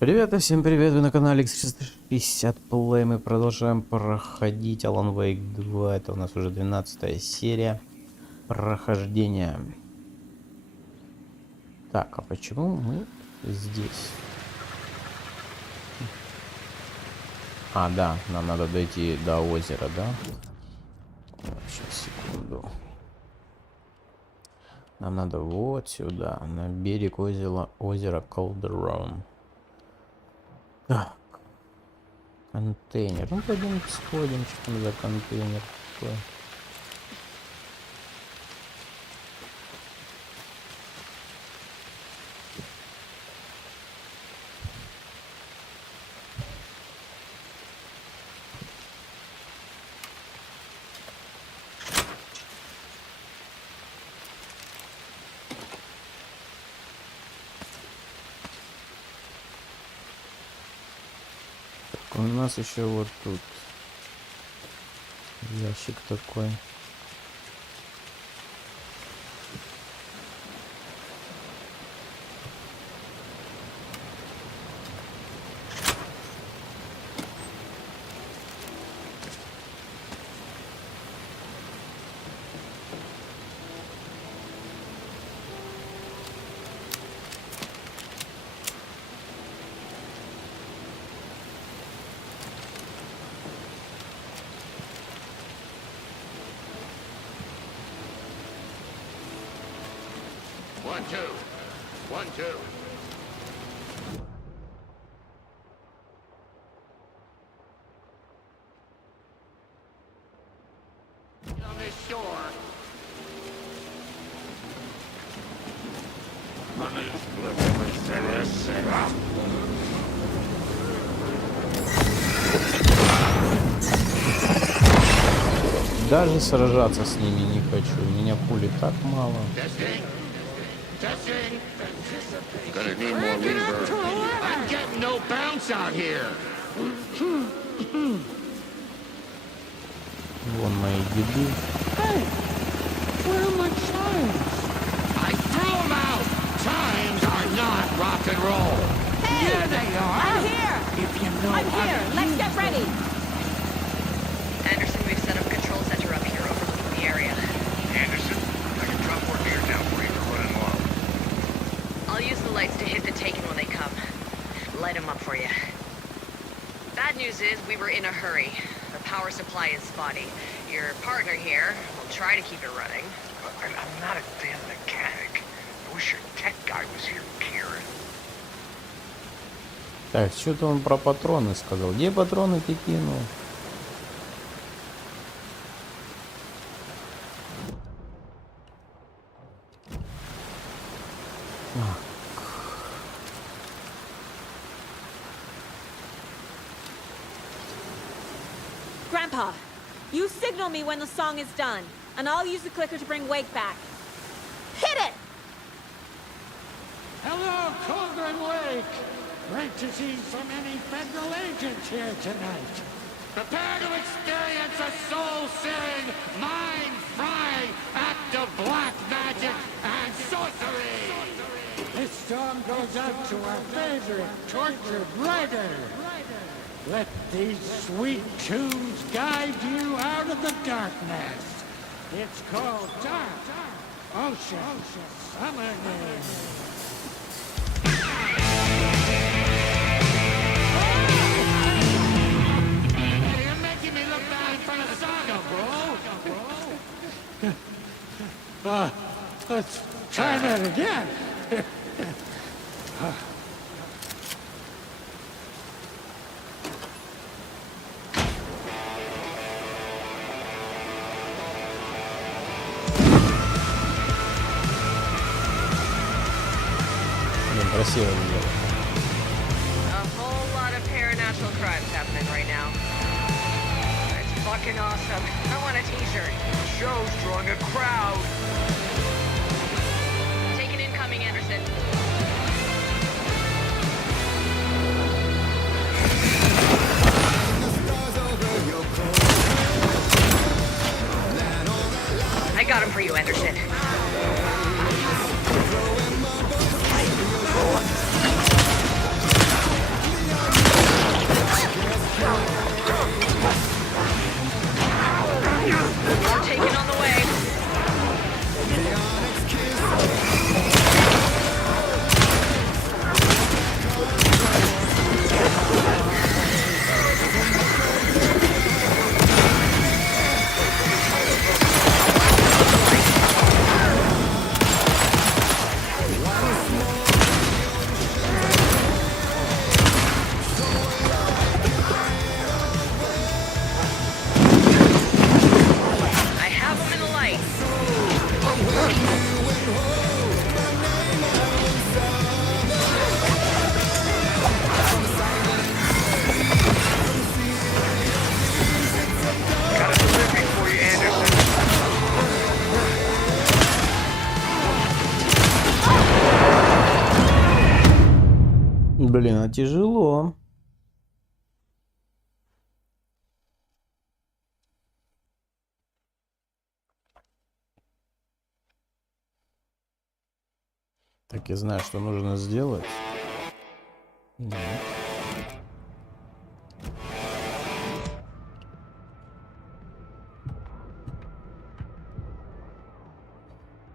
Привет и всем привет, вы на канале RTX3060 Play. Мы продолжаем проходить Alan Wake 2. Это у нас уже 12-я серия прохождения. Так, а почему мы здесь? А, да, нам надо дойти до озера, да? Сейчас, секунду. Нам надо вот сюда, на берег озера Calderon. Так. Контейнер. Ну, пойдем сходим, что там за контейнер такой. У нас еще вот тут ящик такой. One, two. One, two. On this shore. Даже сражаться с ними не хочу. У меня пули так мало. Testing. Testing. Gonna need more reverb. I'm getting no bounce out here. Вон мои деды. Hey, where are my chimes? I threw them out. Chimes are not rock and roll. Hey! Yeah, they are. I'm here! If you know I'm how here! to Let's use get ready! Anderson, we've set up a control center up here overlooking the area. Anderson, I can drop more gear down for you. We're running low. I'll use the lights to hit the Taken when they come. Light them up for you. Bad news is we were in a hurry. The power supply is spotty. Your partner here will try to keep it running. I'm not a damn mechanic. I wish your tech guy was here, Kieran. Так, что-то он про патроны сказал. Где патроны ты кинул? Grandpa, you signal me when the song is done, and I'll use the clicker to bring Wake back. Hit it! Hello, Cauldron Lake. Great to see so many federal agents here tonight. Prepare to experience a soul-searing, mind-frying act of black magic and sorcery! This song goes out to our favorite tortured writer. Let these sweet tunes guide you out of the darkness. It's called Dark Ocean Summer Day. Hey, you're making me look bad in front of the saga, bro! Let's try that again. Блин, красиво сделал. A whole lot of paranatural crimes happening right now. It's fucking awesome. I want a t-shirt. Show's drawing a crowd! Taken incoming, Anderson. I got him for you, Anderson. Блин, а тяжело. Так, я знаю, что нужно сделать. Нет.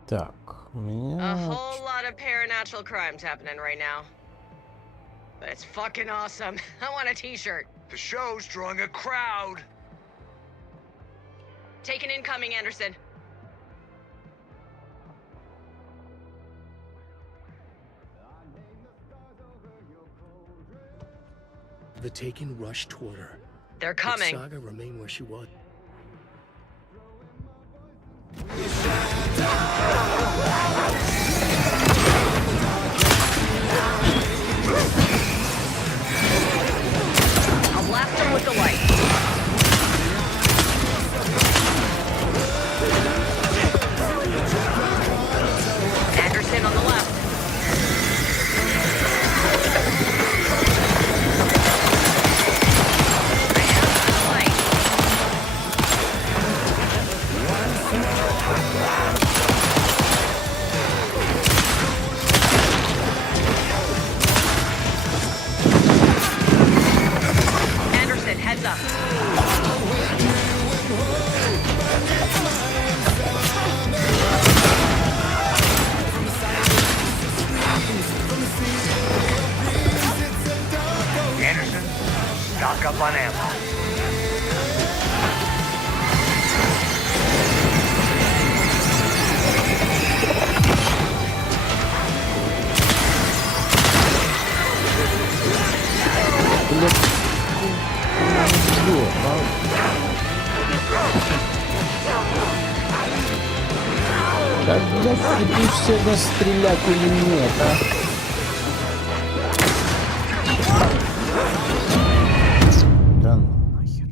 Так, у A меня... whole lot of paranatural crimes happening right now. But it's fucking awesome. I want a t-shirt. The show's drawing a crowd. Taken incoming, Anderson. The Taken rushed toward her. They're But coming. Saga remained where she was. I'll blast them with the light. Anderson on the left. I have the light. Anderson, heads up. Anderson, stock up on ammo. Когда ты все стрелять или нет, а? Да ну нахер.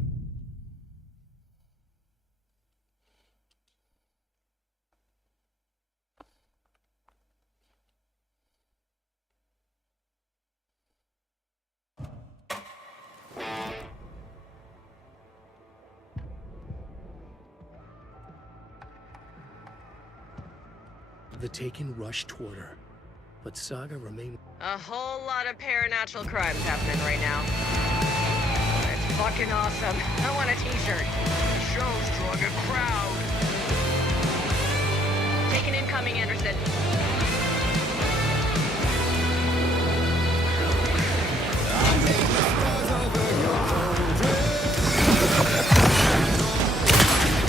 The Taken rushed toward her. But Saga remained. A whole lot of paranatural crimes happening right now. It's fucking awesome. I want a t-shirt. The show's drawing a crowd. Taken incoming, Anderson.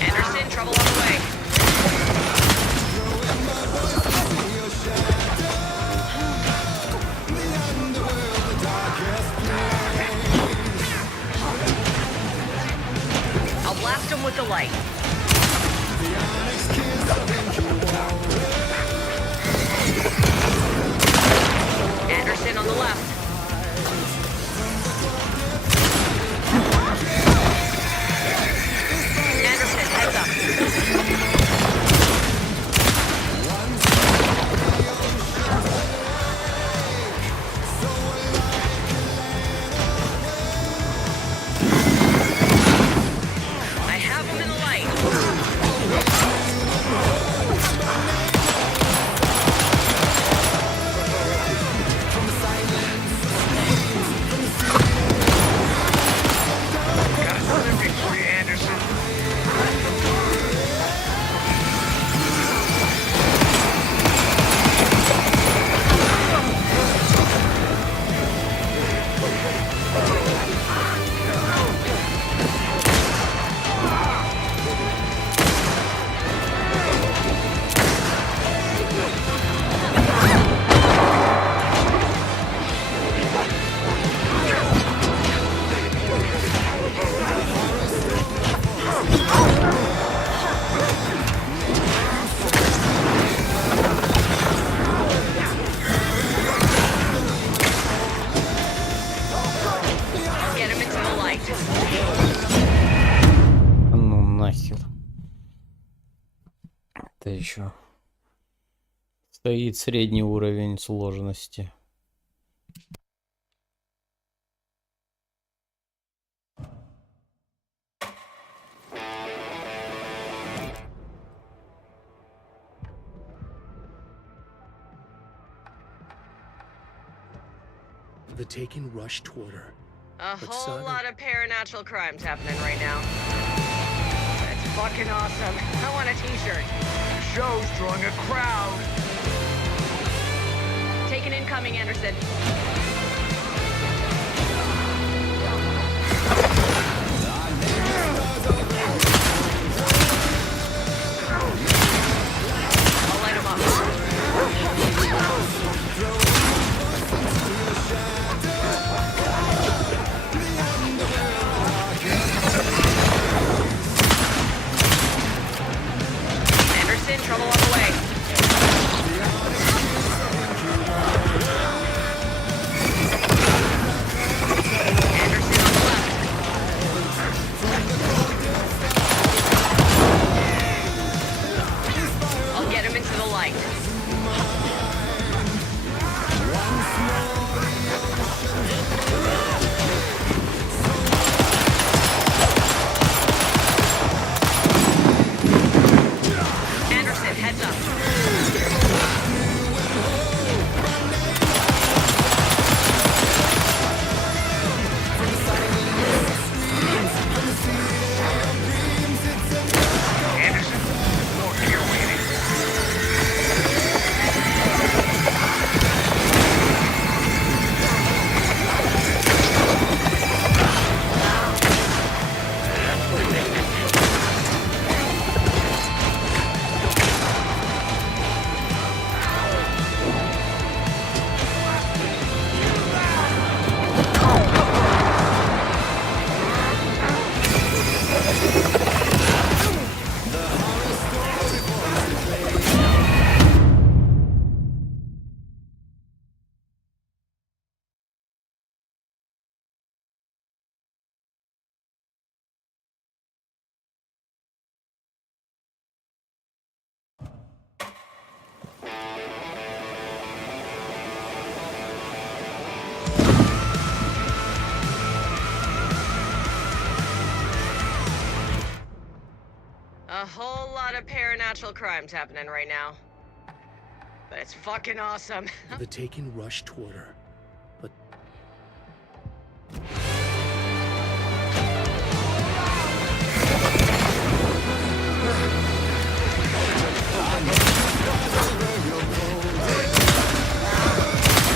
Anderson, trouble on the way. I'll blast him with the light. Anderson on the left. Anderson, heads up. I have him in the light. Got a delivery for you, Anderson. Get him into the light. Ну нахер. Это еще стоит средний уровень сложности. The Taken rush toward her. A But whole Saga- lot of paranatural crimes happening right now. That's fucking awesome. I want a t-shirt. The show's drawing a crowd. Taken incoming, Anderson. I'll light him up. Anderson, trouble on the way. Anderson on the left. I'll get him into the light. Anderson, heads up. Anderson, look, you're waiting. A whole lot of paranatural crimes happening right now. But it's fucking awesome. The Taken rush toward her. But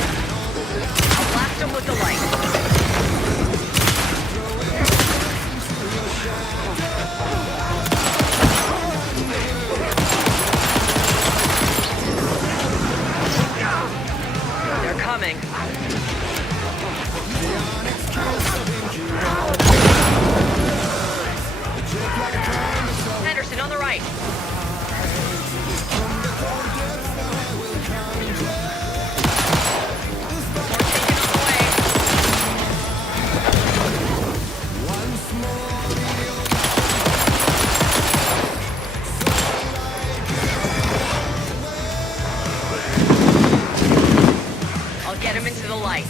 I'll blast him with the light. They're coming. Henderson on the right. More taken on the way. I'll get him into the light.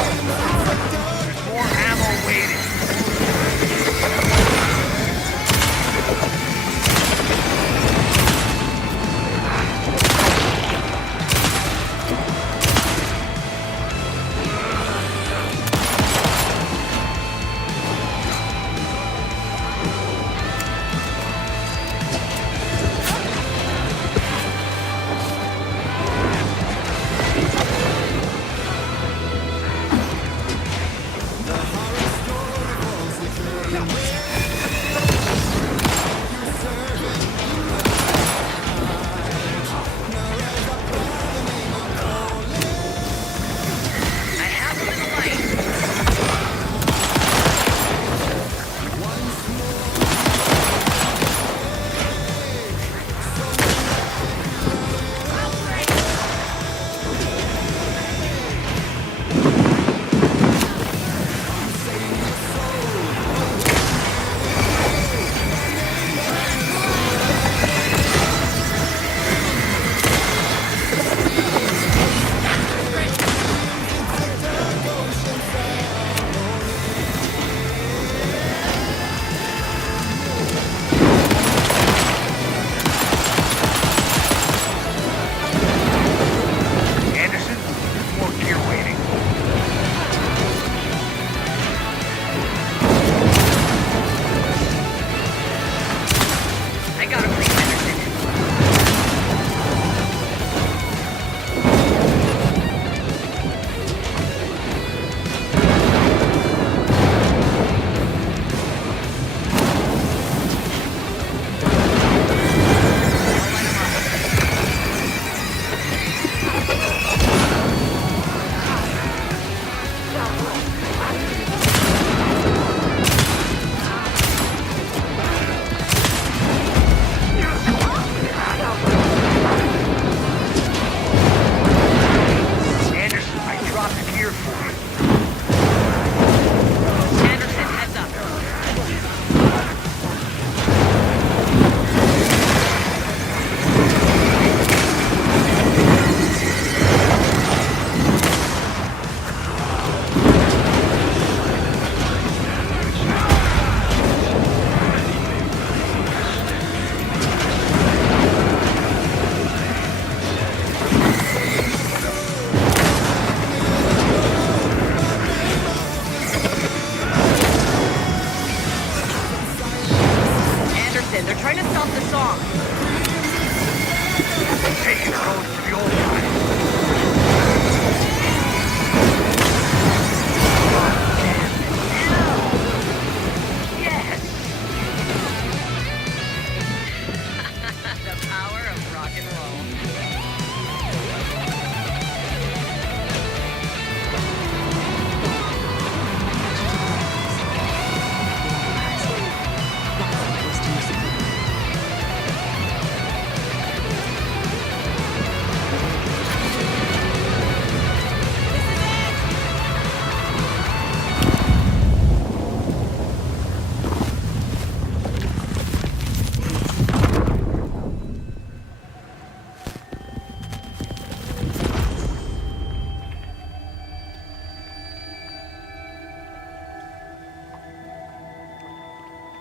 There's more ammo waiting. here for you. Anderson, heads up. Anderson, they're trying to stop the song. Taking code for the old guy. Yes! The power of rock and roll.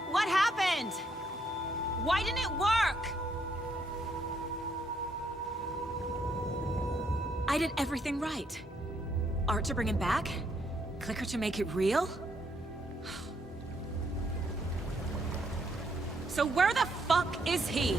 What happened? Why didn't it work? I did everything right. Art to bring him back? Clicker to make it real? So where the fuck is he?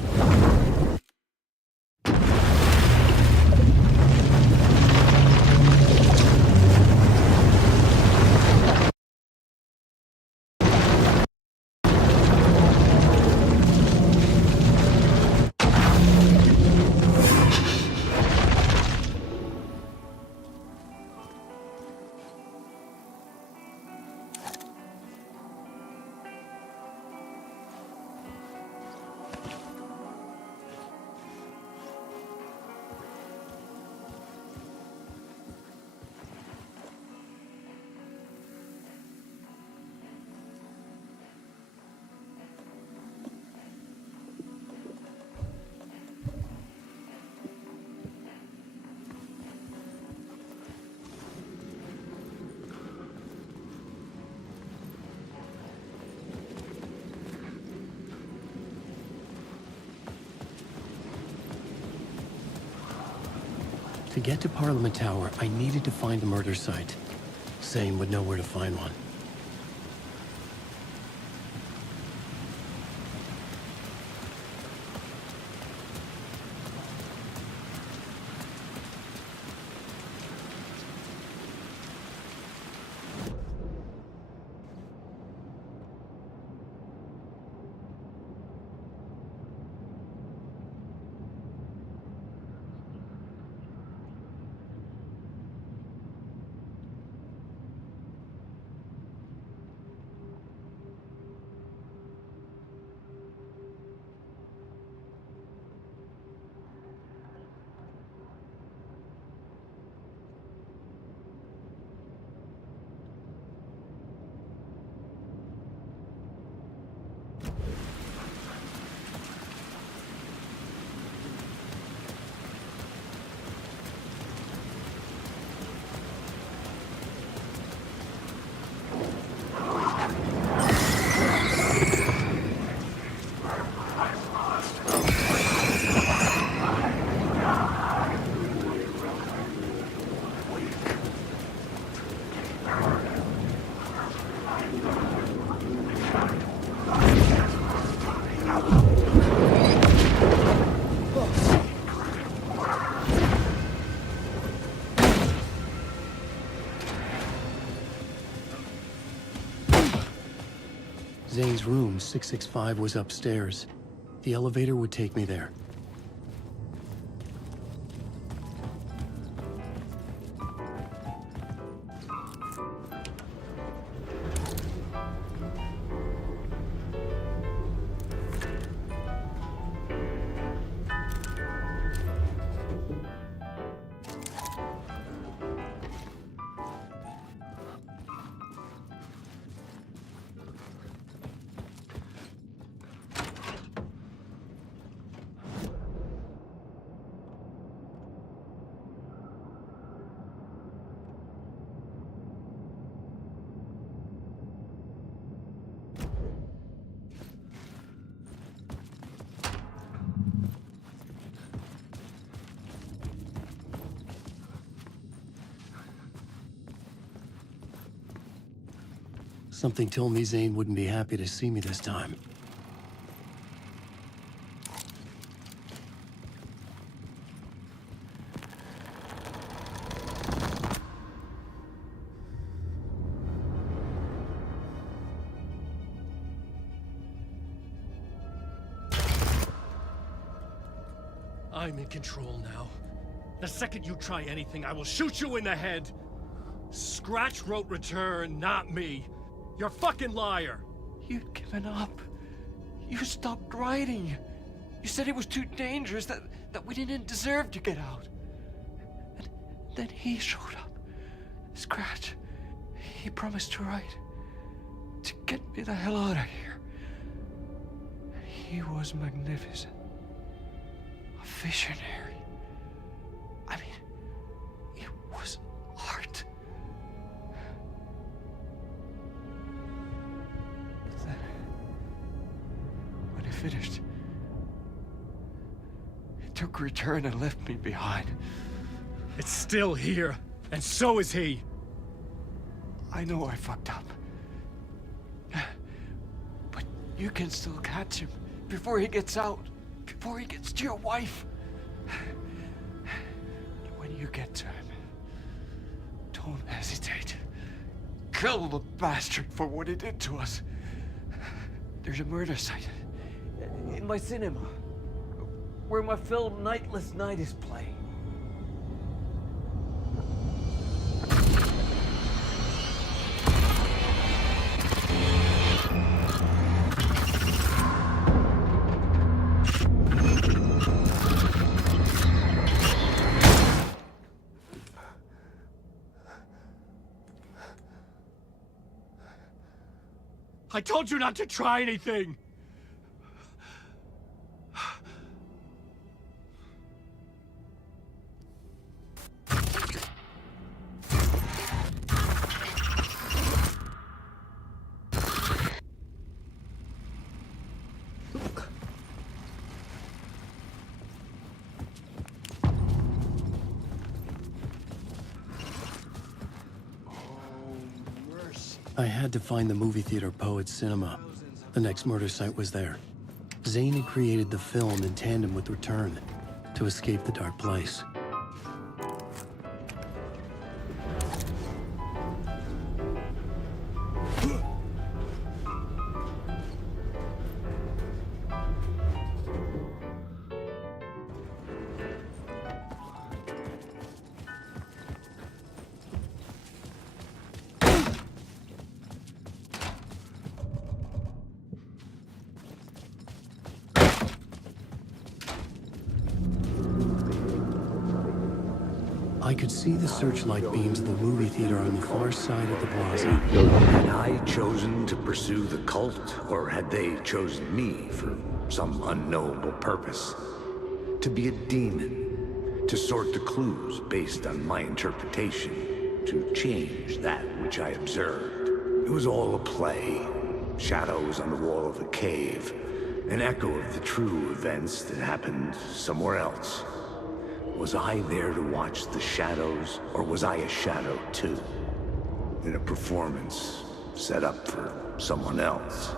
To get to Parliament Tower, I needed to find the murder site. Zane would know where to find one. Zane's room, 665, was upstairs. The elevator would take me there. Something told me Zane wouldn't be happy to see me this time. I'm in control now. The second you try anything, I will shoot you in the head. Scratch wrote return, not me. You're a fucking liar. You'd given up. You stopped writing. You said it was too dangerous, that we didn't deserve to get out. And then he showed up. Scratch. He promised to write. To get me the hell out of here. He was magnificent. A visionary. I mean, it was art. But then, when he finished, he took return and left me behind. It's still here, and so is he. I know I fucked up. But you can still catch him before he gets out, before he gets to your wife. When you get to him, don't hesitate. Kill the bastard for what he did to us. There's a murder site in my cinema where my film Nightless Night is playing. I told you not to try anything! I had to find the movie theater Poet Cinema. The next murder site was there. Zane had created the film in tandem with Return to escape the dark place. I could see the searchlight beams of the movie theater on the far side of the plaza. Had I chosen to pursue the cult, or had they chosen me for some unknowable purpose? To be a demon, to sort the clues based on my interpretation, to change that which I observed. It was all a play. Shadows on the wall of the cave, an echo of the true events that happened somewhere else. Was I there to watch the shadows, or was I a shadow too? In a performance set up for someone else?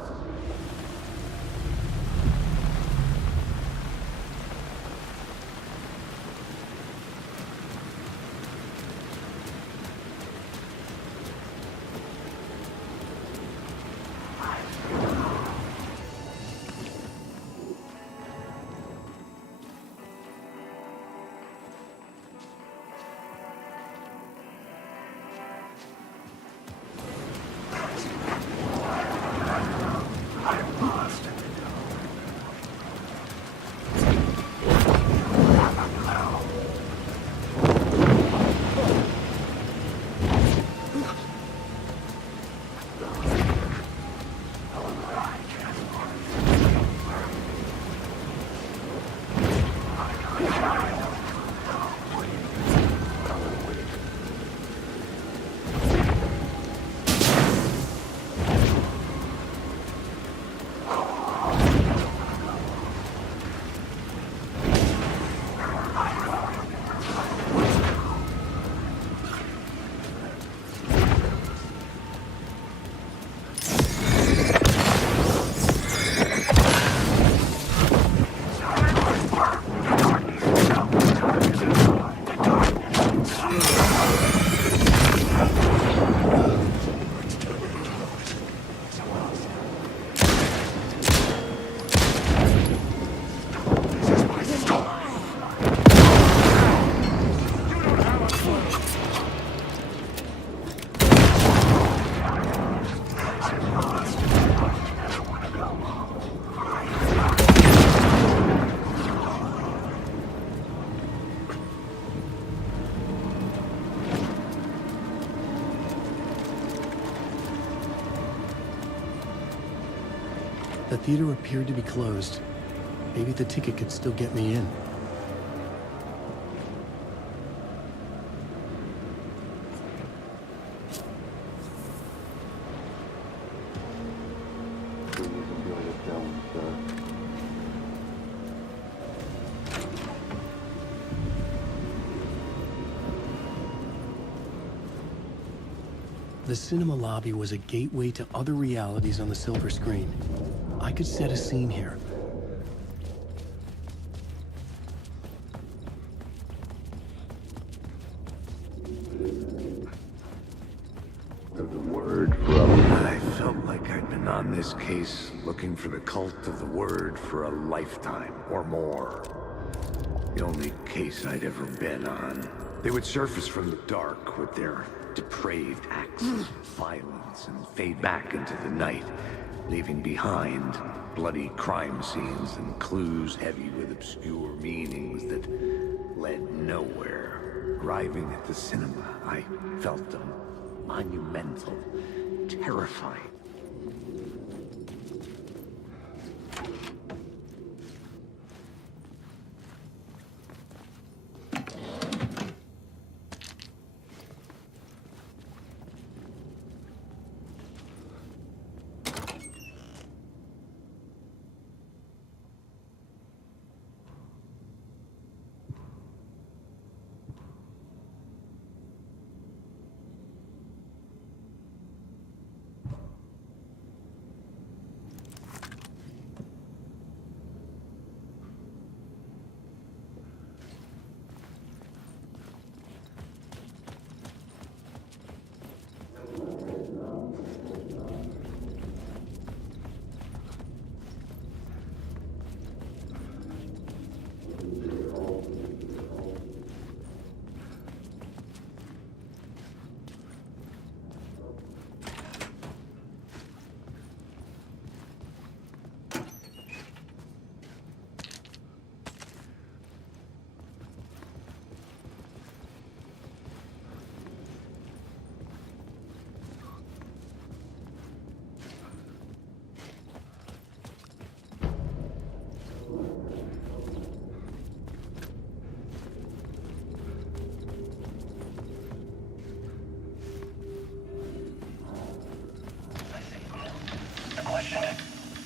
The theater appeared to be closed. Maybe the ticket could still get me in. The cinema lobby was a gateway to other realities on the silver screen. I could set a scene here. I felt like I'd been on this case looking for the cult of the word for a lifetime or more. The only case I'd ever been on. They would surface from the dark with their depraved acts of violence and fade back into the night, leaving behind bloody crime scenes and clues heavy with obscure meanings that led nowhere. Arriving at the cinema, I felt them monumental, terrifying.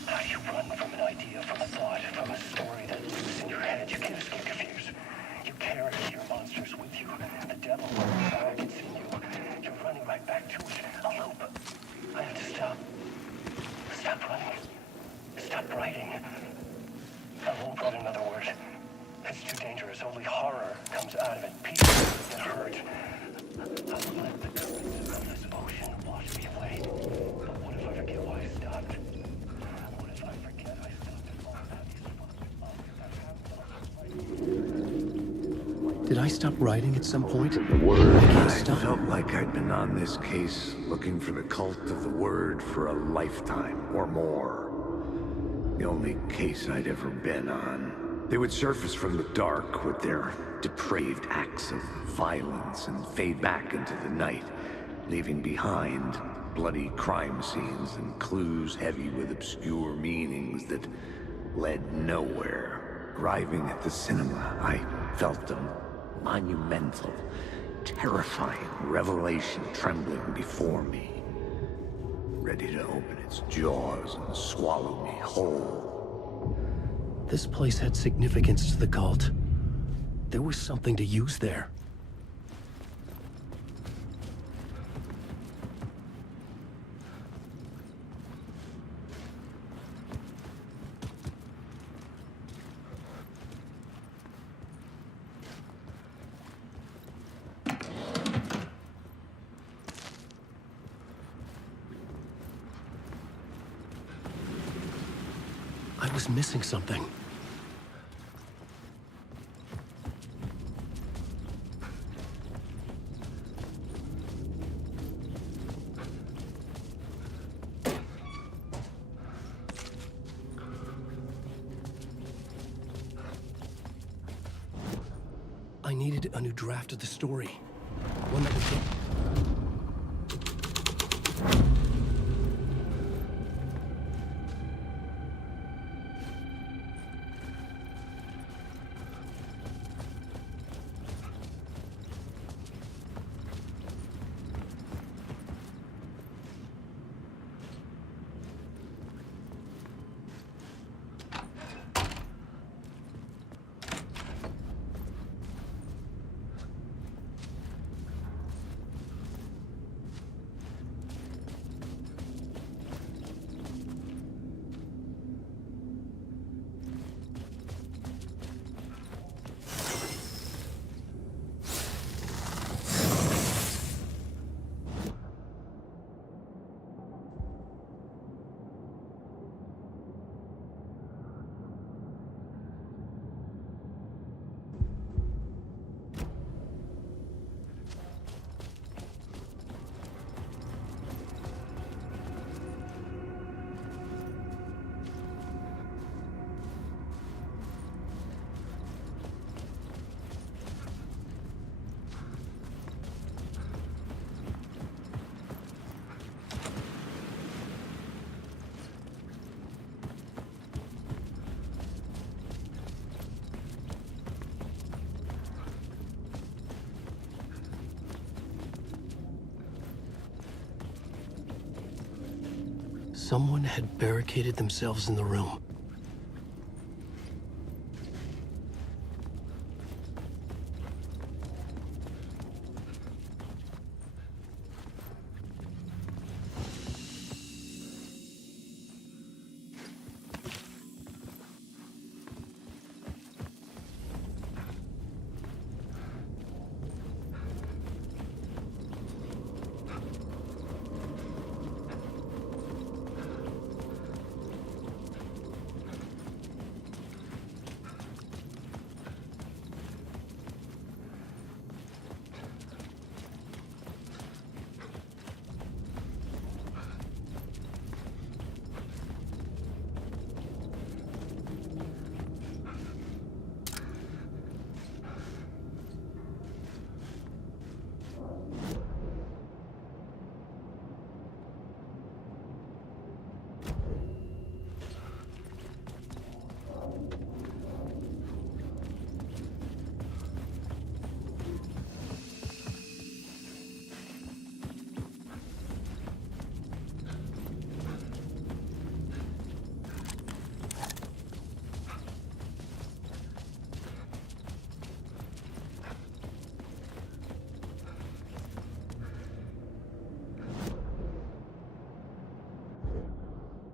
How do you run from an idea, from a thought, from a story that lives in your head? You can't escape confused. You carry your monsters with you. The devil back, it's in you. You're running right back to it. A loop. I have to stop. Stop running. Stop writing. I won't write another word. It's too dangerous. Only horror comes out of it. People that hurt. I'll let the currents of this ocean wash me away. But what if I forget why I stopped? What if I forget I stopped at all these Did I stop writing at some point? I felt like I'd been on this case looking for the cult of the word for a lifetime or more. The only case I'd ever been on. They would surface from the dark with their depraved acts of violence and fade back into the night, leaving behind bloody crime scenes and clues heavy with obscure meanings that led nowhere. Arriving at the cinema, I felt them monumental, terrifying revelation trembling before me, ready to open its jaws and swallow me whole. This place had significance to the cult. There was something to use there. I was missing something. I needed a new draft of the story. One that would get... Someone had barricaded themselves in the room.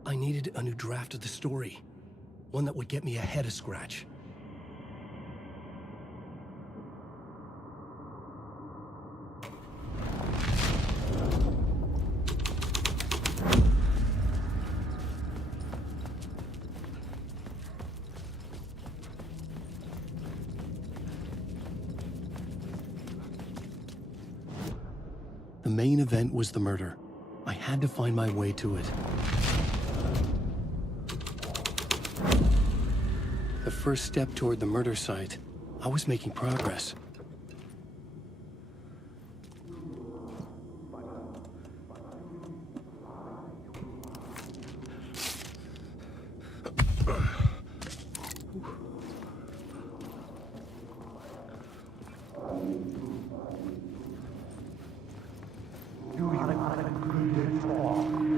I needed a new draft of the story. One that would get me ahead of Scratch. The main event was the murder. I had to find my way to it. The first step toward the murder site. I was making progress.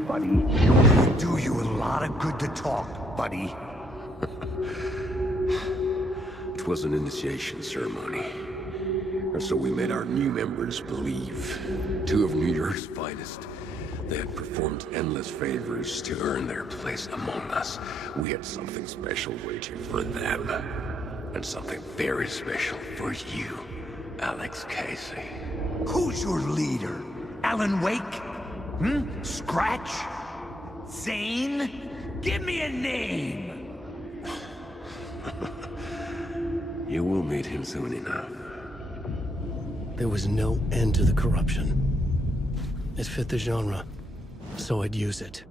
Buddy, it do you a lot of good to talk, buddy. It was an initiation ceremony. Or so we made our new members believe. Two of New York's finest. They had performed endless favors to earn their place among us. We had something special waiting for them. And something very special for you, Alex Casey. Who's your leader? Alan Wake? Scratch? Zane? Give me a name! You will meet him soon enough. There was no end to the corruption. It fit the genre, so I'd use it.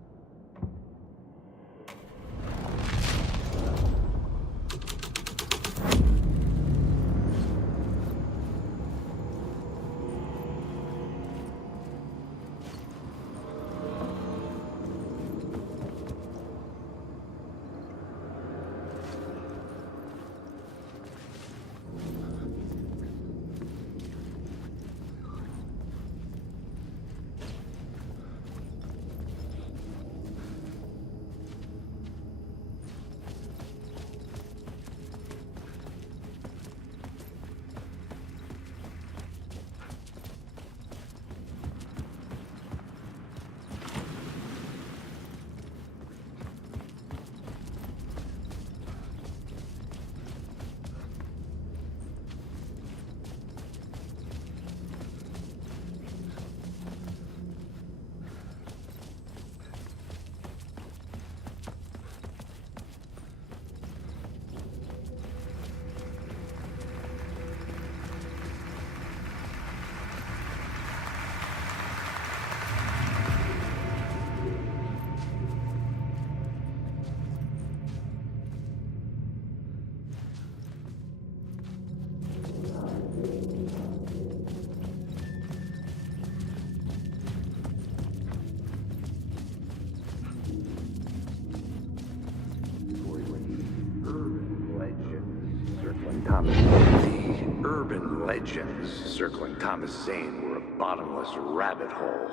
The urban legends circling Thomas Zane were a bottomless rabbit hole.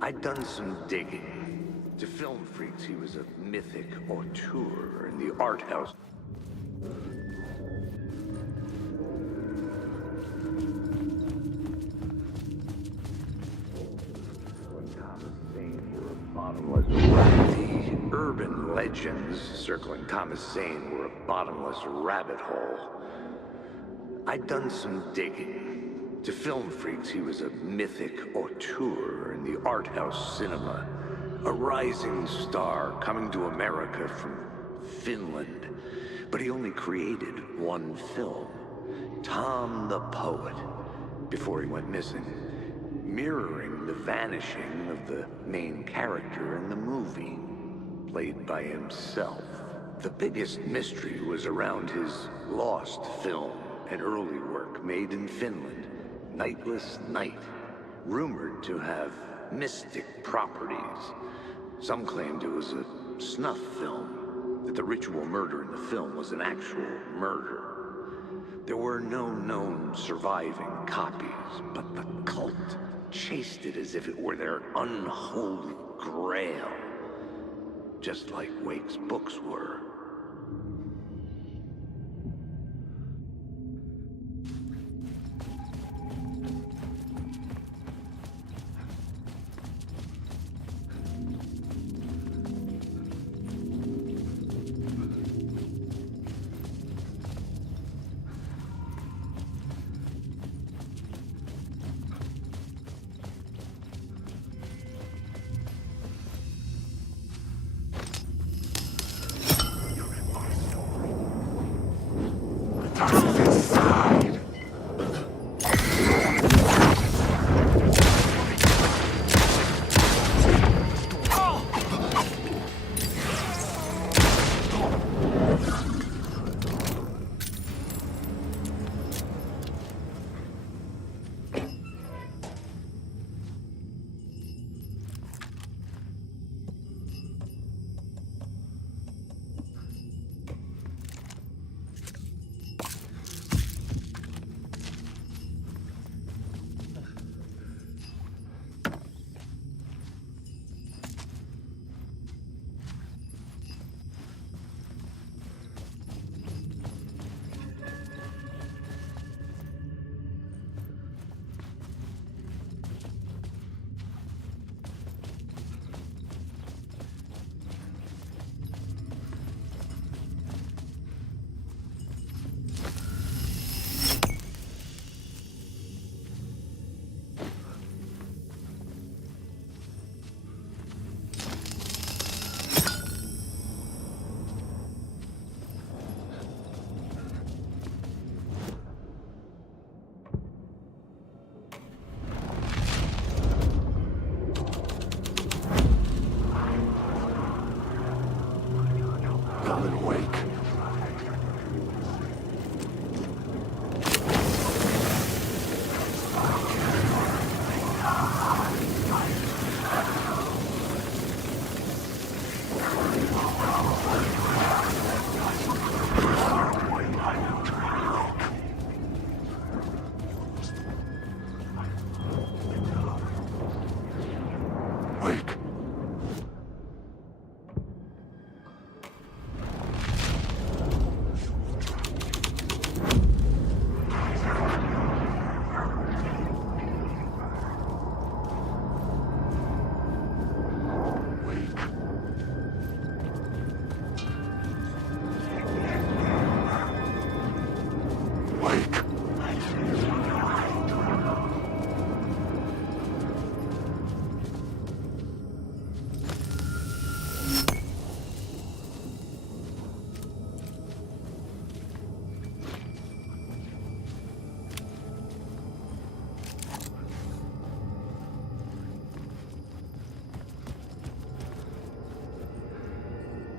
I'd done some digging. To film freaks, he was a mythic auteur in the art house. The urban legends circling Thomas Zane were a bottomless rabbit hole. I'd done some digging. To film freaks, he was a mythic auteur in the art house cinema. A rising star coming to America from Finland. But he only created one film, Tom the Poet, before he went missing, mirroring the vanishing of the main character in the movie, played by himself. The biggest mystery was around his lost film, an early work made in Finland, Nightless Night, rumored to have mystic properties. Some claimed it was a snuff film, that the ritual murder in the film was an actual murder. There were no known surviving copies, but the cult chased it as if it were their unholy grail, just like Wake's books were.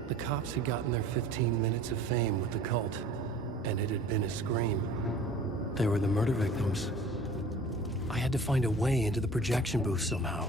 The cops had gotten their 15 minutes of fame with the cult, and it had been a scream. They were the murder victims. I had to find a way into the projection booth somehow.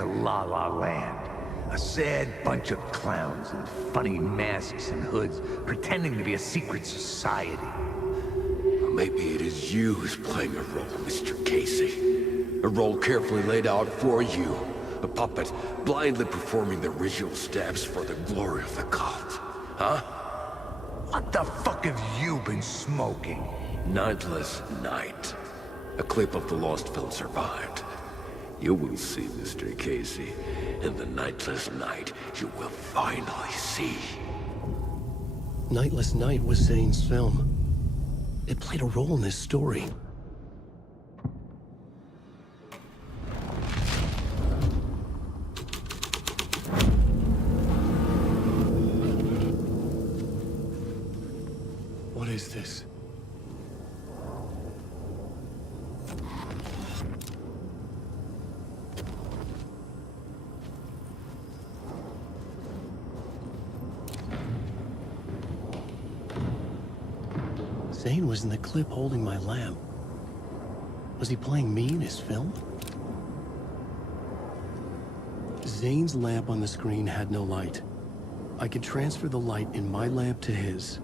to La La Land. A sad bunch of clowns in funny masks and hoods, pretending to be a secret society. Maybe it is you who's playing a role, Mr. Casey. A role carefully laid out for you. A puppet, blindly performing the ritual steps for the glory of the cult. Huh? What the fuck have you been smoking? Nightless Night. A clip of the lost film survived. You will see, Mr. Casey. In the Nightless Night, you will finally see. Nightless Night was Zane's film. It played a role in this story. What is this? Zane was in the clip holding my lamp. Was he playing me in his film? Zane's lamp on the screen had no light. I could transfer the light in my lamp to his.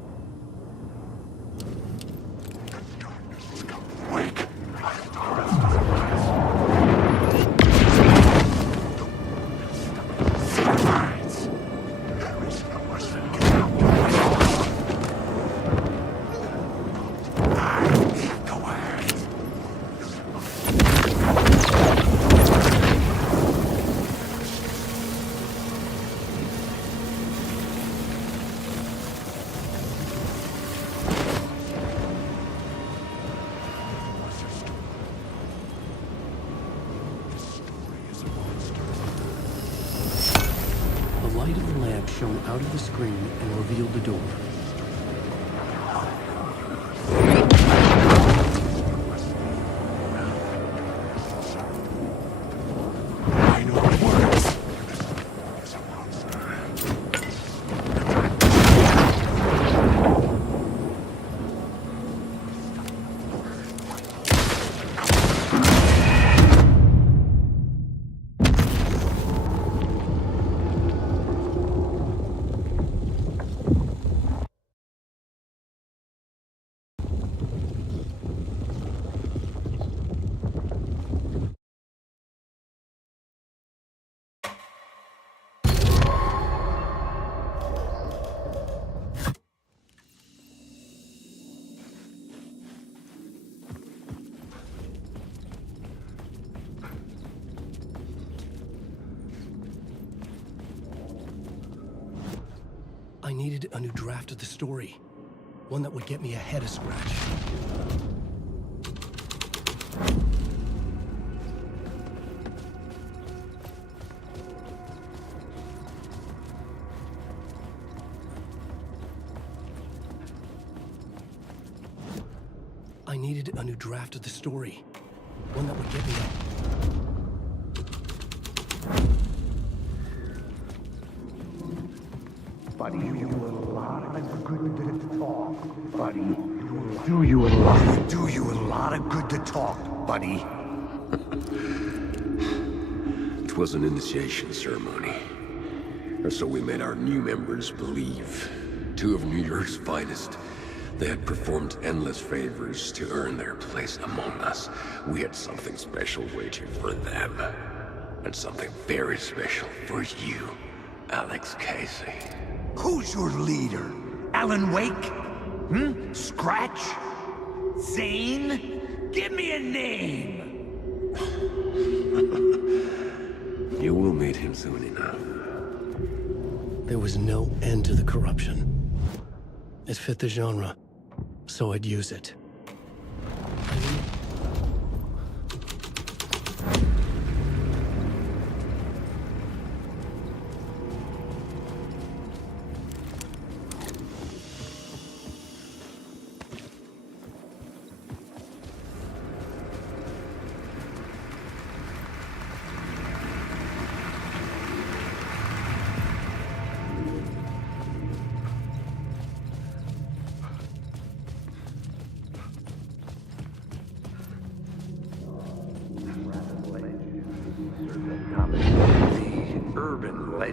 The light of the lamp shone out of the screen and revealed the door. I needed a new draft of the story. One that would get me ahead of Scratch. I needed a new draft of the story. One that would get me ahead. Buddy, you a lot of good to talk, buddy. Do you a lot of good to talk, buddy. It was an initiation ceremony. Or so we made our new members believe. Two of New York's finest. They had performed endless favors to earn their place among us. We had something special waiting for them. And something very special for you, Alex Casey. Who's your leader? Alan Wake? Scratch? Zane? Give me a name! You will meet him soon enough. There was no end to the corruption. It fit the genre, so I'd use it.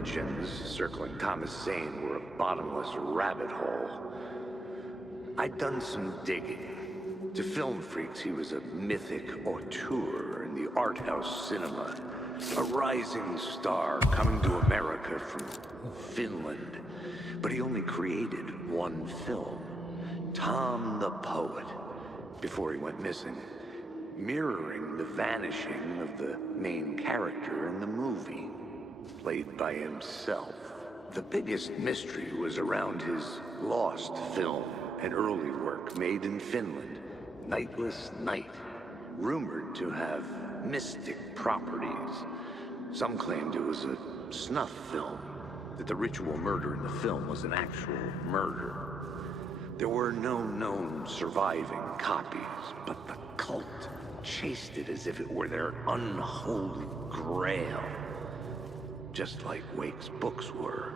legends circling Thomas Zane were a bottomless rabbit hole. I'd done some digging. To film freaks, he was a mythic auteur in the art house cinema. A rising star coming to America from Finland. But he only created one film, Tom the Poet, before he went missing, mirroring the vanishing of the main character in the movie, played by himself. The biggest mystery was around his lost film, an early work made in Finland, Nightless Night, rumored to have mystic properties. Some claimed it was a snuff film, that the ritual murder in the film was an actual murder. There were no known surviving copies, but the cult chased it as if it were their unholy grail, just like Wake's books were.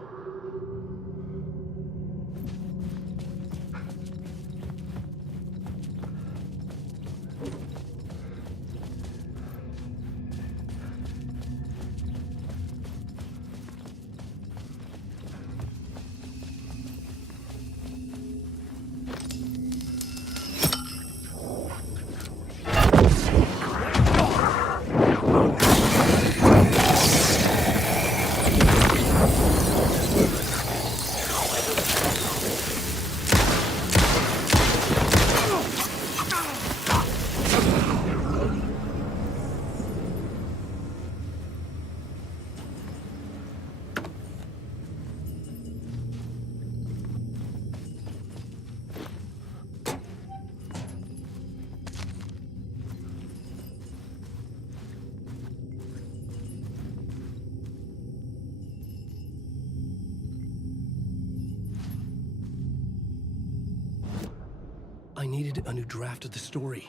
I needed a new draft of the story.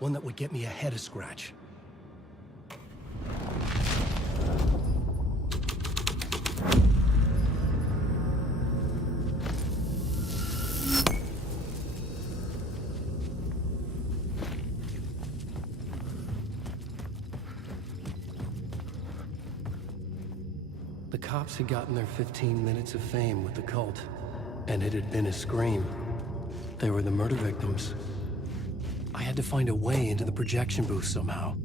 One that would get me ahead of Scratch. The cops had gotten their 15 minutes of fame with the cult, and it had been a scream. They were the murder victims. I had to find a way into the projection booth somehow.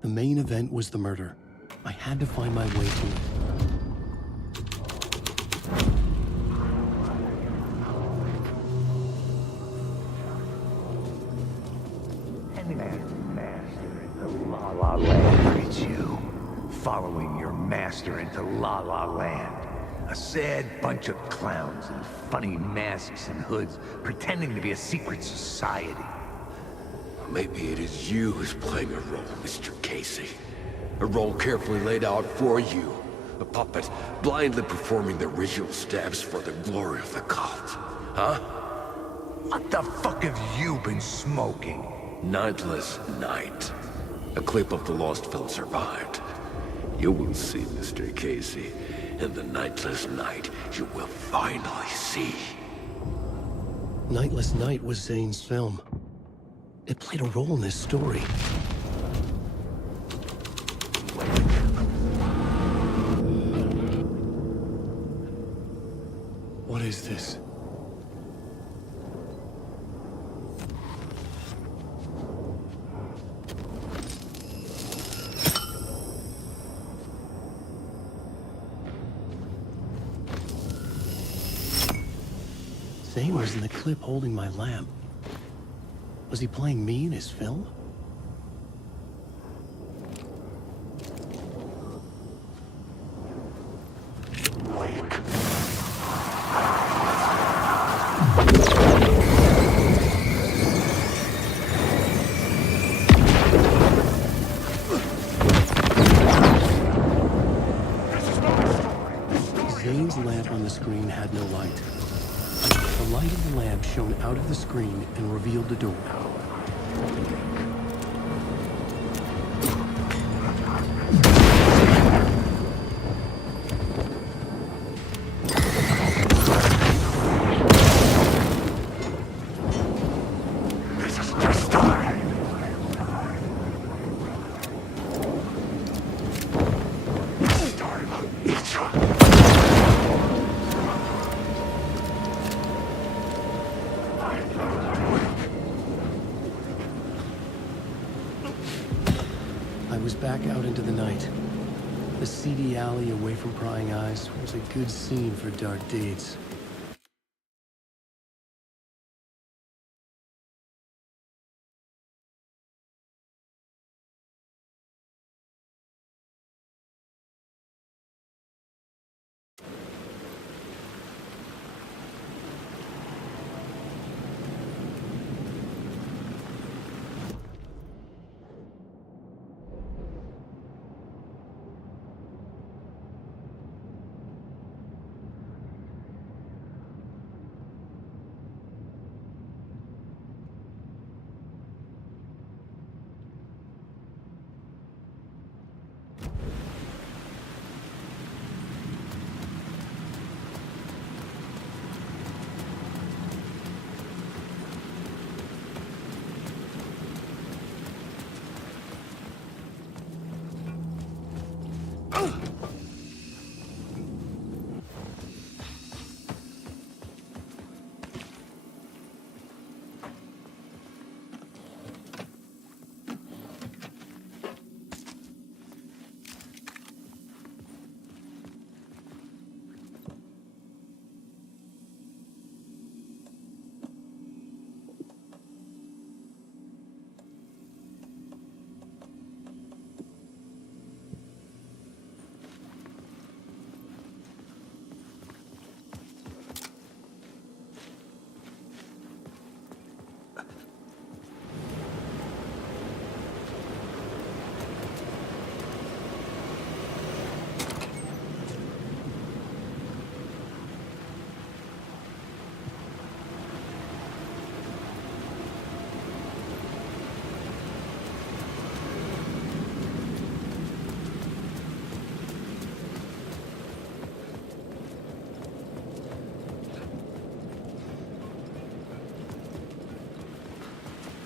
The main event was the murder. I had to find my way to it. La La Land greets you. Following your master into La La Land. A sad bunch of clowns in funny masks and hoods, pretending to be a secret society. Maybe it is you who's playing a role, Mr. Casey. A role carefully laid out for you. A puppet blindly performing the ritual steps for the glory of the cult. Huh? What the fuck have you been smoking? Nightless Night. A clip of the lost film survived. You will see, Mr. Casey. In the Nightless Night, you will finally see. Nightless Night was Zane's film. It played a role in this story. What is this? Zane was in the clip holding my lamp. Was he playing me in his film? Zane's lamp on the screen had no light. The light of the lamp shone out of the screen and revealed the door. I was back out into the night. The seedy alley away from prying eyes was a good scene for dark deeds.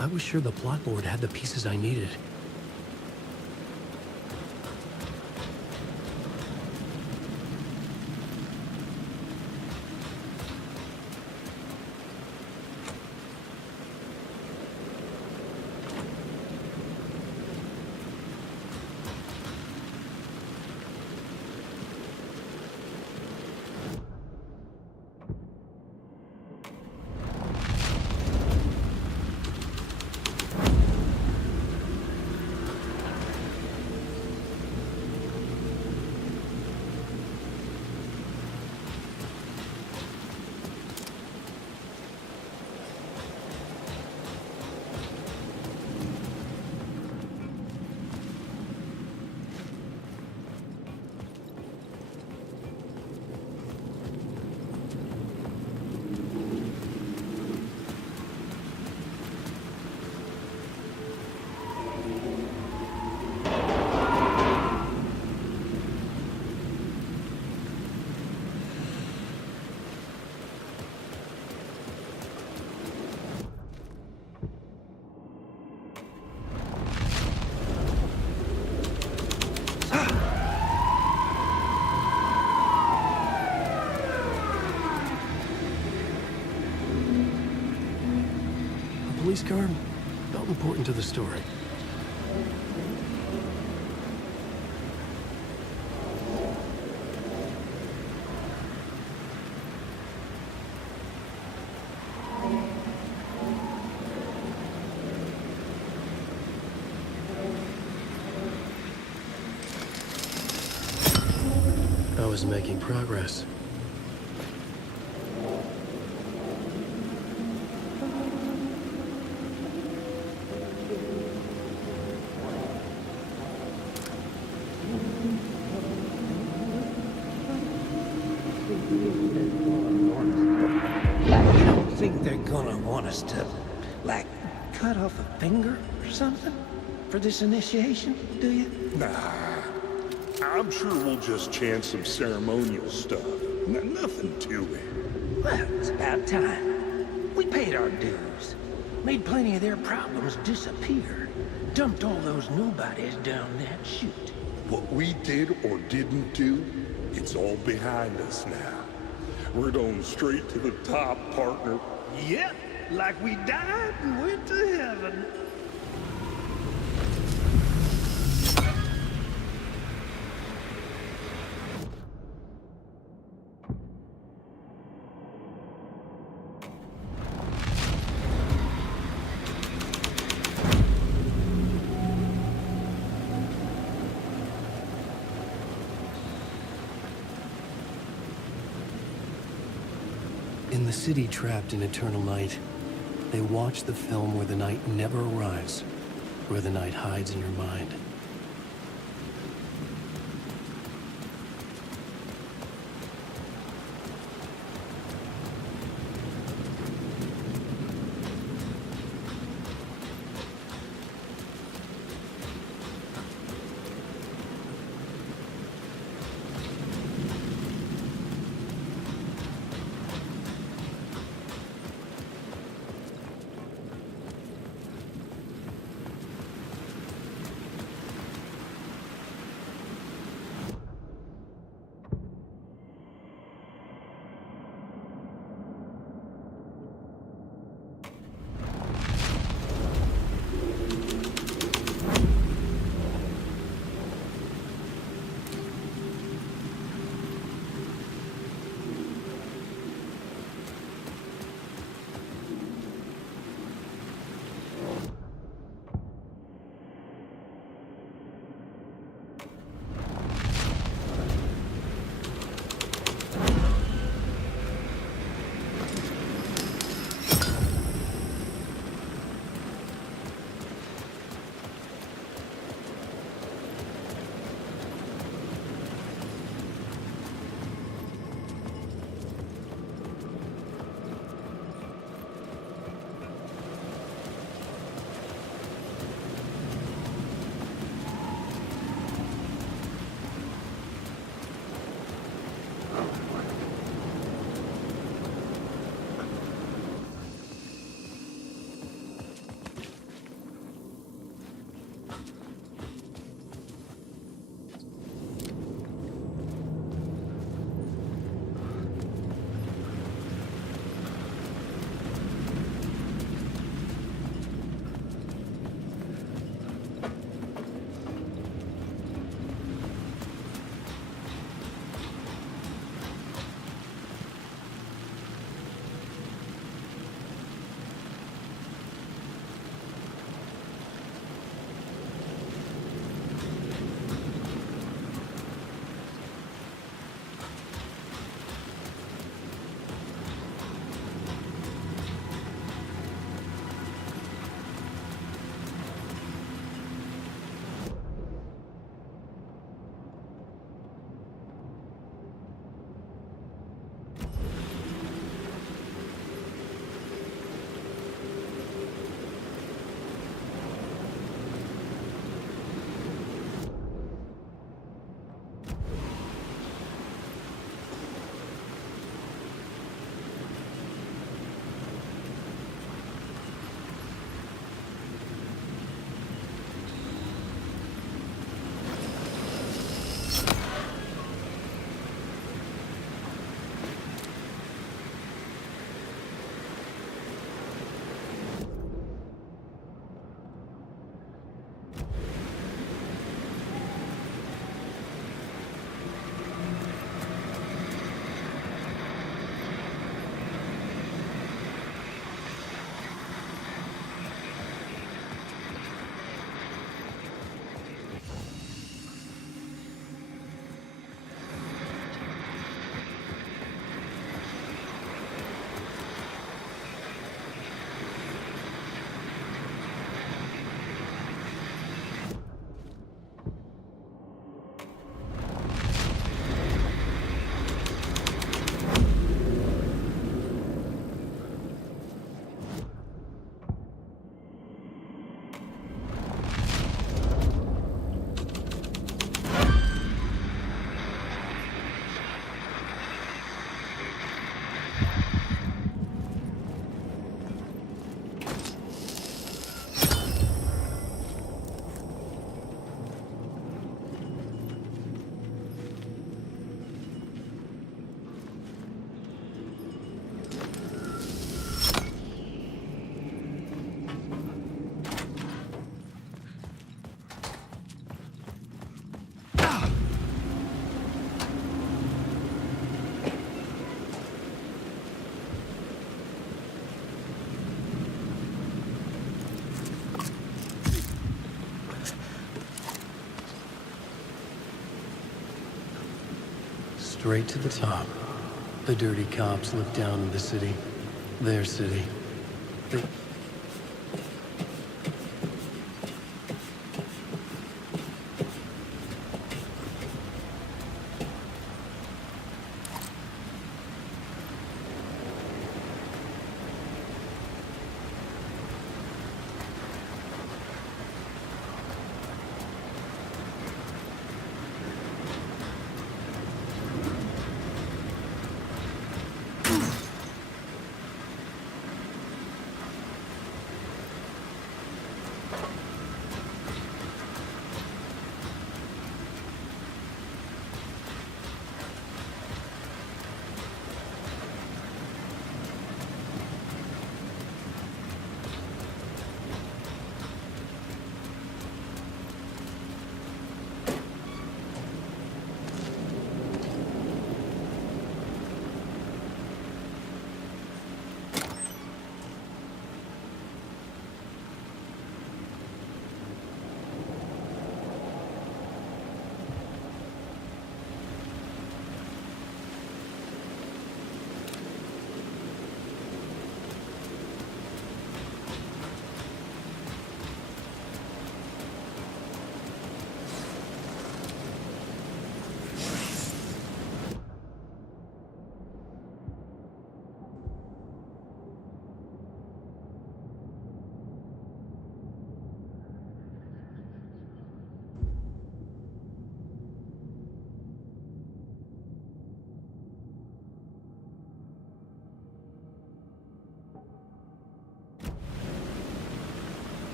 I was sure the plot board had the pieces I needed. Police car felt important to the story. I was making progress. I don't think they're gonna want us to, like, cut off a finger or something for this initiation, do you? Nah. I'm sure we'll just chant some ceremonial stuff. Nothing to it. Well, it's about time. We paid our dues. Made plenty of their problems disappear. Dumped all those nobodies down that chute. What we did or didn't do, it's all behind us now. We're going straight to the top, partner. Yep, like we died and went to heaven. In the city trapped in eternal night, they watch the film where the night never arrives, where the night hides in your mind. Straight to the top. The dirty cops look down on the city. Their city. They...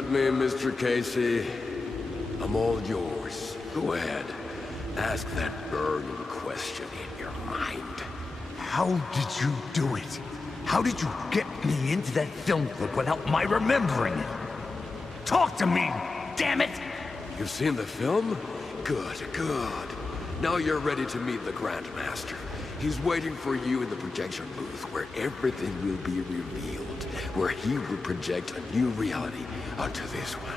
Got me, Mr. Casey. I'm all yours. Go ahead. Ask that burning question in your mind. How did you do it? How did you get me into that film clip without my remembering it? Talk to me, damn it! You've seen the film? Good, good. Now you're ready to meet the Grandmaster. He's waiting for you in the projection booth where everything will be revealed, where he will project a new reality onto this one.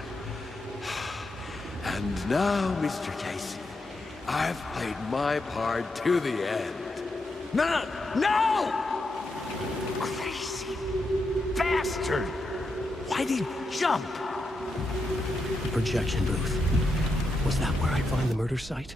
And now, Mr. Casey, I've played my part to the end. No! Crazy bastard! Why'd he jump? Projection booth. Was that where I'd find the murder site?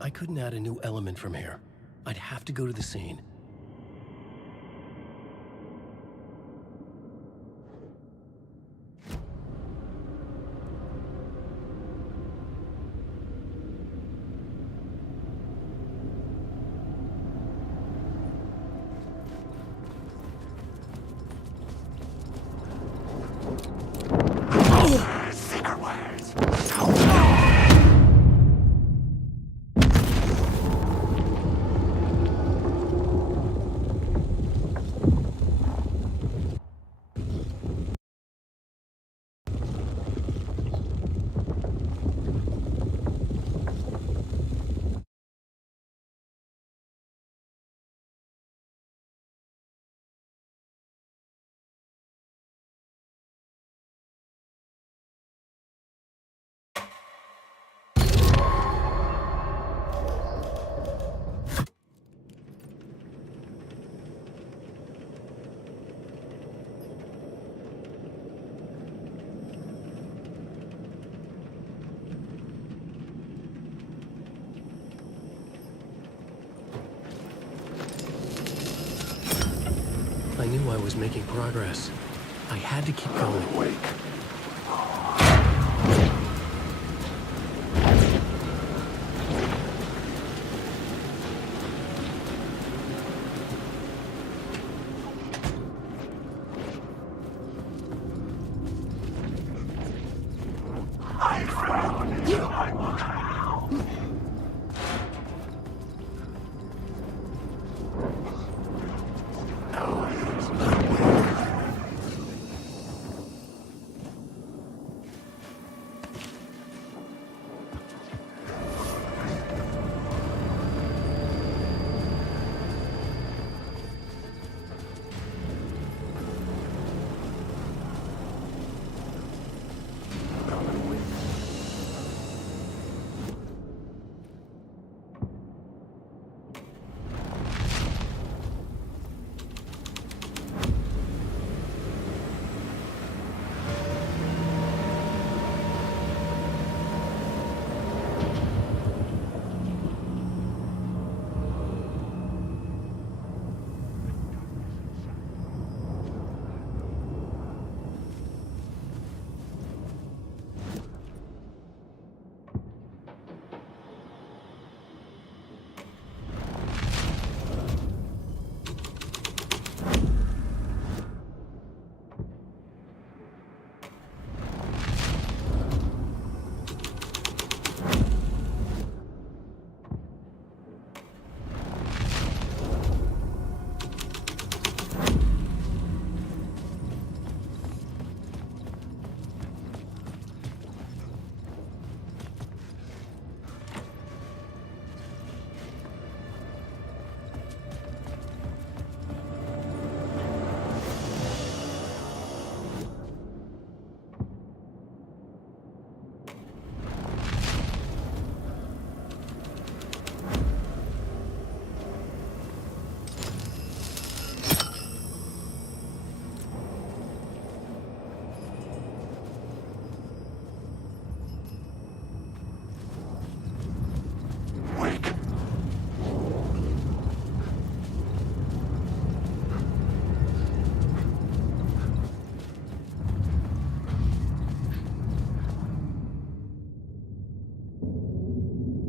I couldn't add a new element from here. I'd have to go to the scene. knew I was making progress. I had to keep going. Wait.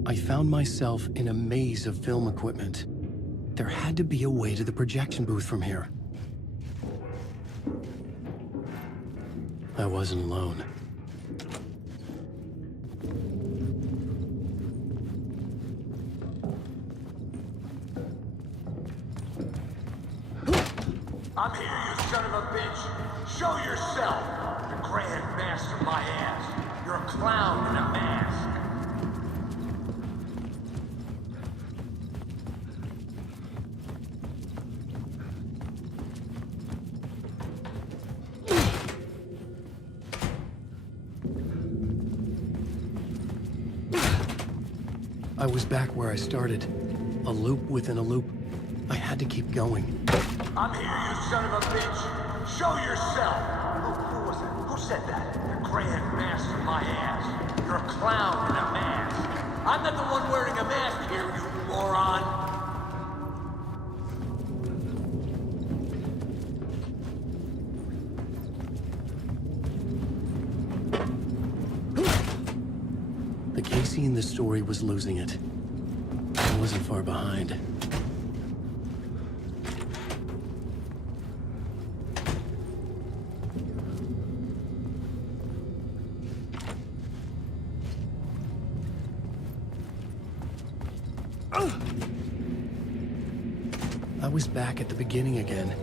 I found myself in a maze of film equipment. There had to be a way to the projection booth from here. I wasn't alone. I'm here, you son of a bitch. Show yourself. The Grand Master my ass. You're a clown in a mask. I was back where I started. A loop within a loop. I had to keep going. I'm here, you son of a bitch. Show yourself. Who was it? Who said that? The Grand Master my ass. You're a clown in a mask. I'm not the one wearing a mask here, you moron. The Casey in the story was losing it. I wasn't far behind. I was back at the beginning again.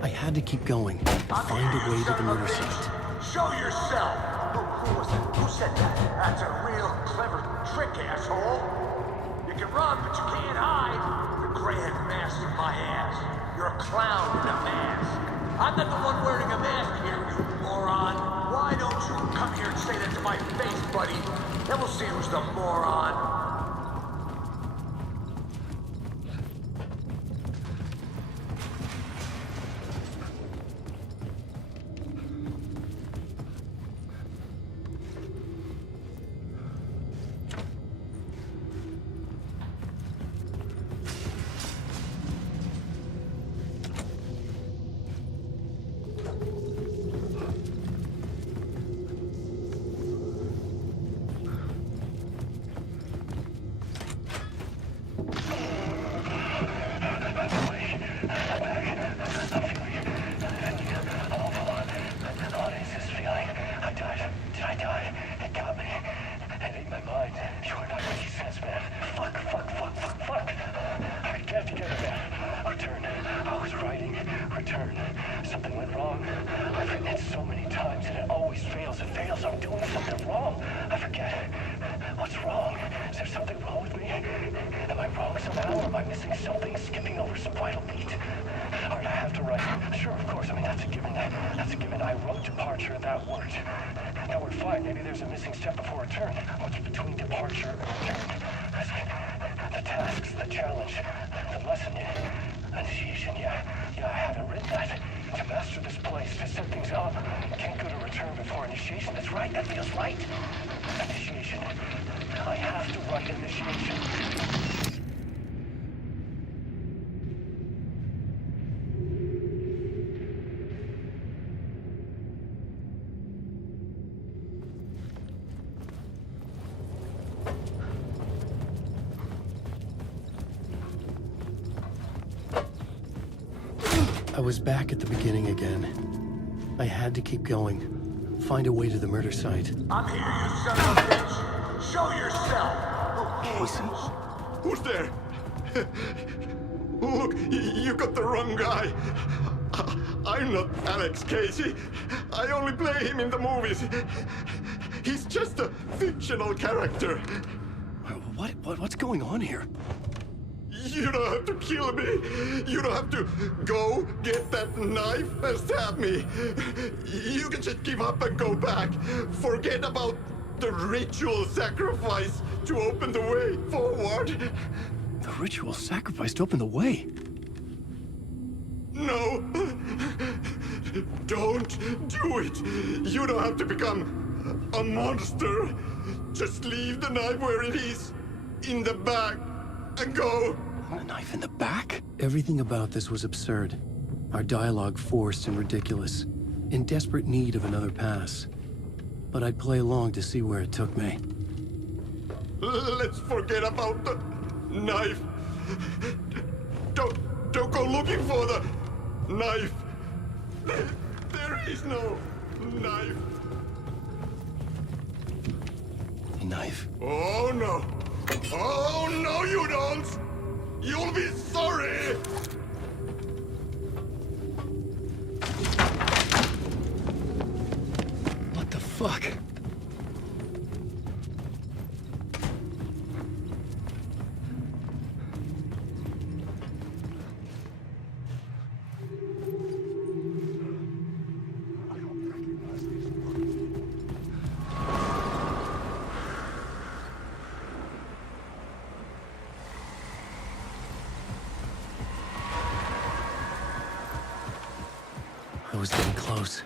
I had to keep going. Find a way to the murder site. Show yourself. Who was it? Who said that? That's a real clever trick, asshole. You can run, but you can't hide. The Grand Master my ass. You're a clown in a mask. I'm not the one wearing a mask here, you moron. Why don't you come here and say that to my face, buddy? Then we'll see who's the moron. missing something, skipping over some vital beat. Alright, I have to write. Sure, of course, I mean, that's a given. That's a given. I wrote departure, that worked. Now we're fine. Maybe there's a missing step before return. What's between departure and return? The tasks, the challenge, the lesson, initiation, yeah, I haven't written that. To master this place, to set things up, can't go to return before initiation. That's right, that feels right. Initiation. I have to write initiation. I was back at the beginning again. I had to keep going. Find a way to the murder site. I'm here, you son of a bitch! Show yourself! Casey? Who's there? Look, you got the wrong guy. I'm not Alex Casey. I only play him in the movies. He's just a fictional character. What's going on here? You don't have to kill me. You don't have to go get that knife and stab me. You can just give up and go back. Forget about the ritual sacrifice to open the way forward. The ritual sacrifice to open the way? No. Don't do it. You don't have to become a monster. Just leave the knife where it is, in the bag, and go. A knife in the back? Everything about this was absurd. Our dialogue forced and ridiculous. In desperate need of another pass. But I'd play along to see where it took me. Let's forget about the knife. Don't go looking for the knife. There is no knife. A knife? Oh no. Oh no, you don't. You'll be sorry! What the fuck? I was getting close.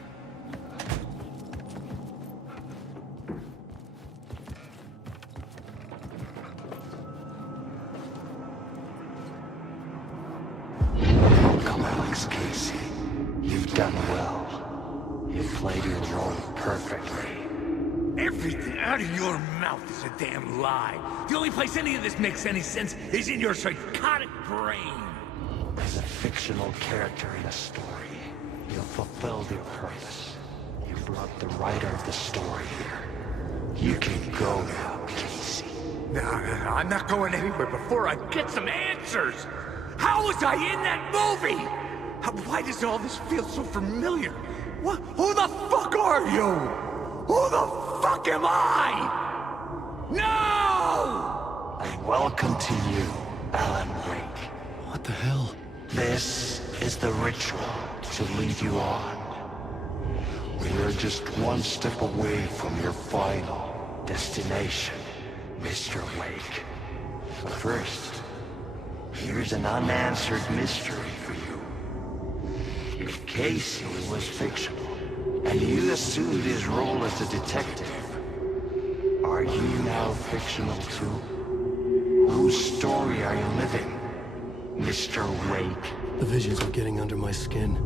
Welcome, Alex Casey. You've done well. You've played your role perfectly. Everything out of your mouth is a damn lie. The only place any of this makes any sense is in your psychotic brain. As a fictional character in a story, you've fulfilled your purpose. You brought the writer of the story here. You can go now, Casey. No, I'm not going anywhere before I get some answers. How was I in that movie? Why does all this feel so familiar? What? Who the fuck are you? Who the fuck am I? No! And welcome to you, Alan Wake. What the hell? This is the ritual to lead you on. We are just one step away from your final destination, Mr. Wake. But first, here's an unanswered mystery for you. If Casey was fictional, and you assumed his role as a detective, are you now fictional too? Whose story are you living, Mr. Wake? The visions are getting under my skin.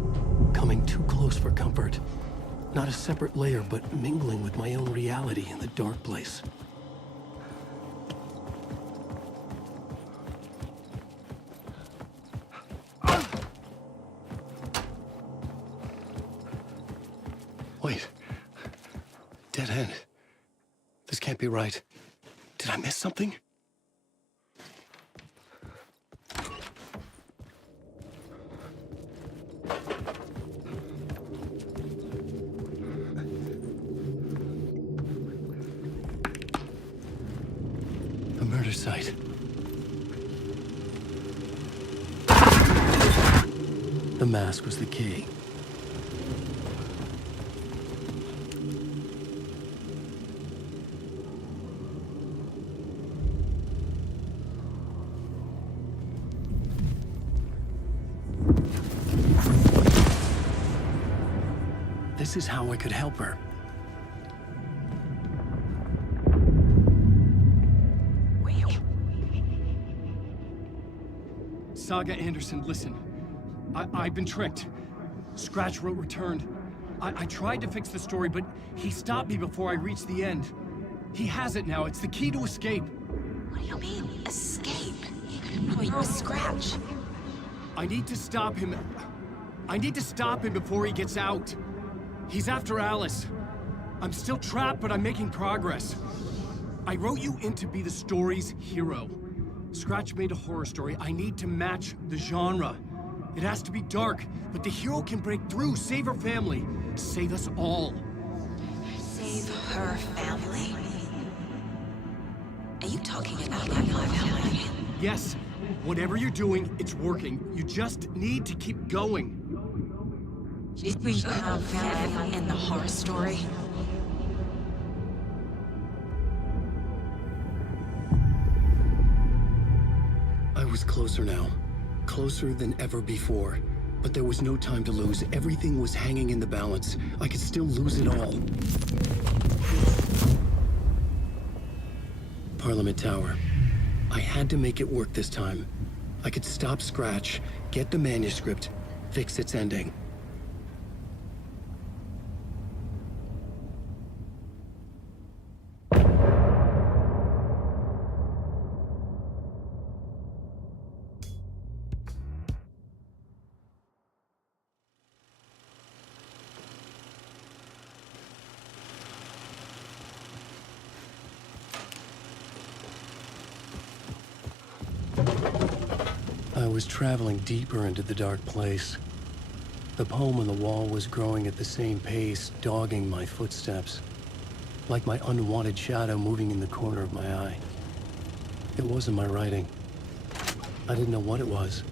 Coming too close for comfort. Not a separate layer, but mingling with my own reality in the dark place. Wait. Dead end. This can't be right. Did I miss something? The murder site. The mask was the key. This is how I could help her. Saga Anderson, listen. I've been tricked. Scratch wrote returned. I tried to fix the story, but he stopped me before I reached the end. He has it now. It's the key to escape. What do you mean, escape? Oh, you're a Scratch. I need to stop him. I need to stop him before he gets out. He's after Alice. I'm still trapped, but I'm making progress. I wrote you in to be the story's hero. Scratch made a horror story. I need to match the genre. It has to be dark, but the hero can break through, save her family, save us all. Save her family? Are you talking about my family? Yes, whatever you're doing, it's working. You just need to keep going. You have family in the horror story? I was closer now. Closer than ever before. But there was no time to lose. Everything was hanging in the balance. I could still lose it all. Parliament Tower. I had to make it work this time. I could stop Scratch, get the manuscript, fix its ending. I was traveling deeper into the dark place. The poem on the wall was growing at the same pace, dogging my footsteps, like my unwanted shadow moving in the corner of my eye. It wasn't my writing. I didn't know what it was.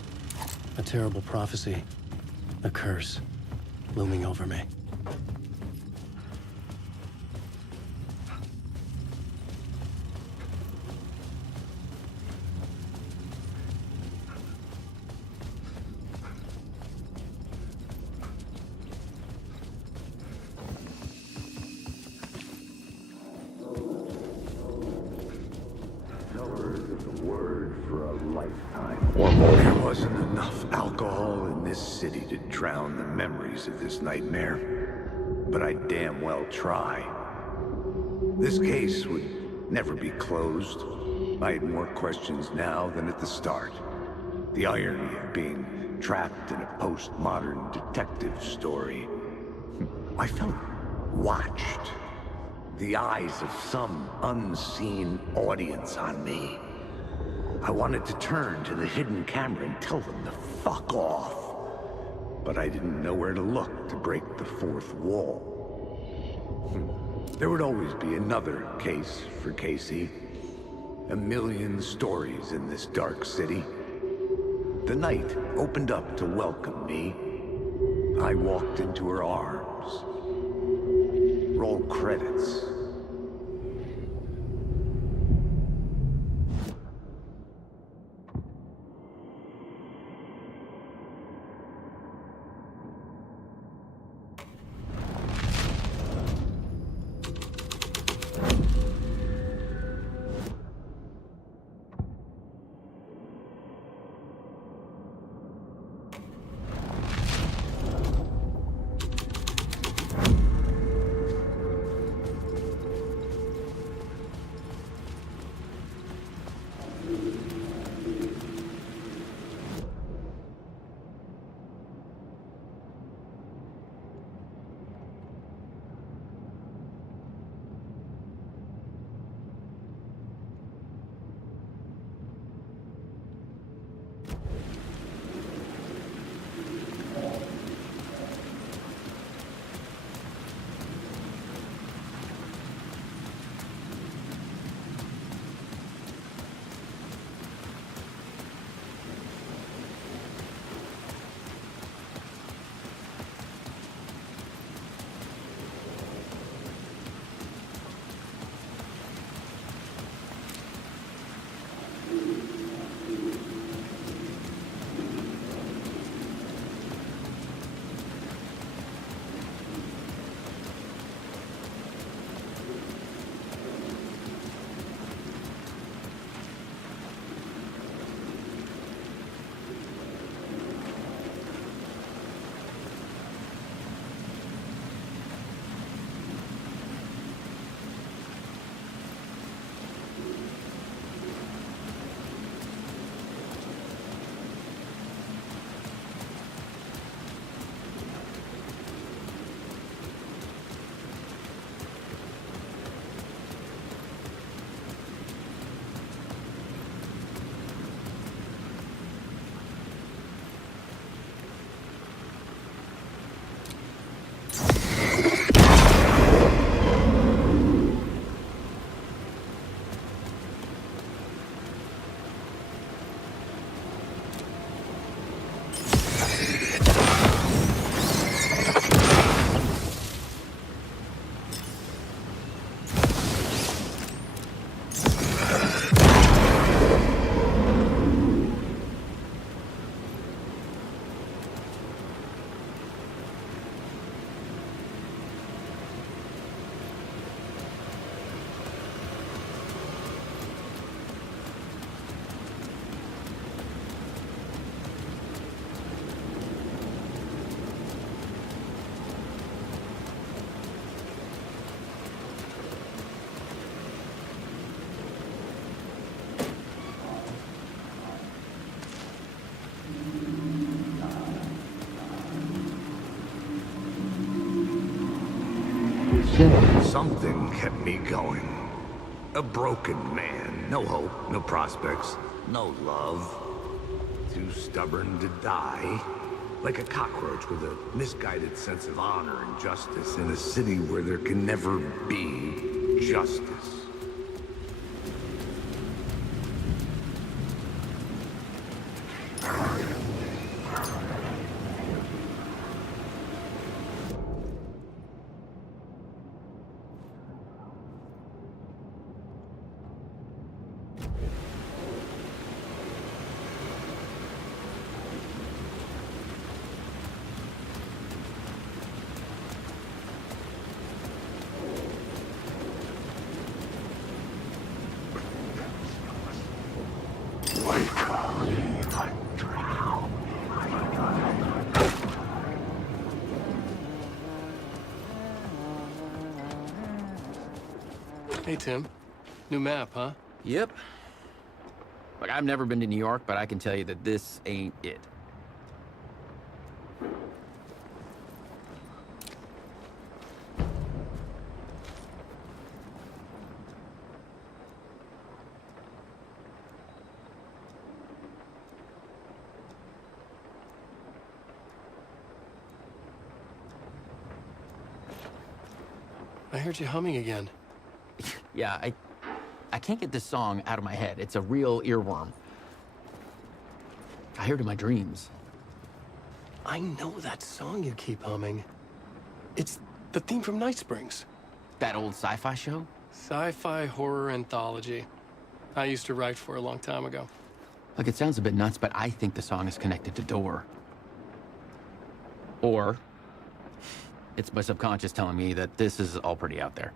A terrible prophecy, a curse, looming over me. There wasn't enough alcohol in this city to drown the memories of this nightmare, but I'd damn well try. This case would never be closed. I had more questions now than at the start. The irony of being trapped in a postmodern detective story. I felt watched. The eyes of some unseen audience on me. I wanted to turn to the hidden camera and tell them to fuck off. But I didn't know where to look to break the fourth wall. There would always be another case for Casey. A million stories in this dark city. The night opened up to welcome me. I walked into her arms. Roll credits. Something kept me going. A broken man. No hope, no prospects, no love. Too stubborn to die. Like a cockroach with a misguided sense of honor and justice in a city where there can never be justice. Hey, Tim. New map, huh? Yep. Look, I've never been to New York, but I can tell you that this ain't it. I heard you humming again. Yeah, I can't get this song out of my head. It's a real earworm. I hear it in my dreams. I know that song you keep humming. It's the theme from Night Springs. That old sci-fi show? Sci-fi horror anthology. I used to write for a long time ago. Look, it sounds a bit nuts, but I think the song is connected to Door. Or it's my subconscious telling me that this is all pretty out there.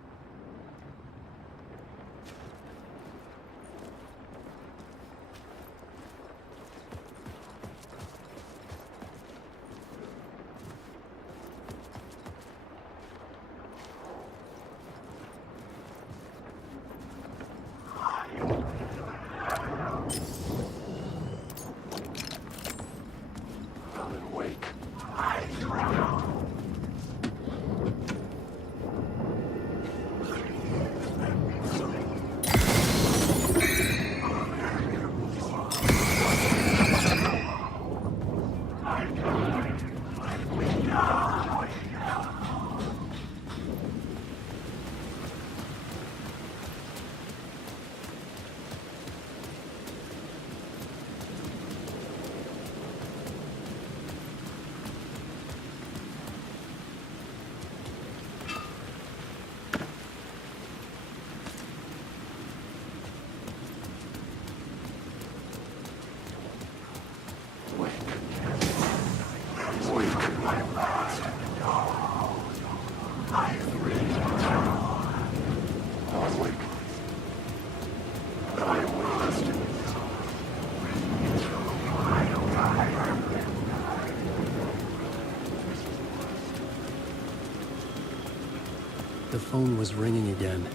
The phone was ringing again.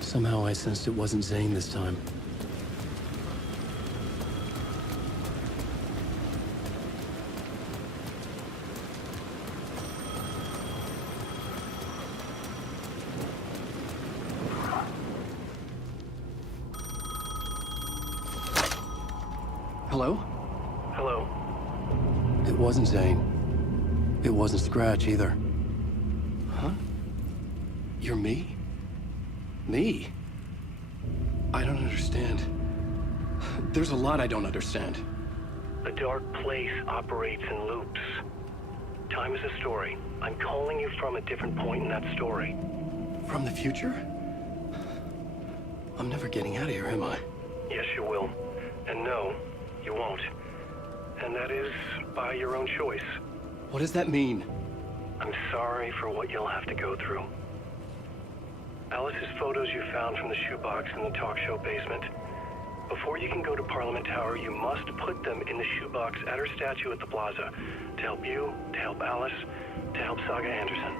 Somehow I sensed it wasn't Zane this time. Hello? Hello. It wasn't Zane. It wasn't Scratch either. Huh? You're me? Me? I don't understand. There's a lot I don't understand. The dark place operates in loops. Time is a story. I'm calling you from a different point in that story. From the future? I'm never getting out of here, am I? Yes, you will. And no, you won't. And that is by your own choice. What does that mean? I'm sorry for what you'll have to go through. Alice's photos you found from the shoebox in the talk show basement. Before you can go to Parliament Tower, you must put them in the shoebox at her statue at the plaza. To help you, to help Alice, to help Saga Anderson.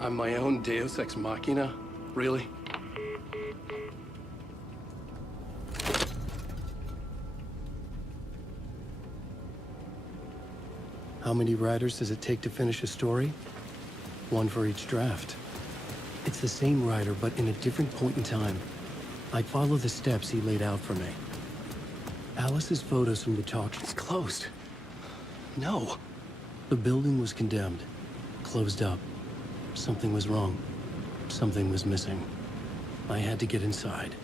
I'm my own Deus Ex Machina? Really? How many writers does it take to finish a story? One for each draft. It's the same writer, but in a different point in time. I'd follow the steps he laid out for me. Alice's photos from the talk... It's closed. No. The building was condemned. Closed up. Something was wrong. Something was missing. I had to get inside.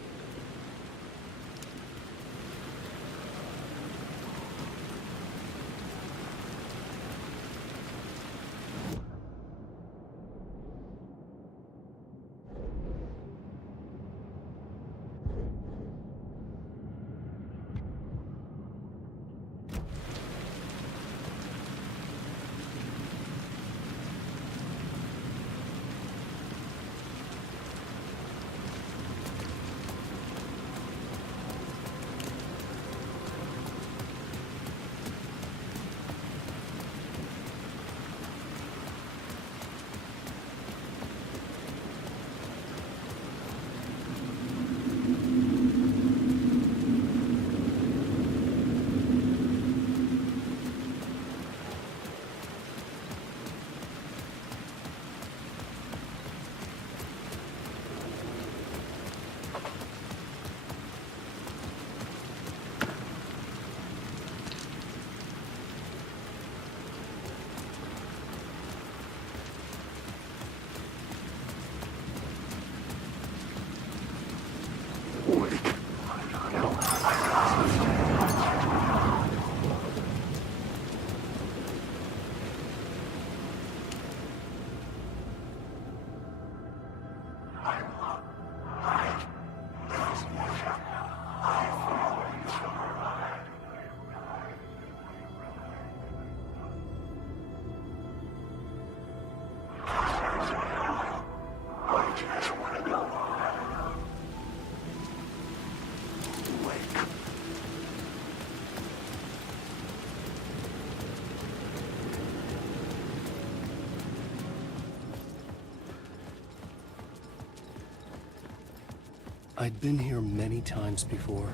I'd been here many times before.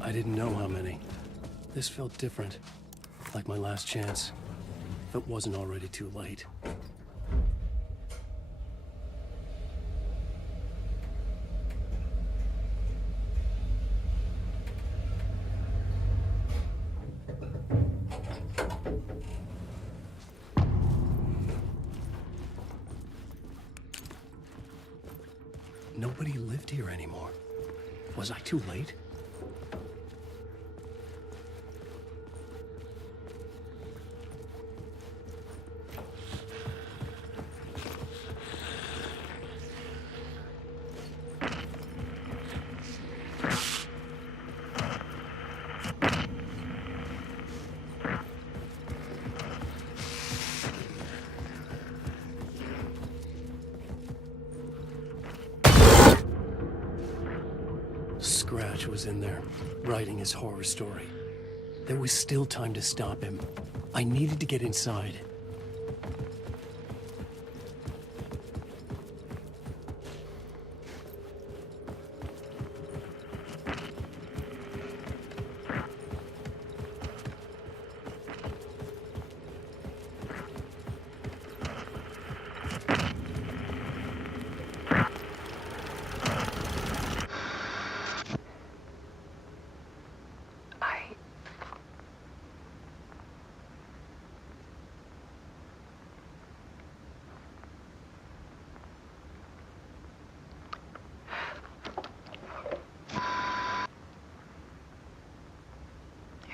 I didn't know how many. This felt different, like my last chance, if it wasn't already too late. Nobody lived here anymore. Was I too late? Scratch was in there, writing his horror story. There was still time to stop him. I needed to get inside.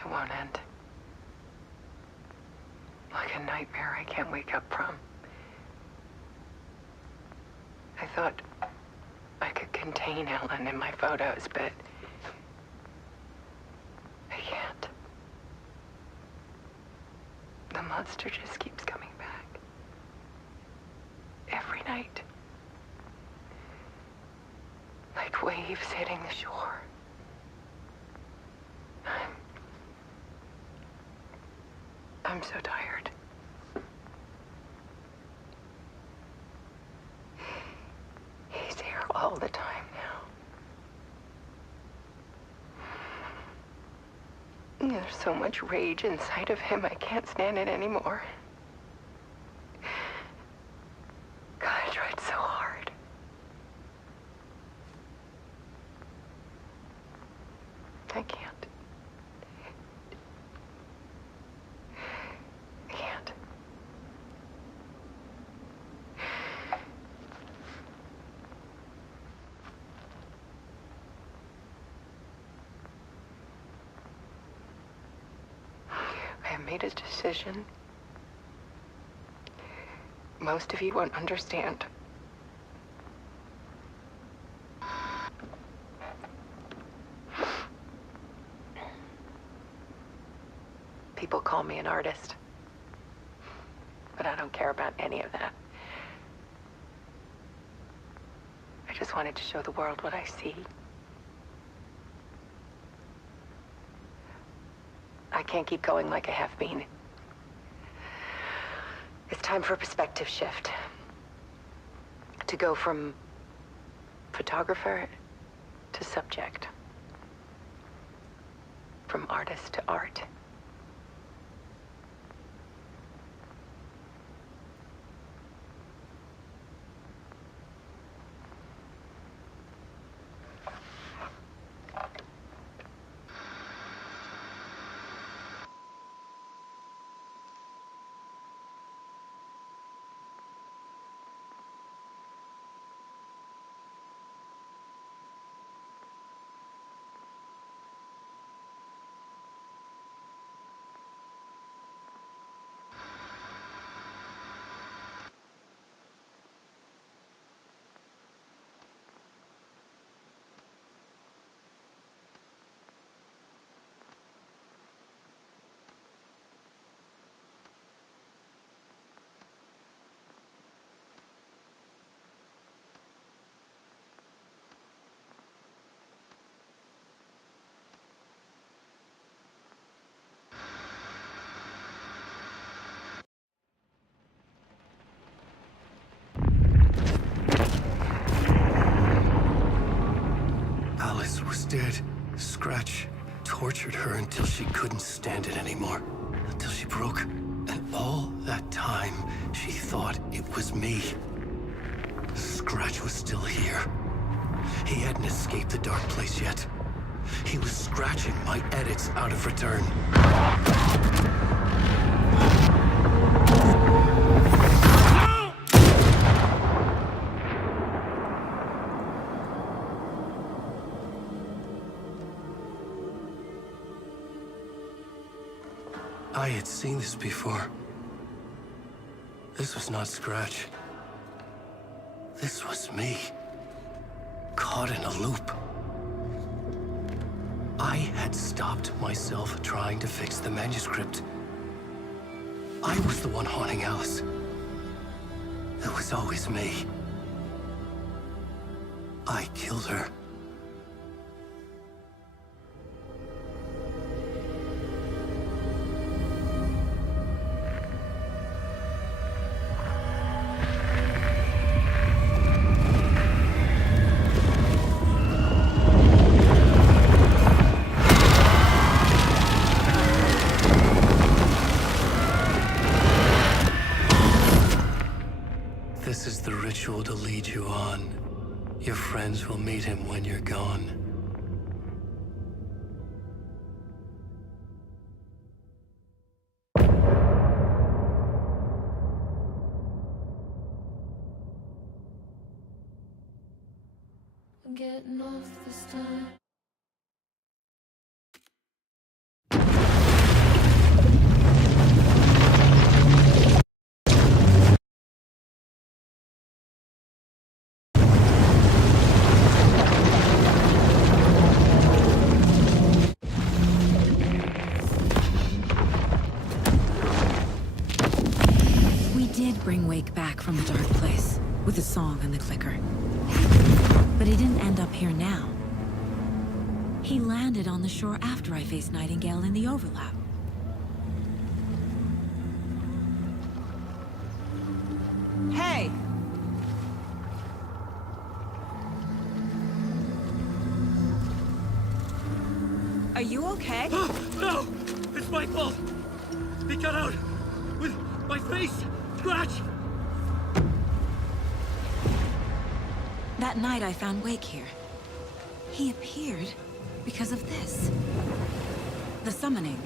It won't end. Like a nightmare I can't wake up from. I thought I could contain Ellen in my photos, but I can't. The monster just keeps coming back. Every night. Like waves hitting the shore. I'm so tired. He's here all the time now. There's so much rage inside of him, I can't stand it anymore. I can't. I can't. I have made a decision. Most of you won't understand. People call me an artist, but I don't care about any of that. I just wanted to show the world what I see. I can't keep going like I have been. It's time for a perspective shift. To go from photographer to subject. From artist to art. Alice was dead. Scratch tortured her until she couldn't stand it anymore. Until she broke. And all that time, she thought it was me. Scratch was still here. He hadn't escaped the dark place yet. He was scratching my edits out of return. I had seen this before. This was not Scratch. This was me. Caught in a loop. I had stopped myself trying to fix the manuscript. I was the one haunting Alice. It was always me. I killed her. This is the ritual to lead you on. Your friends will meet him when you're gone. I'm getting off this time. Bring Wake back from the dark place with the song and the clicker. But he didn't end up here now. He landed on the shore after I faced Nightingale in the overlap. Hey! Are you okay? No! It's my fault! He got out with my face! Scratch! That night I found Wake here. He appeared Because of this. The summoning.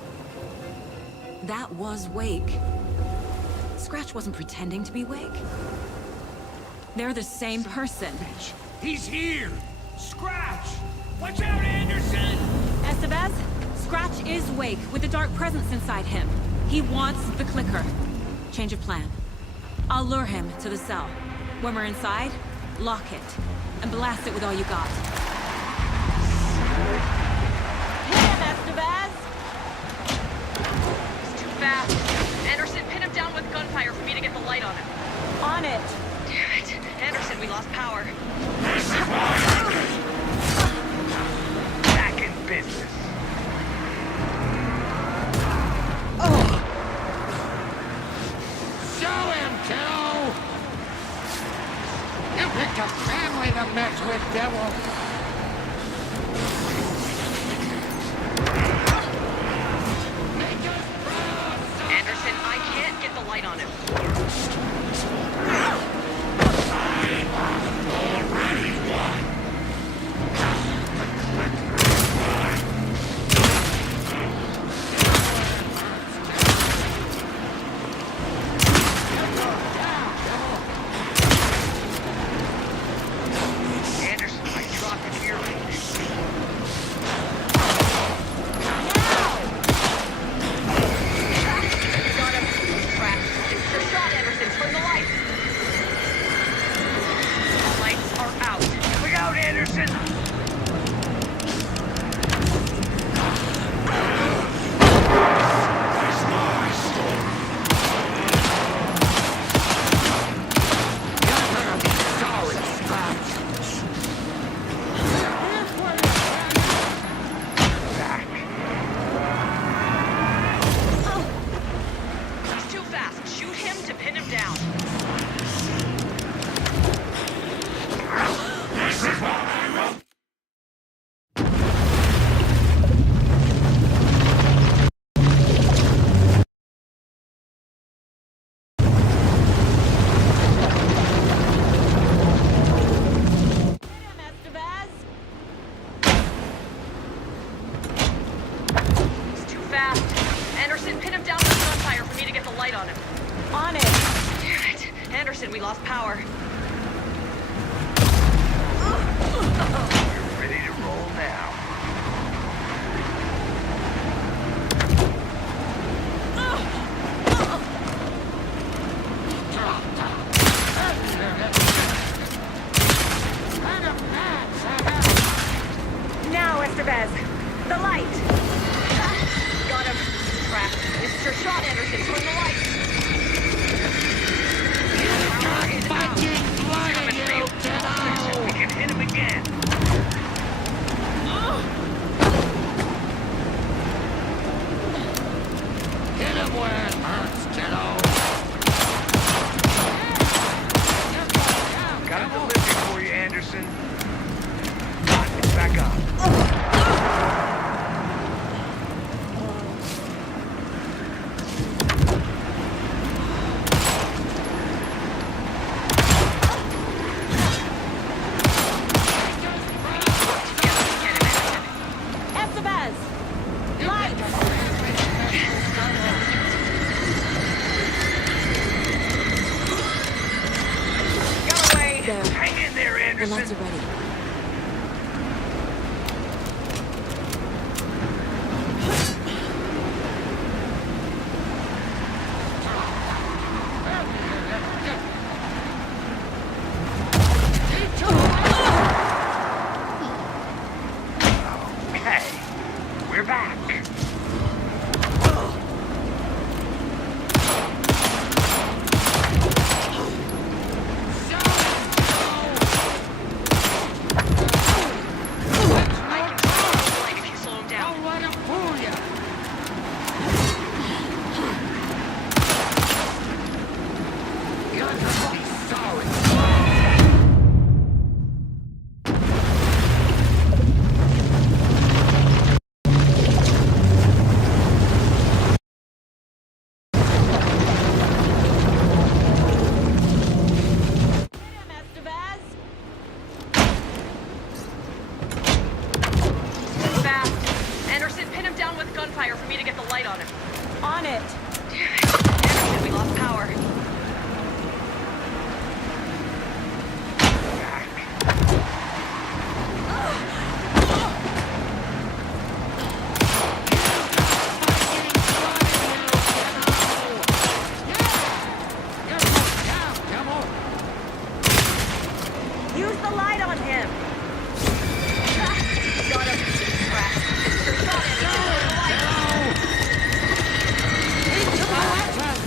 That was Wake. Scratch wasn't pretending to be Wake. They're the same person. He's here! Scratch! Watch out, Anderson! Estevez, Scratch is Wake with a dark presence inside him. He wants the clicker. Change of plan. I'll lure him to the cell. When we're inside, lock it. And blast it with all you got. Hit him, Estevez! He's too fast. Anderson, pin him down with gunfire for me to get the light on him. On it. Damn it. Anderson, we lost power. Back in business. Show him, kiddo! You picked a family to mess with, devil! Anderson, I can't get the light on him. Anderson, I dropped it here. Got him. Trapped. It's your shot, Anderson. Turn the lights. The lights are out. Look out, Anderson! He's too fast. Shoot him to pin him down. He's too fast. Anderson, pin him down with gunfire for me to get the light on him. On it. Damn it. Anderson, we lost power. You're ready to roll now. Now, Estevez. The light. Got him. Trapped. It's your shot, Anderson. Turn the lights. Power is out. Coming for you. We can hit him again. Hit him where it hurts, kiddo! Got a delivery for you, Anderson. It's back up. Estevez! Light! Got away. There. Hang in there, The Anderson. lights are ready. Okay, we're back. On it. Anderson, we lost power. Use the light on him. Got him.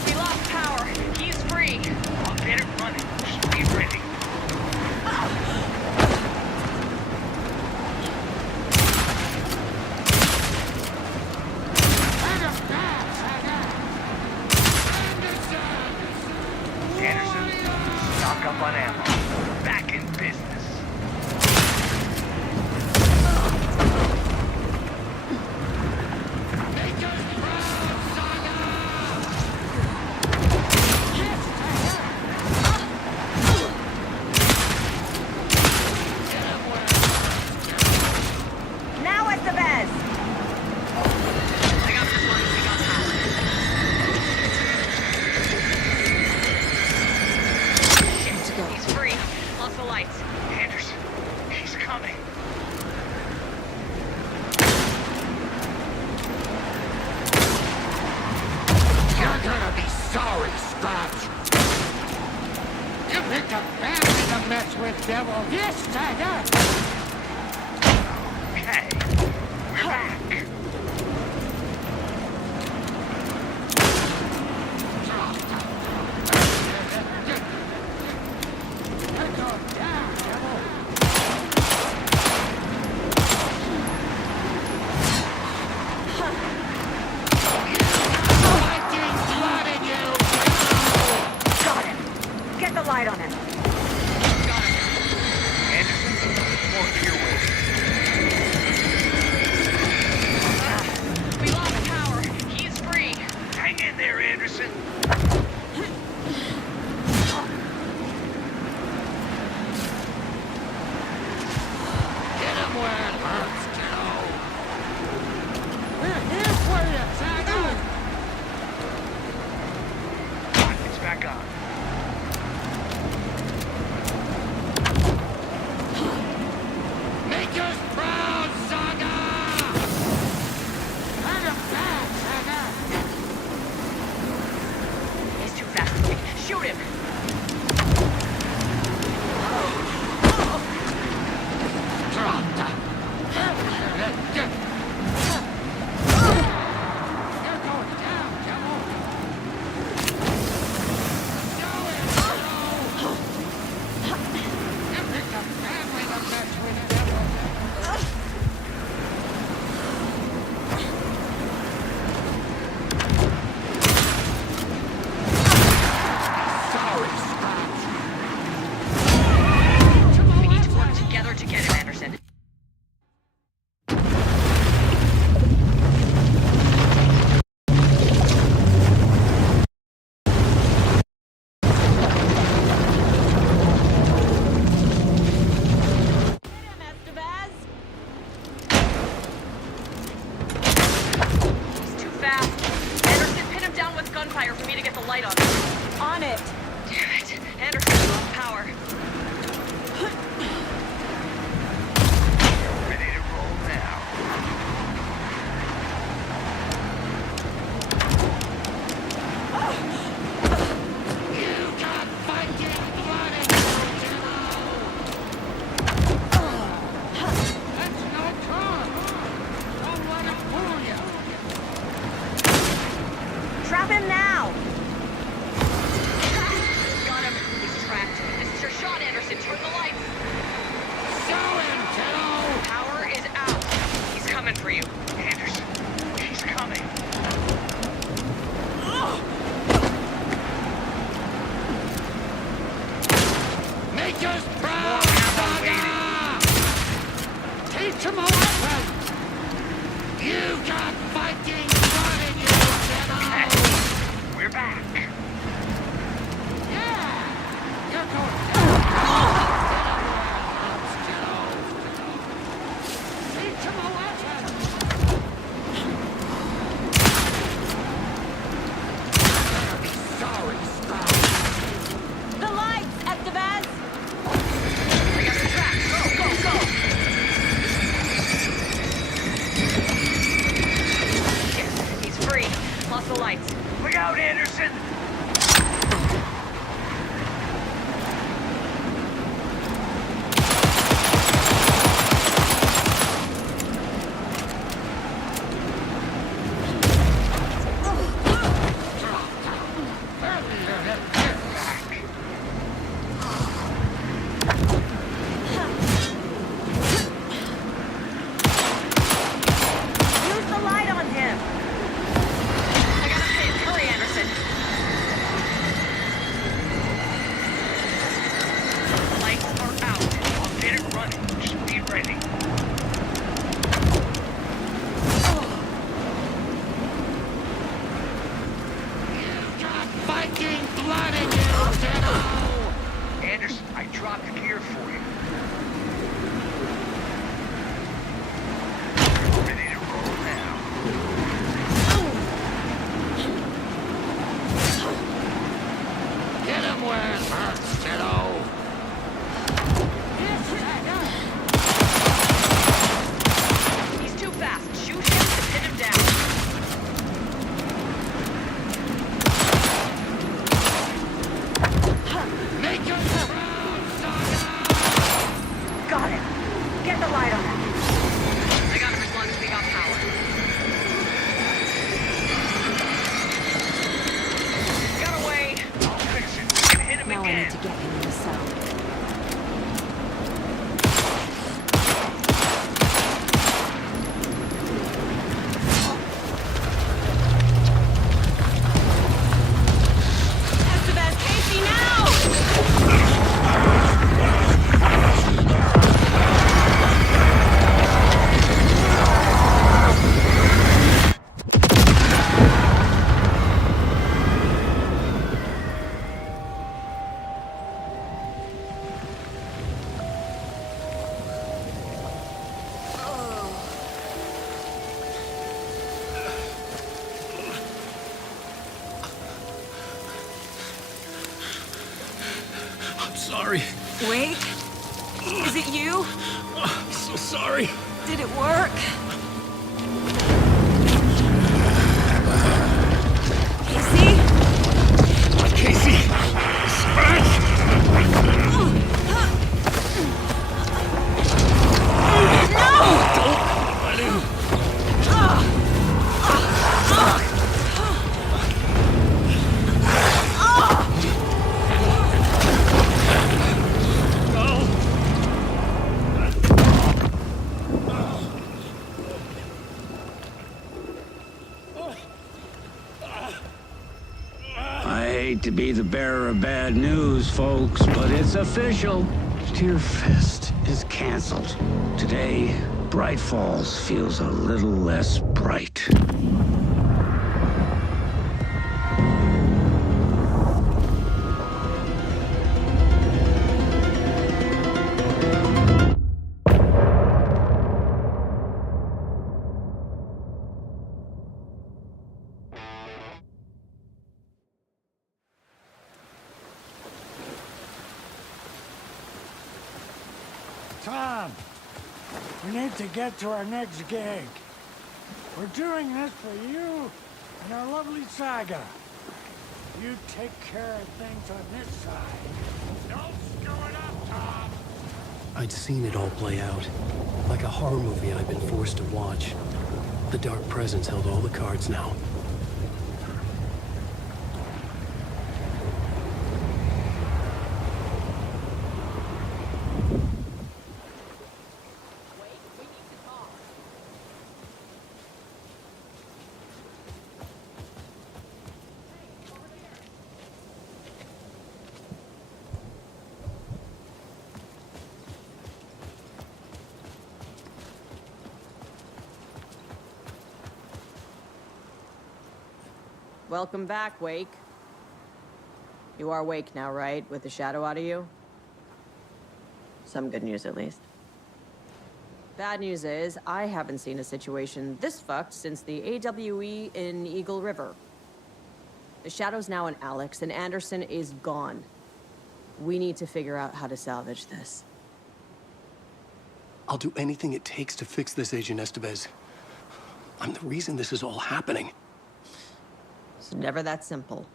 We lost power. He's free. I'll get it running. Just be ready. Anderson, stock up on ammo. Back in business. Now it's the best. I got this one. We got power. Shit, he's free. Lost the lights. Anderson, he's coming. You're gonna be sorry, Scratch. You picked a family to mess with, devil. Yes, Tiger. Okay, we're back. Got him. Get the light on him. Anderson, more to your way. We lost power. He's free. Hang in there, Anderson. Get him where it hurts, kiddo. We're here for you, Tiger. It's back on. Make us proud, Saga! Turn him back, Saga! He's too fast for me. Shoot him. You're going down, devil! You picked a family to mess with, devil! Sorry, Scratch! We need to work together to get him, Anderson. He's too fast. Anderson, pin him down with gunfire for me to get the light on him. On it. Damn it. Anderson lost power. Ready to roll now. You got fighting blood in you, devil! That's no turn! Don't let him fool you! Trap him now. Got him. He's trapped. This is your shot, Anderson. Turn the lights. Show him, kiddo! Power is out. He's coming for you. Anderson, he's coming. Make us proud, Saga! Teach him a weapon! You got fighting blood in you, devil! We're back. Yeah! You're going down! Teach him a weapon! sorry. Wake? Is it you? I'm so sorry. Did it work? Casey! Scratch! I hate to be the bearer of bad news, folks, but it's official. Tear Fest is canceled. Today, Bright Falls feels a little less bright. Tom, we need to get to our next gig. We're doing this for you and our lovely saga. You take care of things on this side. Don't screw it up, Tom! I'd seen it all play out. Like a horror movie I'd been forced to watch. The Dark Presence held all the cards now. Welcome back, Wake. You are Wake now, right? With the shadow out of you? Some good news, at least. Bad news is, I haven't seen a situation this fucked since the AWE in Eagle River. The shadow's now in Alex, and Anderson is gone. We need to figure out how to salvage this. I'll do anything it takes to fix this, Agent Estevez. I'm the reason this is all happening. It's never that simple.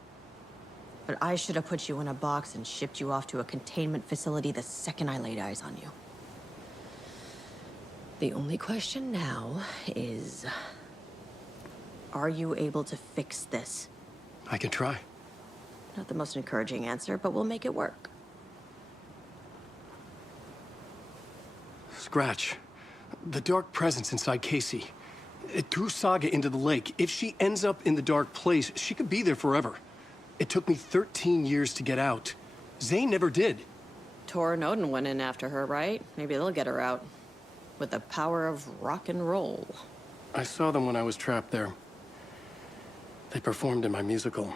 But I should have put you in a box and shipped you off to a containment facility the second I laid eyes on you. The only question now is... are you able to fix this? I can try. Not the most encouraging answer, but we'll make it work. Scratch. The Dark Presence inside Casey. It threw Saga into the lake. If she ends up in the Dark Place, she could be there forever. It took me 13 years to get out. Zane never did. Tor and Odin went in after her, right? Maybe they'll get her out. With the power of rock and roll. I saw them when I was trapped there. They performed in my musical.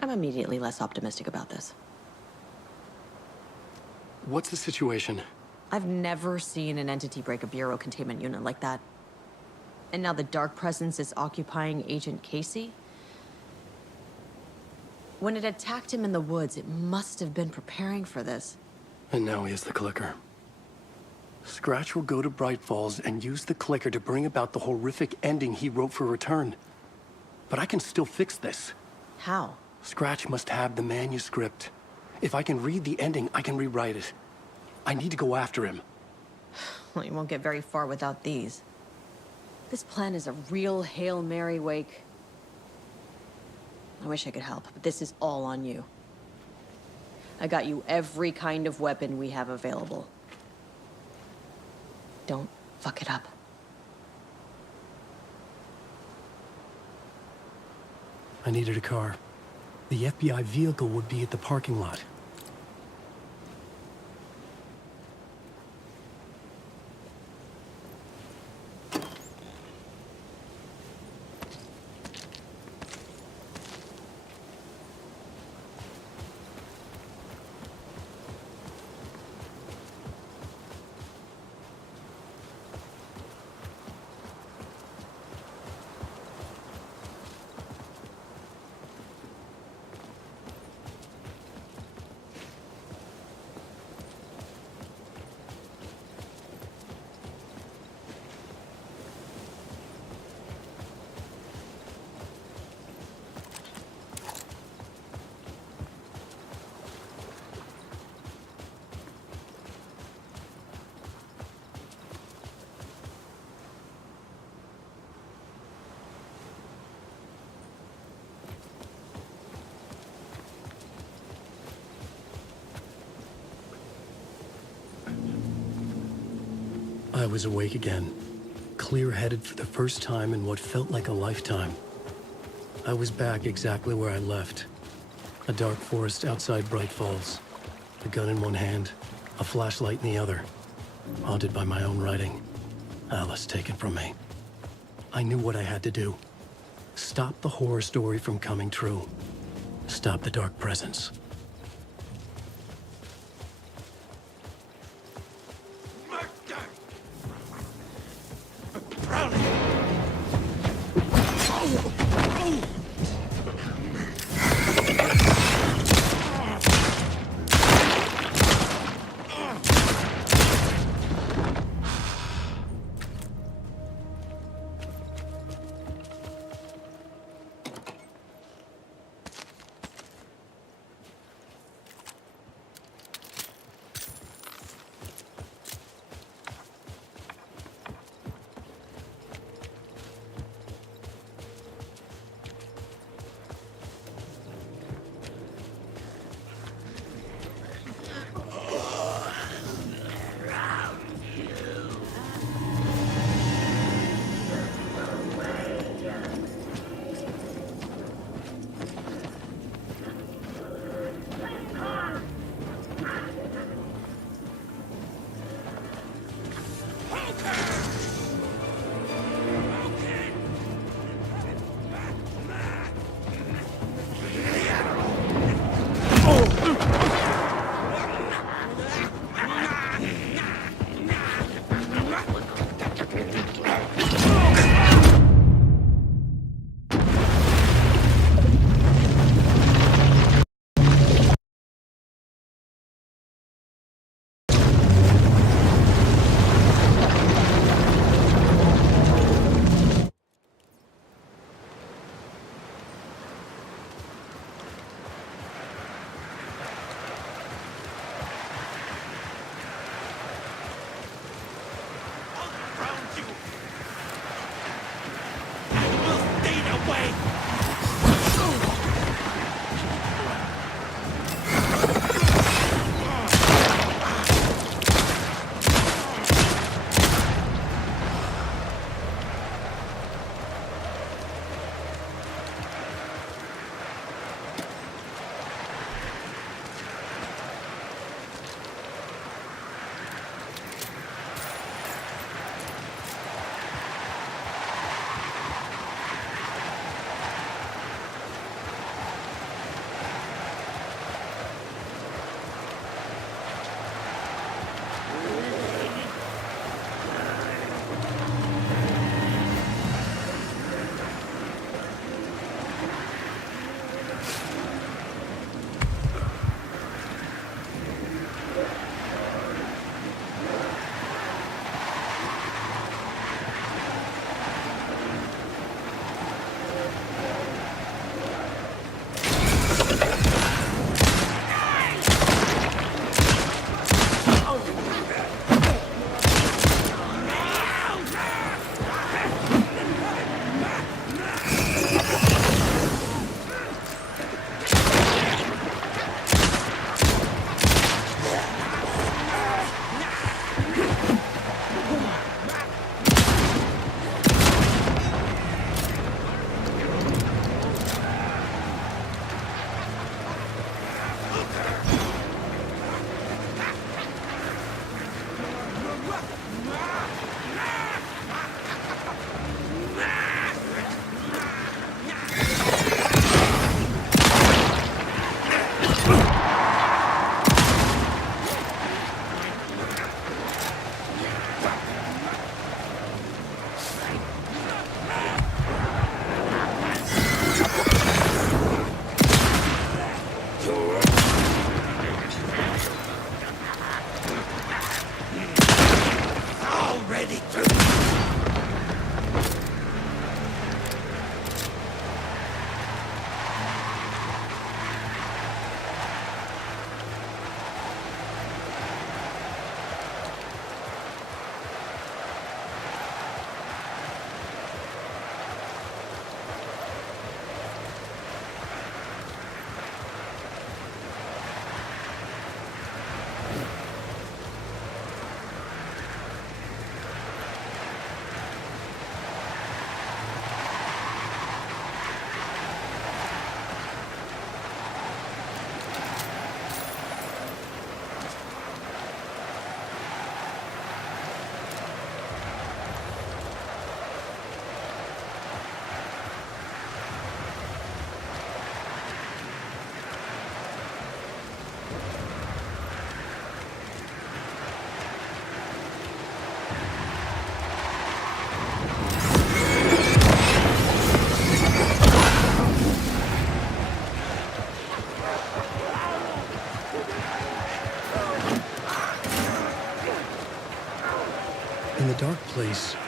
I'm immediately less optimistic about this. What's the situation? I've never seen an entity break a Bureau containment unit like that. And now the Dark Presence is occupying Agent Casey? When it attacked him in the woods, it must have been preparing for this. And now he has the clicker. Scratch will go to Bright Falls and use the clicker to bring about the horrific ending he wrote for Return. But I can still fix this. How? Scratch must have the manuscript. If I can read the ending, I can rewrite it. I need to go after him. Well, you won't get very far without these. This plan is a real Hail Mary, Wake. I wish I could help, but this is all on you. I got you every kind of weapon we have available. Don't fuck it up. I needed a car. The FBI vehicle would be at the parking lot. I was awake again, clear-headed for the first time in what felt like a lifetime. I was back exactly where I left. A dark forest outside Bright Falls. A gun in one hand, a flashlight in the other. Haunted by my own writing. Alice taken from me. I knew what I had to do. Stop the horror story from coming true. Stop the dark presence.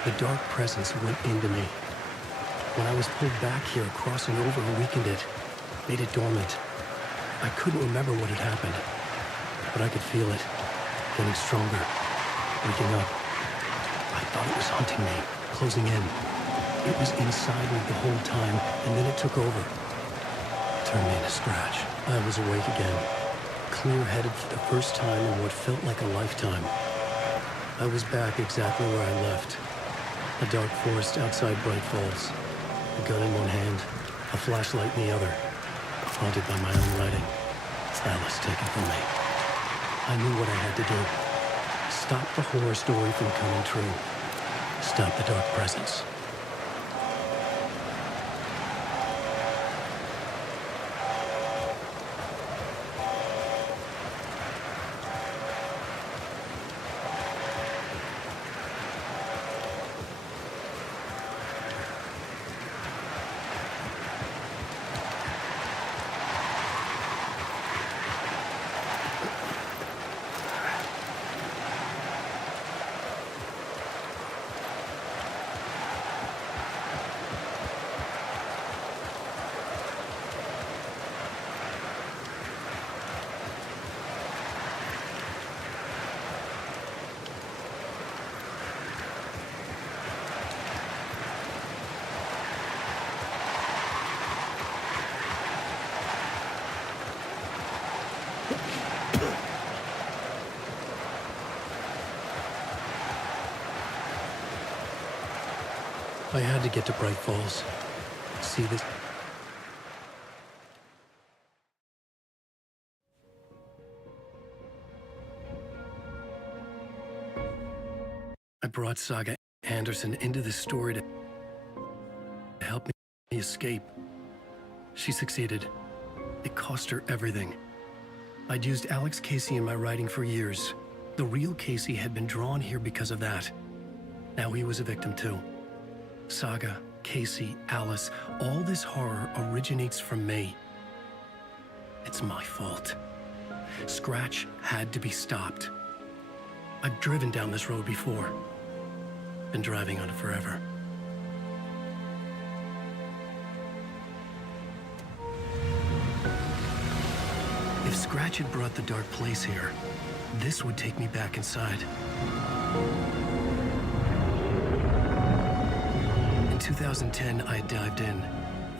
The dark presence went into me. When I was pulled back here, crossing over weakened it, made it dormant. I couldn't remember what had happened, but I could feel it, getting stronger, waking up. I thought it was hunting me, closing in. It was inside me the whole time, and then it took over. Turned me into Scratch. I was awake again, clear-headed for the first time in what felt like a lifetime. I was back exactly where I left. A dark forest outside Bright Falls. A gun in one hand, a flashlight in the other. Haunted by my own writing. Alice taken from me. I knew what I had to do. Stop the horror story from coming true. Stop the dark presence. I had to get to Bright Falls. See this? I brought Saga Anderson into this story to help me escape. She succeeded. It cost her everything. I'd used Alex Casey in my writing for years. The real Casey had been drawn here because of that. Now he was a victim too. Saga, Casey, Alice, all this horror originates from me. It's my fault. Scratch had to be stopped. I've driven down this road before. Been driving on it forever. If Scratch had brought the dark place here, this would take me back inside. In 2010, I dived in,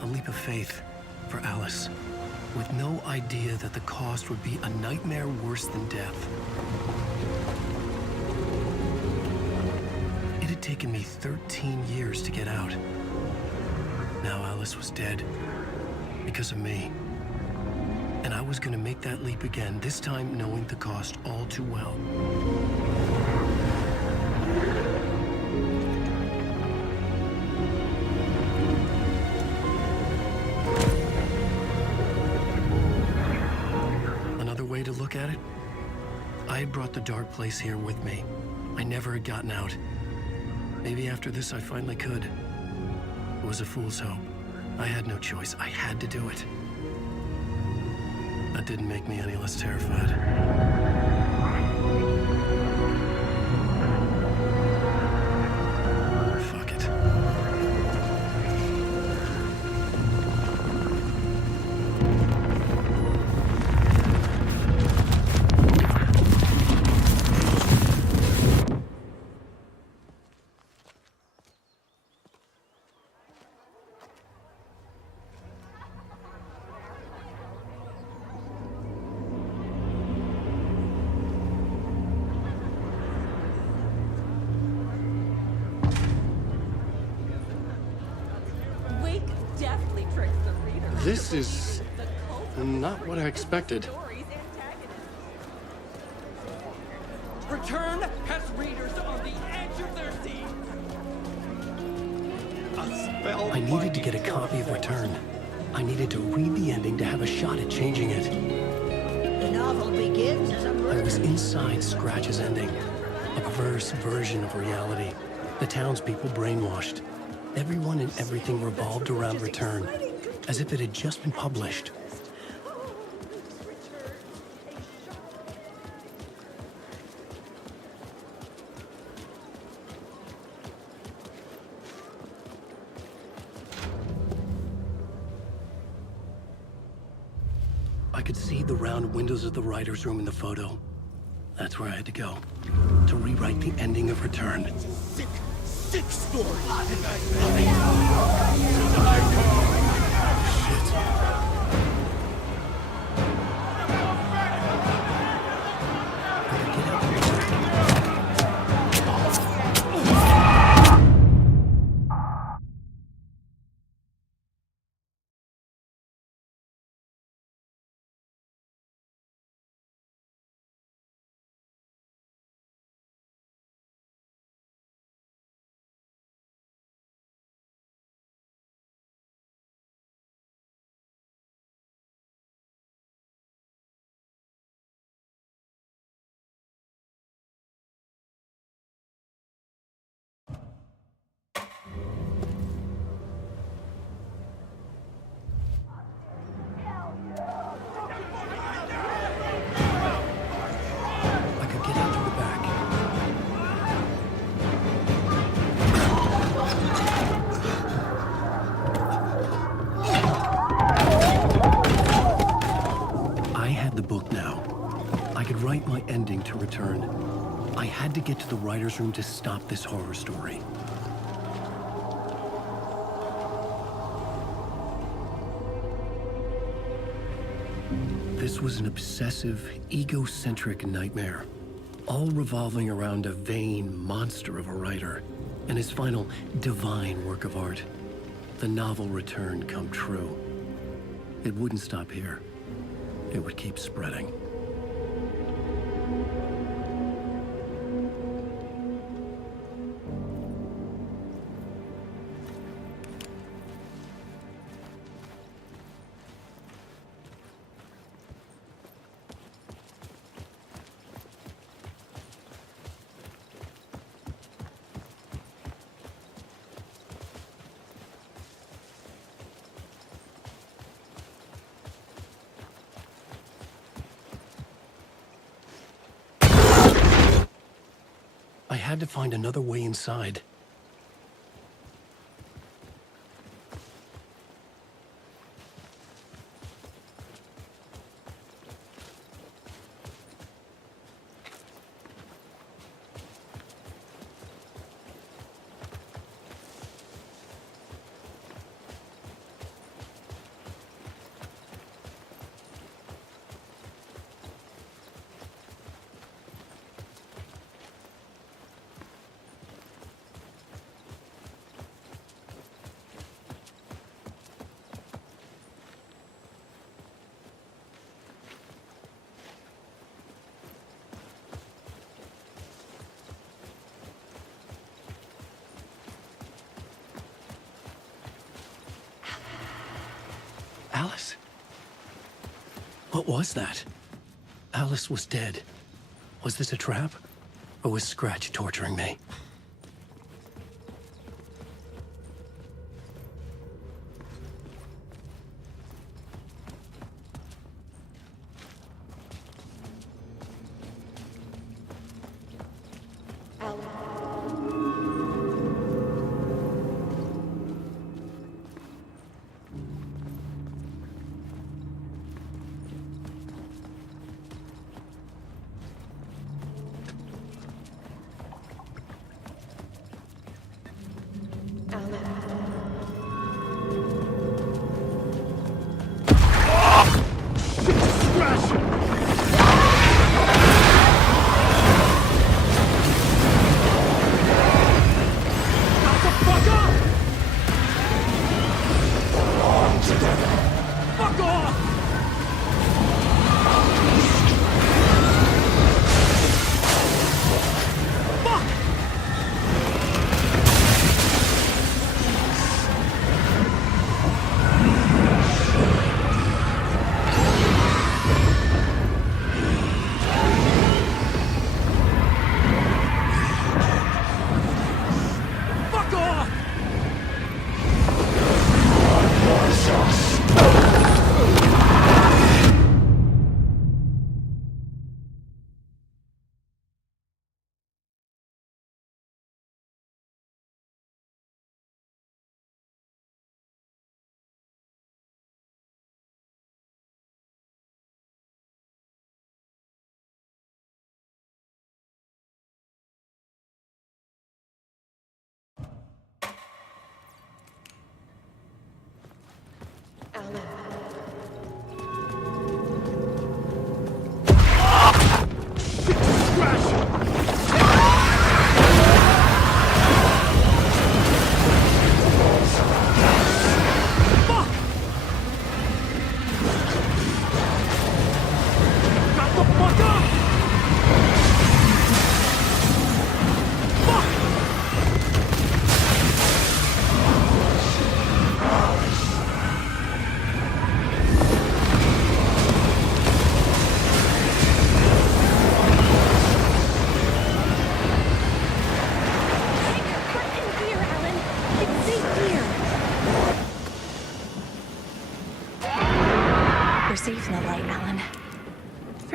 a leap of faith for Alice, with no idea that the cost would be a nightmare worse than death. It had taken me 13 years to get out. Now Alice was dead, because of me. And I was gonna make that leap again, this time knowing the cost all too well. Another way to look at it, I had brought the dark place here with me. I never had gotten out. Maybe after this I finally could. It was a fool's hope. I had no choice. I had to do it. That didn't make me any less terrified. Fuck it. This is not what I expected. Return has readers on the edge of their seats. I needed to get a copy of Return. I needed to read the ending to have a shot at changing it. The novel begins as a murder. I was inside Scratch's ending. A perverse version of reality. The townspeople brainwashed. Everyone and everything revolved around Return, as if it had just been published. I could see the round windows of the writer's room in the photo. That's where I had to go. To rewrite the ending of Return. Sick story. I could get out through the back. I had the book now. I could write my ending to Return. I had to get to the writer's room to stop this horror story. This was an obsessive, egocentric nightmare, all revolving around a vain monster of a writer and his final divine work of art, the novel Return come true. It wouldn't stop here. It would keep spreading. I had to find another way inside. Alice? What was that? Alice was dead. Was this a trap? Or was Scratch torturing me?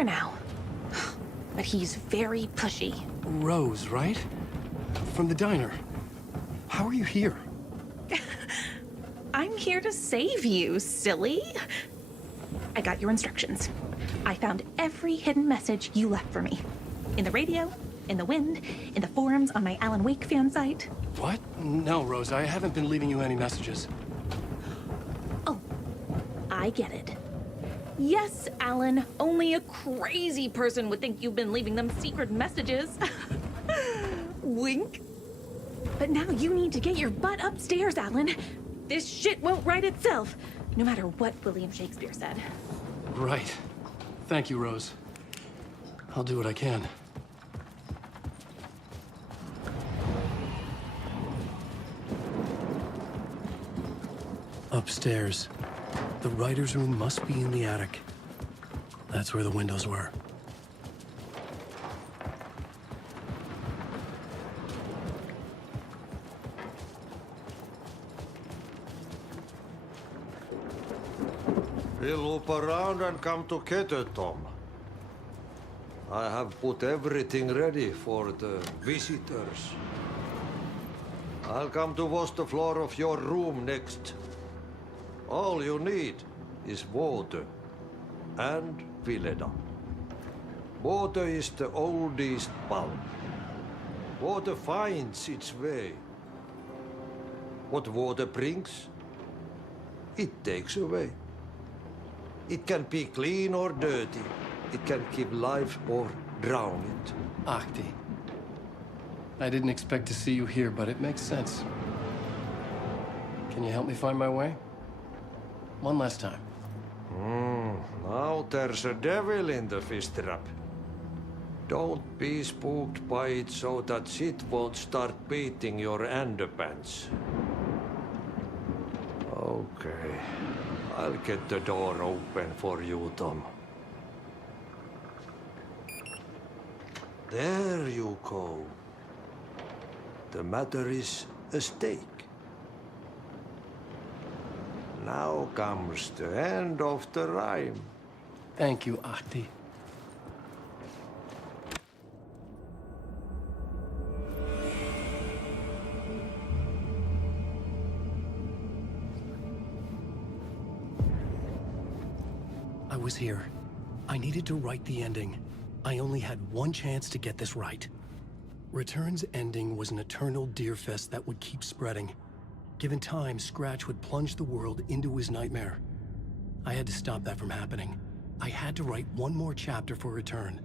here now. But he's very pushy. Rose, right? From the diner. How are you here? I'm here to save you, silly. I got your instructions. I found every hidden message you left for me. In the radio, in the wind, in the forums on my Alan Wake fan site. What? No, Rose, I haven't been leaving you any messages. Oh, I get it. Yes, Alan, only a crazy person would think you've been leaving them secret messages. Wink. But now you need to get your butt upstairs, Alan. This shit won't right itself, no matter what William Shakespeare said. Right. Thank you, Rose. I'll do what I can. Upstairs. The writer's room must be in the attic. That's where the windows were. We'll loop around and come together, Tom. I have put everything ready for the visitors. I'll come to wash the floor of your room next. All you need is water and Vileda. Water is the oldest bulb. Water finds its way. What water brings, it takes away. It can be clean or dirty. It can give life or drown it. Ahti. I didn't expect to see you here, but it makes sense. Can you help me find my way? One last time. Now there's a devil in the fish trap. Don't be spooked by it so that shit won't start beating your underpants. Okay. I'll get the door open for you, Tom. There you go. The matter is a stake. Now comes the end of the rhyme. Thank you, Ahti. I was here. I needed to write the ending. I only had one chance to get this right. Return's ending was an eternal deerfest that would keep spreading. Given time, Scratch would plunge the world into his nightmare. I had to stop that from happening. I had to write one more chapter for Return.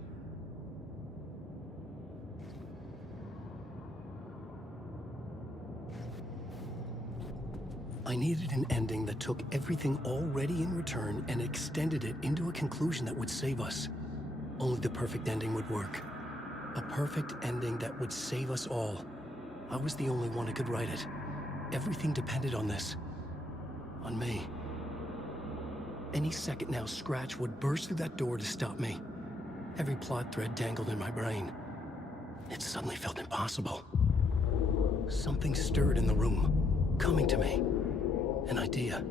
I needed an ending that took everything already in Return and extended it into a conclusion that would save us. Only the perfect ending would work. A perfect ending that would save us all. I was the only one who could write it. Everything depended on this. On me. Any second now, Scratch would burst through that door to stop me. Every plot thread dangled in my brain. It suddenly felt impossible. Something stirred in the room, coming to me. An idea.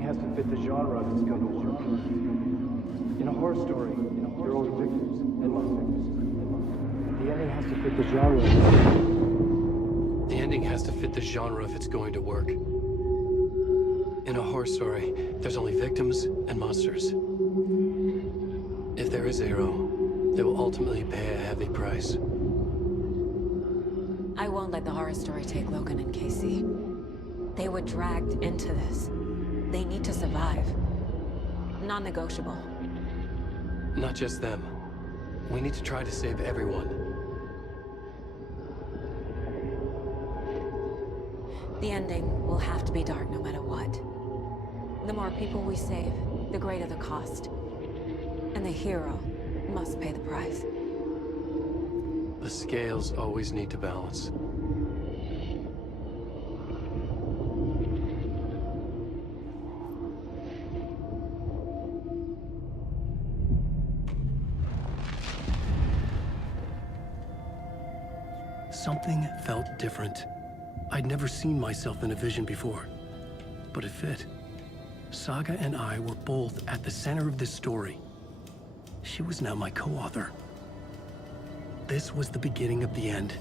Has to fit the genre if it's going to work. In a horror story, there are always victims and monsters. The ending has to fit the genre. The ending has to fit the genre if it's going to work. In a horror story, there's only victims and monsters. If there is a hero, they will ultimately pay a heavy price. I won't let the horror story take Logan and Casey. They were dragged into this. They need to survive. Non-negotiable. Not just them. We need to try to save everyone. The ending will have to be dark no matter what. The more people we save, the greater the cost. And the hero must pay the price. The scales always need to balance. Something felt different. I'd never seen myself in a vision before, but it fit. Saga and I were both at the center of this story. She was now my co-author. This was the beginning of the end.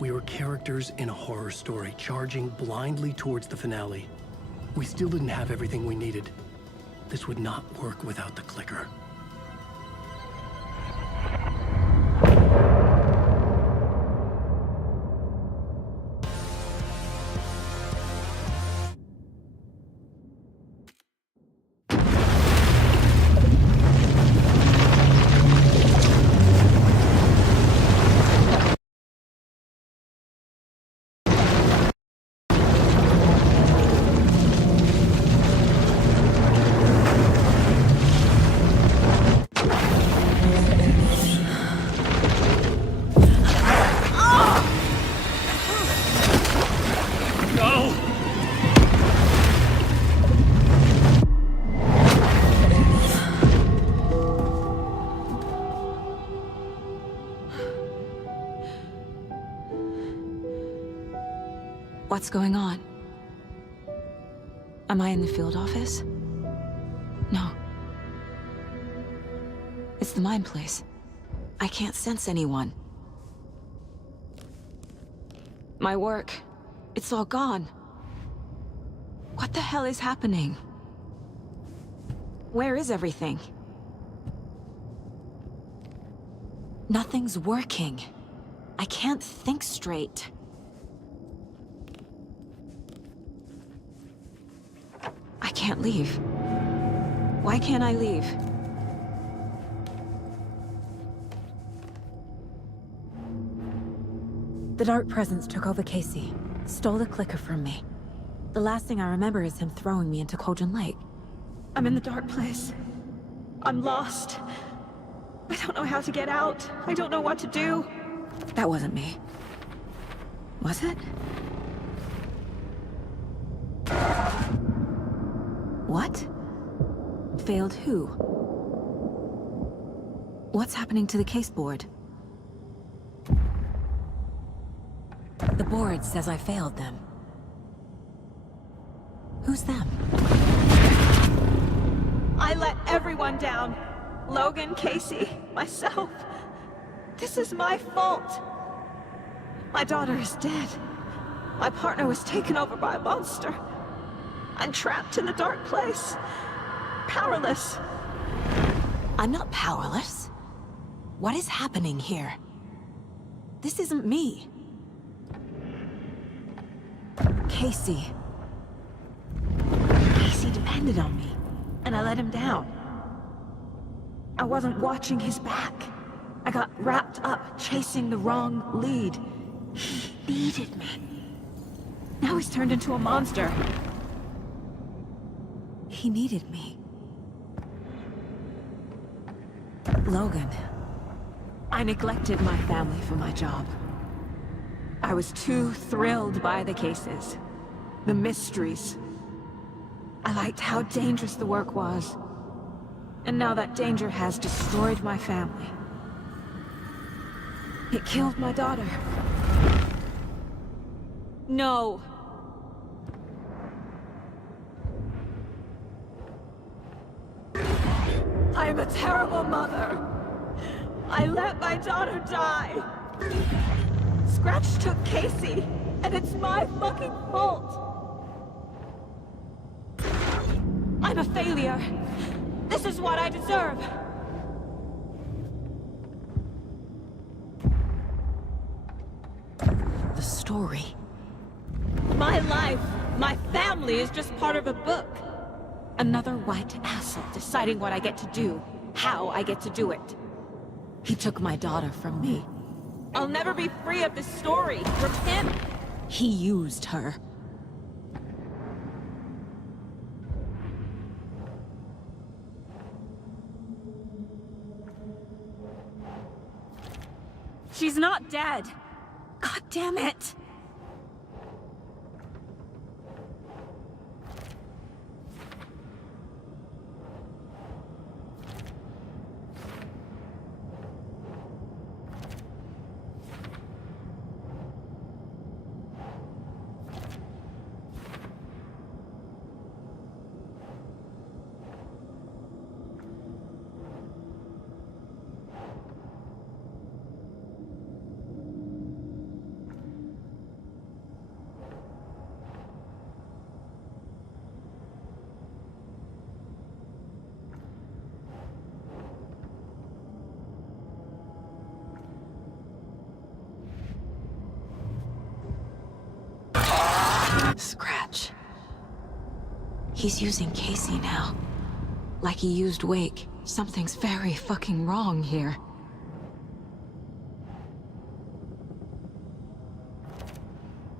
We were characters in a horror story, charging blindly towards the finale. We still didn't have everything we needed. This would not work without the clicker. What's going on? Am I in the field office? No. It's the mine place. I can't sense anyone. My work, it's all gone. What the hell is happening? Where is everything? Nothing's working. I can't think straight. I can't leave. Why can't I leave? The Dark Presence took over Casey, stole the clicker from me. The last thing I remember is him throwing me into Cauldron Lake. I'm in the dark place. I'm lost. I don't know how to get out. I don't know what to do. That wasn't me. Was it? What? Failed who? What's happening to the case board? The board says I failed them. Who's them? I let everyone down. Logan, Casey, myself. This is my fault. My daughter is dead. My partner was taken over by a monster. I'm trapped in a dark place. Powerless. I'm not powerless. What is happening here? This isn't me. Casey. Casey depended on me, and I let him down. I wasn't watching his back. I got wrapped up chasing the wrong lead. He needed me. Now he's turned into a monster. He needed me. Logan. I neglected my family for my job. I was too thrilled by the cases, the mysteries. I liked how dangerous the work was. And now that danger has destroyed my family. It killed my daughter. No. I'm a terrible mother. I let my daughter die. Scratch took Casey, and it's my fucking fault. I'm a failure. This is what I deserve. The story. My life, my family is just part of a book. Another white asshole deciding what I get to do, how I get to do it. He took my daughter from me. I'll never be free of this story from him. He used her. She's not dead. God damn it! He's using Casey now. Like he used Wake. Something's very fucking wrong here.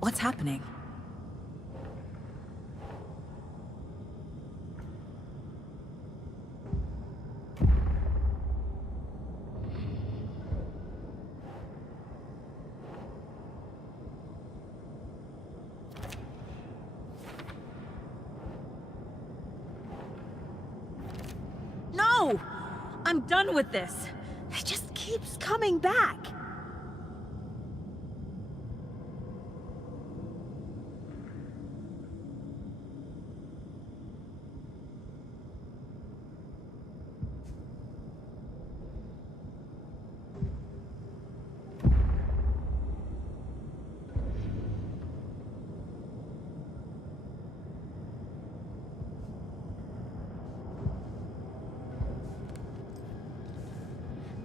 What's happening? No! I'm done with this. It just keeps coming back.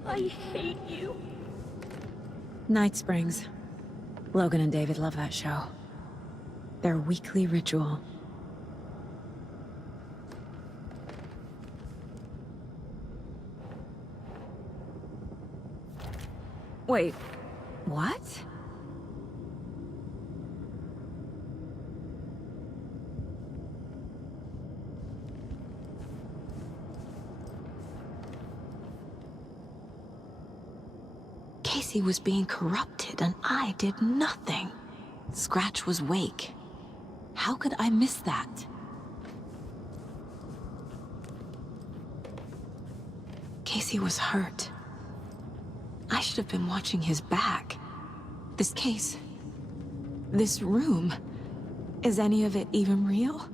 I hate you. Night Springs. Logan and David love that show. Their weekly ritual. Wait, what? Casey was being corrupted, and I did nothing. Scratch was Wake. How could I miss that? Casey was hurt. I should have been watching his back. This case... this room... is any of it even real?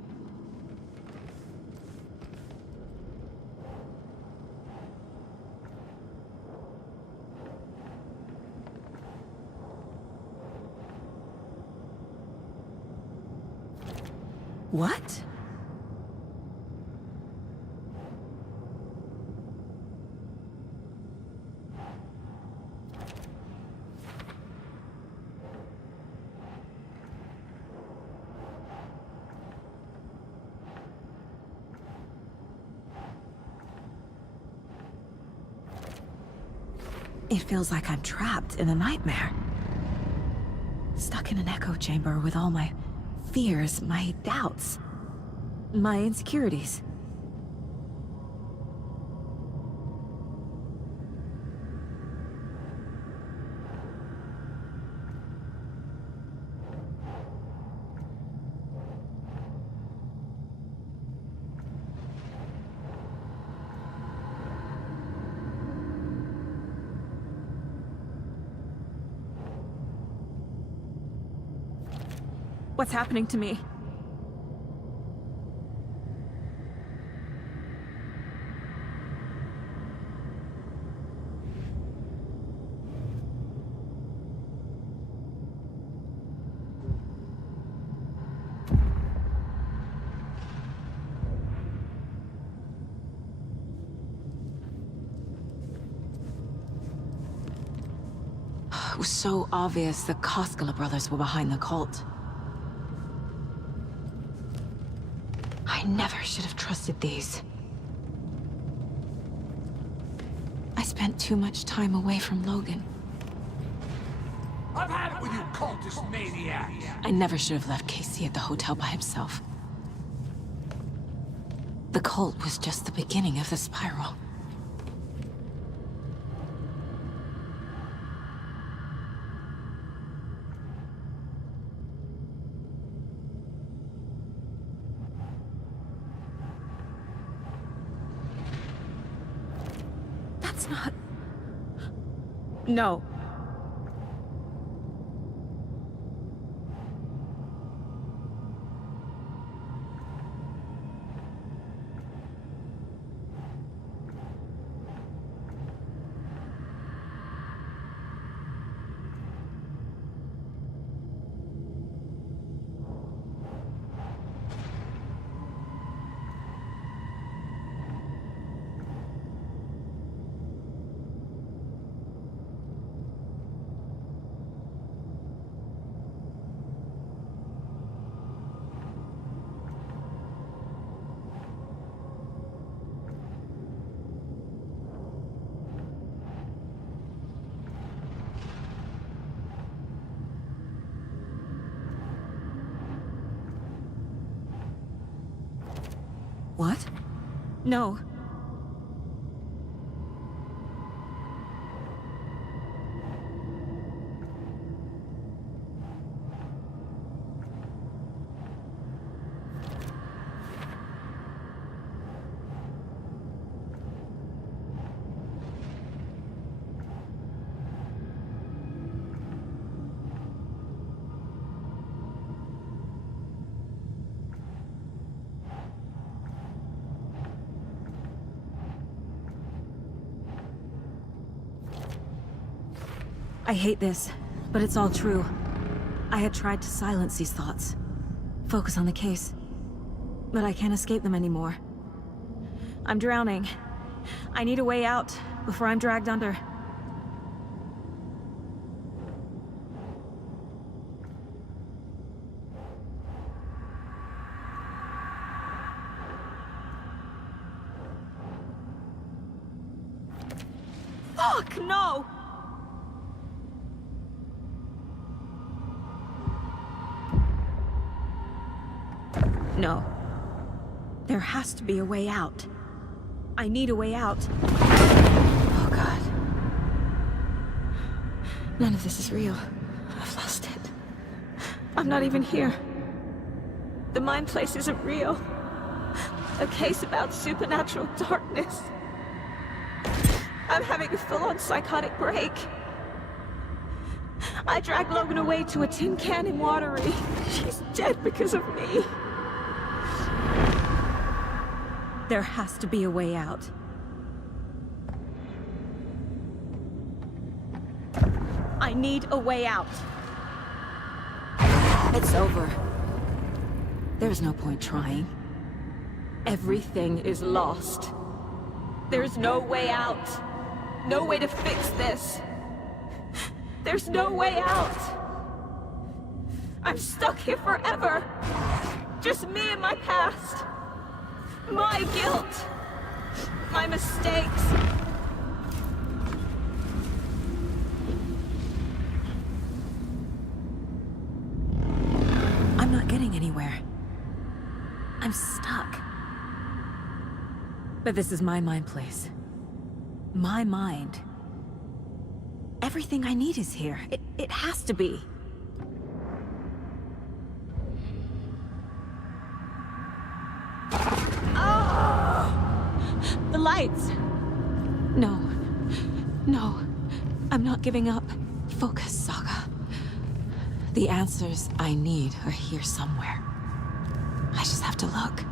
What? It feels like I'm trapped in a nightmare. Stuck in an echo chamber with all my fears, my doubts, my insecurities. What's happening to me? It was so obvious the Koskela brothers were behind the cult. I never should have trusted these. I spent too much time away from Logan. I've had it with you cultist maniacs! I never should have left Casey at the hotel by himself. The cult was just the beginning of the spiral. That's not... No. What? No. I hate this, but it's all true. I had tried to silence these thoughts. Focus on the case. But I can't escape them anymore. I'm drowning. I need a way out before I'm dragged under. Fuck, no! No. There has to be a way out. I need a way out. Oh, God. None of this is real. I've lost it. I'm not even here. The mind place isn't real. A case about supernatural darkness. I'm having a full-on psychotic break. I dragged Logan away to a tin can in Watery. She's dead because of me. There has to be a way out. I need a way out. It's over. There's no point trying. Everything is lost. There's no way out. No way to fix this. There's no way out. I'm stuck here forever. Just me and my past. My guilt. My mistakes. I'm not getting anywhere. I'm stuck. But this is my mind place. My mind. Everything I need is here. It has to be. The lights! No. No. I'm not giving up. Focus, Saga. The answers I need are here somewhere. I just have to look.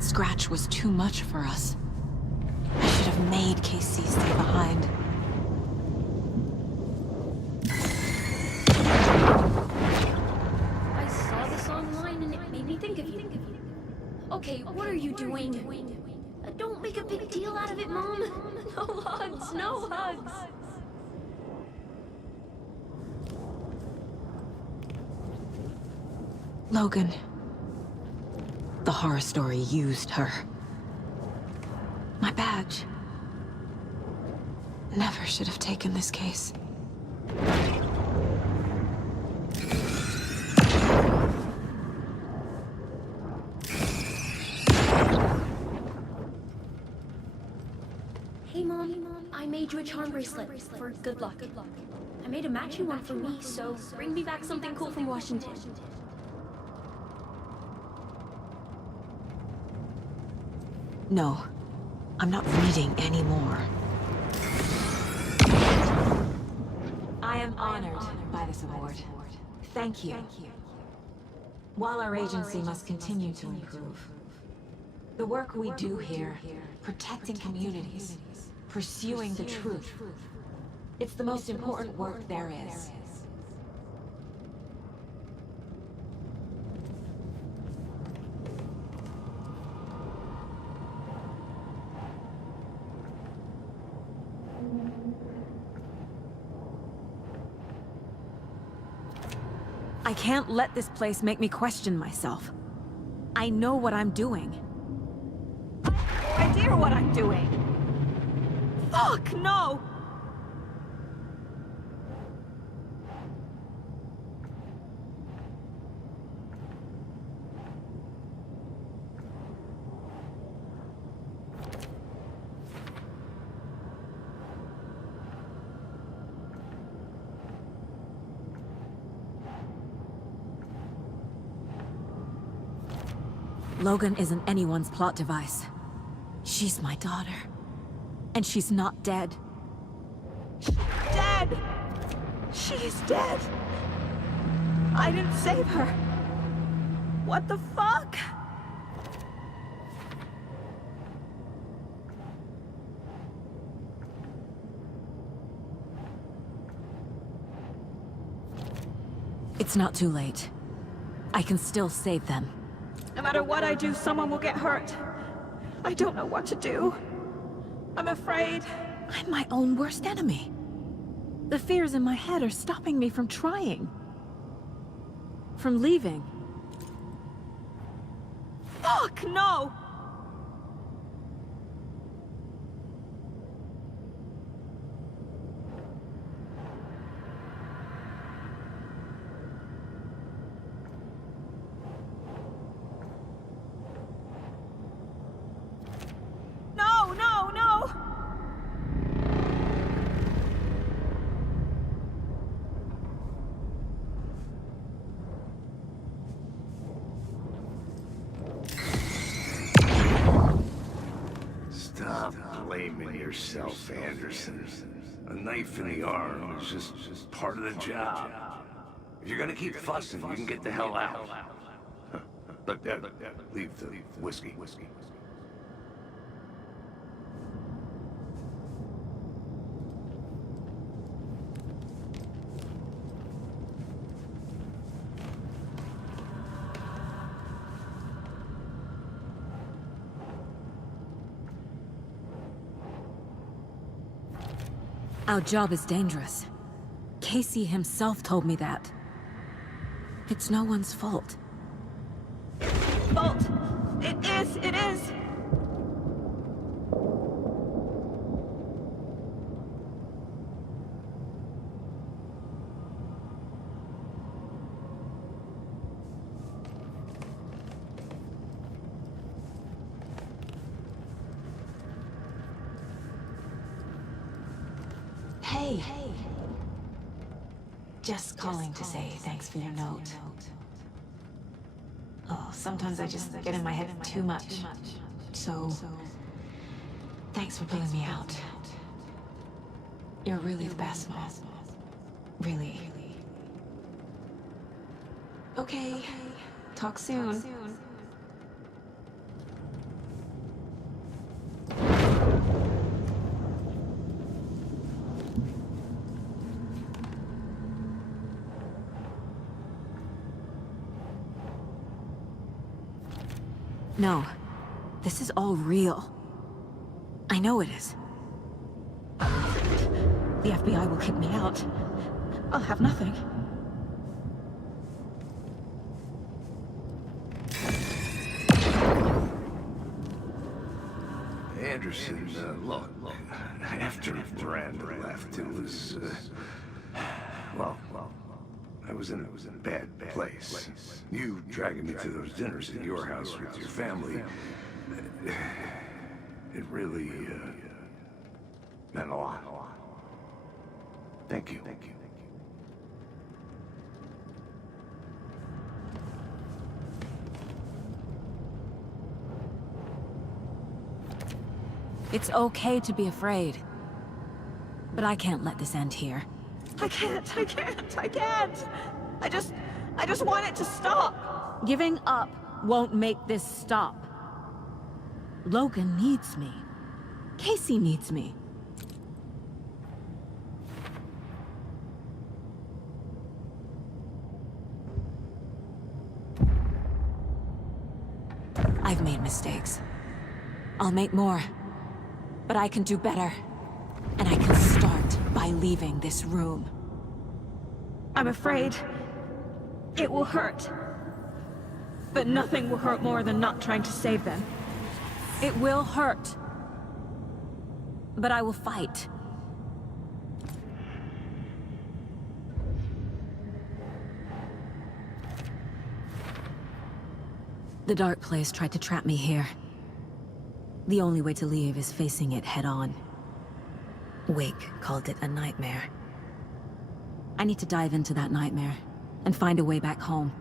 Scratch was too much for us. I should have made KC stay behind. I saw this online and it made me think of you. Okay, what are you doing? Don't make a big deal out of it, Mom. No hugs, no hugs. Logan. The horror story used her. My badge. Never should have taken this case. Hey, Mom. I made you a charm bracelet for good luck. I made a matching one for me, so bring me back something cool from Washington. No. I'm not reading anymore. I am honored by this award. Thank you. While our agency must continue to improve, the work we do here, protecting communities, pursuing the truth, it's the most important work there is. I can't let this place make me question myself. I know what I'm doing. I have no idea what I'm doing. Fuck, no! Logan isn't anyone's plot device. She's my daughter. And she's not dead. Dead! She's dead! I didn't save her. What the fuck? It's not too late. I can still save them. No matter what I do, someone will get hurt. I don't know what to do. I'm afraid. I'm my own worst enemy. The fears in my head are stopping me from trying. From leaving. Fuck, no! No, no, no! Stop blaming yourself, Anderson. A knife in the arm is just part of the job. If you're gonna keep fussing, you can get the hell out. Look, leave the whiskey. Our job is dangerous. Casey himself told me that. It's no one's fault. Fault! It is! It is! Hey. Just calling to say thanks for your note. Oh, sometimes I just get in my head too much. So, thanks for pulling me out. You're really the best, Mom. Really. Okay. Talk soon. No. This is all real. I know it is. The FBI will kick me out. I'll have nothing. Anderson, look, after Miranda left, it was, well, I was in a bad place. You dragging me to those dinners at your house with your family, it really, meant a lot. Thank you. It's okay to be afraid. But I can't let this end here. I can't. I just want it to stop. Giving up won't make this stop. Logan needs me. Casey needs me. I've made mistakes. I'll make more. But I can do better. And I can start by leaving this room. I'm afraid it will hurt. But nothing will hurt more than not trying to save them. It will hurt. But I will fight. The Dark Place tried to trap me here. The only way to leave is facing it head-on. Wake called it a nightmare. I need to dive into that nightmare and find a way back home.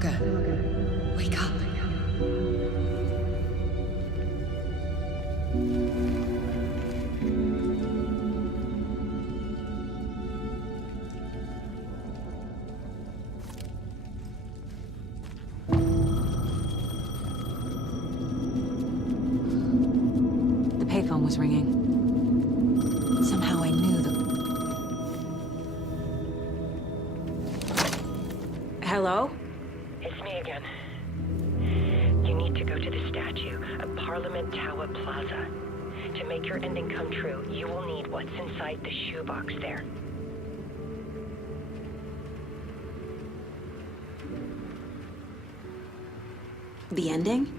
Ilga, wake up. The payphone was ringing. Somehow I knew the... Hello? It's me again. You need to go to the statue at Parliament Tower Plaza. To make your ending come true, you will need what's inside the shoebox there. The ending?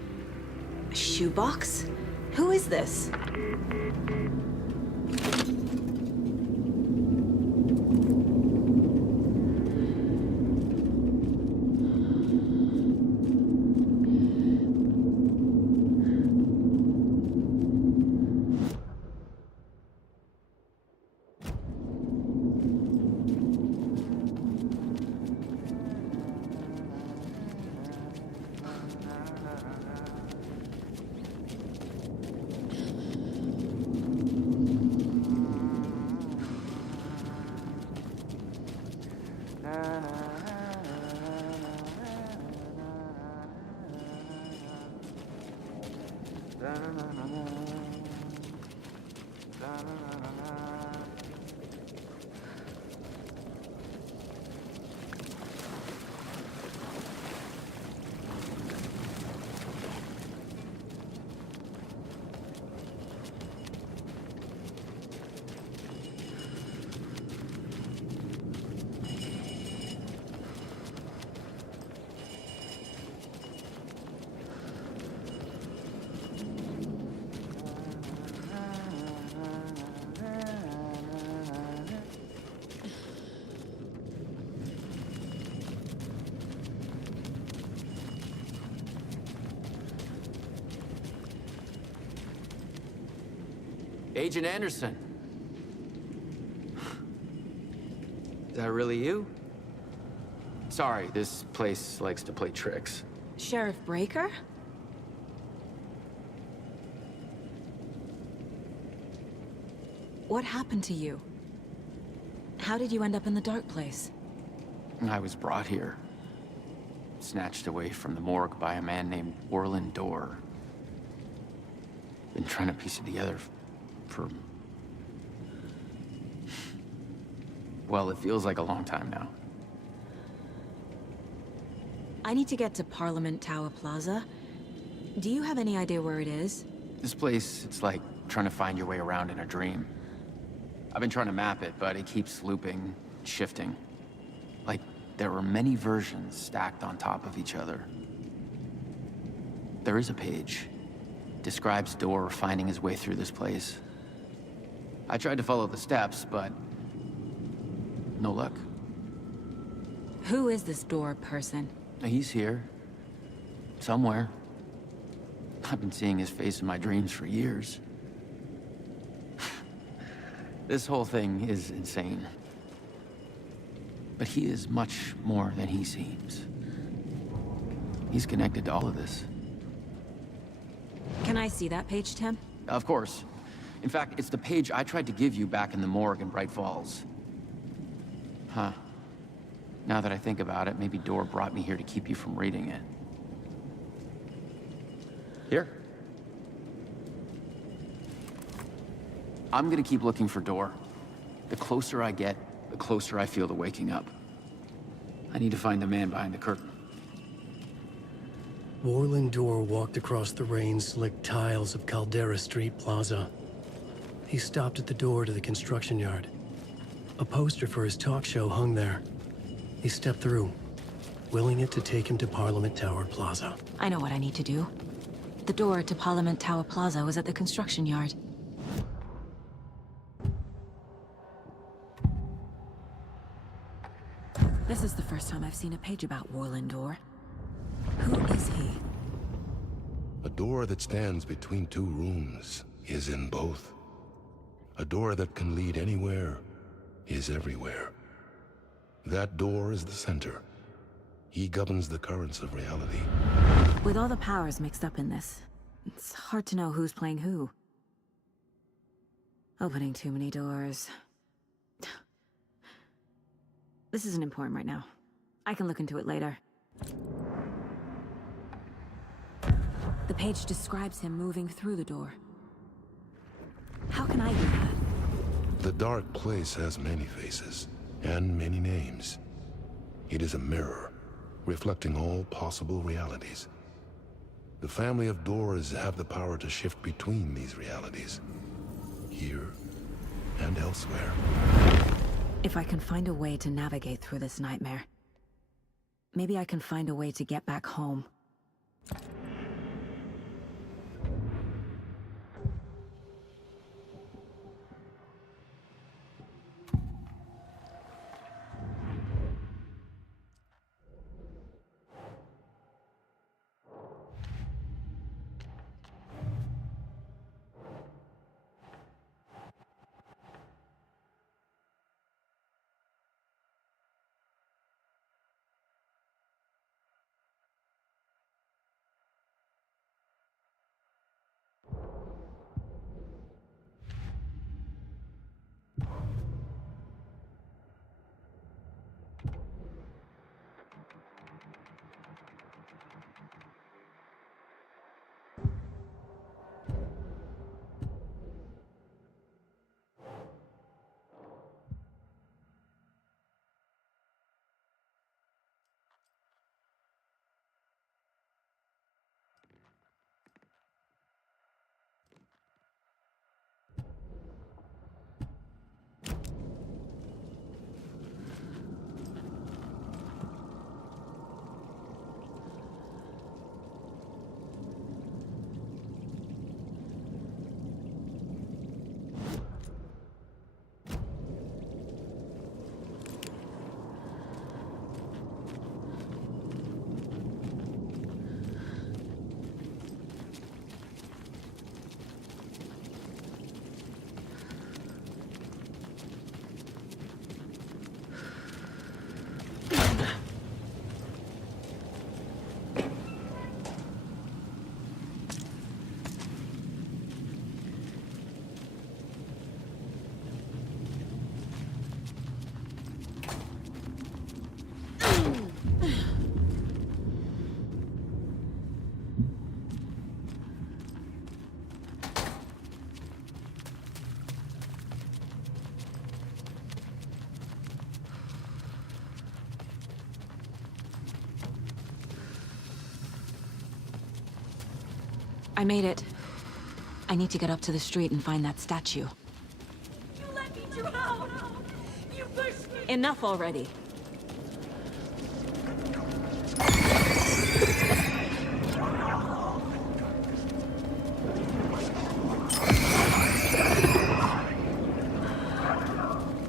A shoebox? Who is this? Agent Anderson. Is that really you? Sorry, this place likes to play tricks. Sheriff Breaker? What happened to you? How did you end up in the dark place? I was brought here. Snatched away from the morgue by a man named Orland Dorr. Been trying to piece it together for... well, it feels like a long time now. I need to get to Parliament Tower Plaza. Do you have any idea where it is? This place, it's like trying to find your way around in a dream. I've been trying to map it, but it keeps looping, shifting. Like there were many versions stacked on top of each other. There is a page. Describes Dorr finding his way through this place. I tried to follow the steps, but no luck. Who is this Dorr person? He's here. Somewhere. I've been seeing his face in my dreams for years. This whole thing is insane. But he is much more than he seems. He's connected to all of this. Can I see that page, Tim? Of course. In fact, it's the page I tried to give you back in the morgue in Bright Falls. Huh. Now that I think about it, maybe Dorr brought me here to keep you from reading it. Here. I'm gonna keep looking for Dorr. The closer I get, the closer I feel to waking up. I need to find the man behind the curtain. Orland Dorr walked across the rain-slicked tiles of Caldera Street Plaza. He stopped at the door to the construction yard. A poster for his talk show hung there. He stepped through, willing it to take him to Parliament Tower Plaza. I know what I need to do. The door to Parliament Tower Plaza was at the construction yard. This is the first time I've seen a page about Orland Dorr. Who is he? A door that stands between two rooms is in both. A door that can lead anywhere is everywhere. That door is the center. He governs the currents of reality. With all the powers mixed up in this, it's hard to know who's playing who. Opening too many doors. This isn't important right now. I can look into it later. The page describes him moving through the door. How can I do that? The dark place has many faces, and many names. It is a mirror, reflecting all possible realities. The family of doors have the power to shift between these realities, here and elsewhere. If I can find a way to navigate through this nightmare, maybe I can find a way to get back home. I made it. I need to get up to the street and find that statue. You let me drown! You pushed me! Enough already.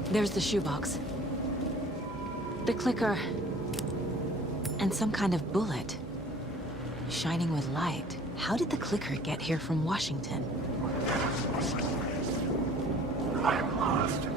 There's the shoebox. The clicker. And some kind of bullet. Shining with light. How did the clicker get here from Washington? I'm lost.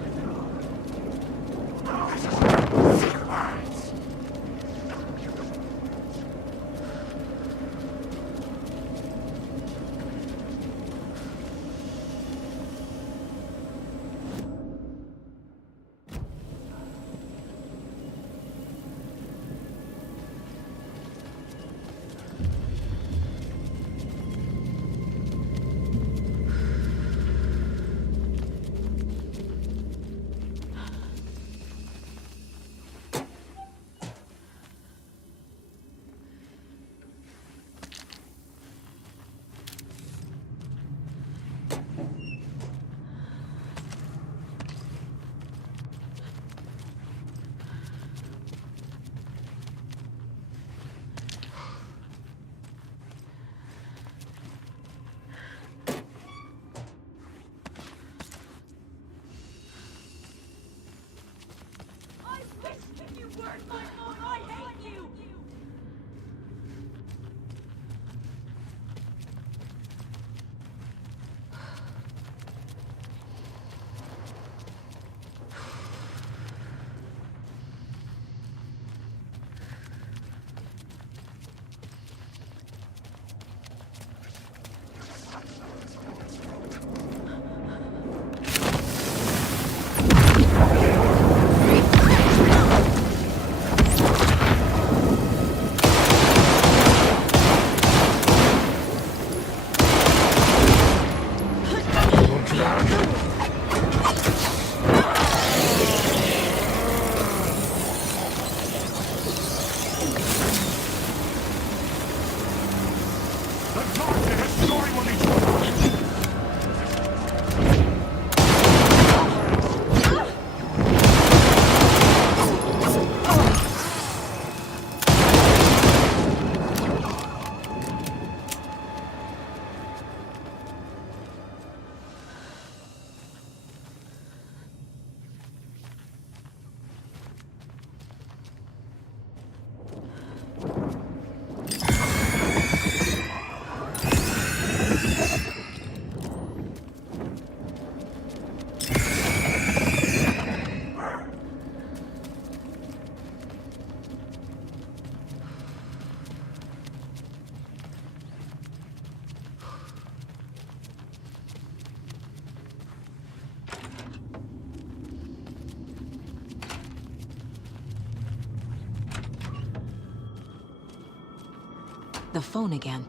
the phone again.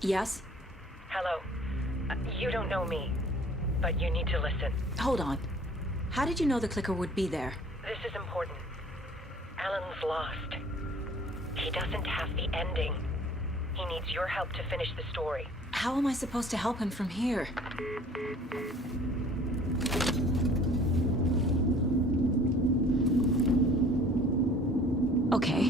Yes? Hello. You don't know me, but you need to listen. Hold on. How did you know the clicker would be there? This is important. Alan's lost. He doesn't have the ending. He needs your help to finish the story. How am I supposed to help him from here? Okay.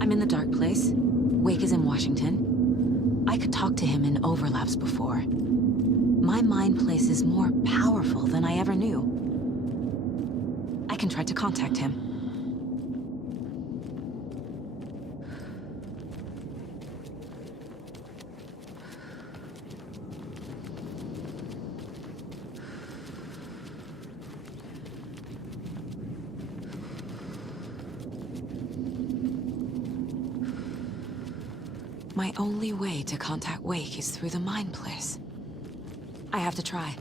I'm in the dark place. Wake is in Washington. I could talk to him in overlaps before. My mind place is more powerful than I ever knew. I can try to contact him. My only way to contact Wake is through the Mind Place. I have to try.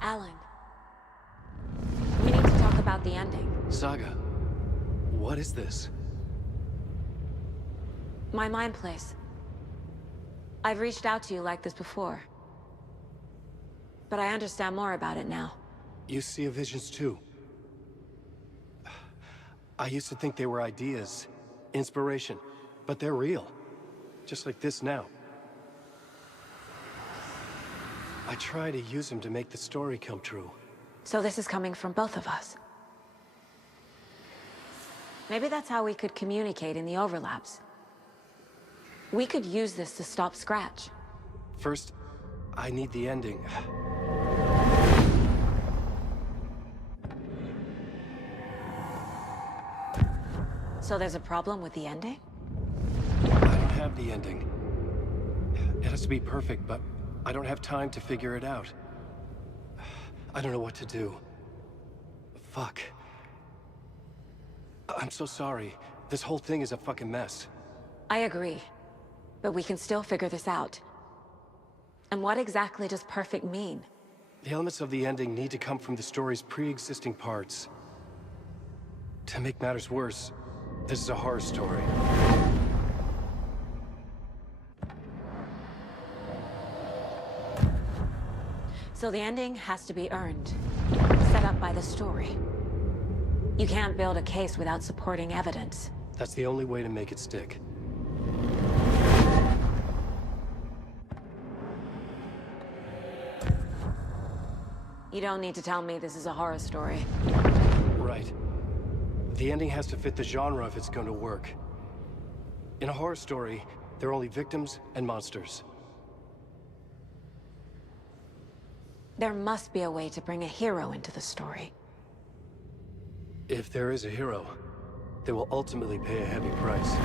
Alan. We need to talk about the ending. Saga, what is this? My Mind Place. I've reached out to you like this before. But I understand more about it now. You see visions too. I used to think they were ideas, inspiration, but they're real. Just like this now. I try to use them to make the story come true. So this is coming from both of us. Maybe that's how we could communicate in the overlaps. We could use this to stop Scratch. First, I need the ending. So there's a problem with the ending? I don't have the ending. It has to be perfect, but I don't have time to figure it out. I don't know what to do. Fuck. I'm so sorry. This whole thing is a fucking mess. I agree. But we can still figure this out. And what exactly does perfect mean? The elements of the ending need to come from the story's pre-existing parts. To make matters worse, this is a horror story. So the ending has to be earned, set up by the story. You can't build a case without supporting evidence. That's the only way to make it stick. You don't need to tell me this is a horror story. Right. The ending has to fit the genre if it's going to work. In a horror story, there are only victims and monsters. There must be a way to bring a hero into the story. If there is a hero, they will ultimately pay a heavy price.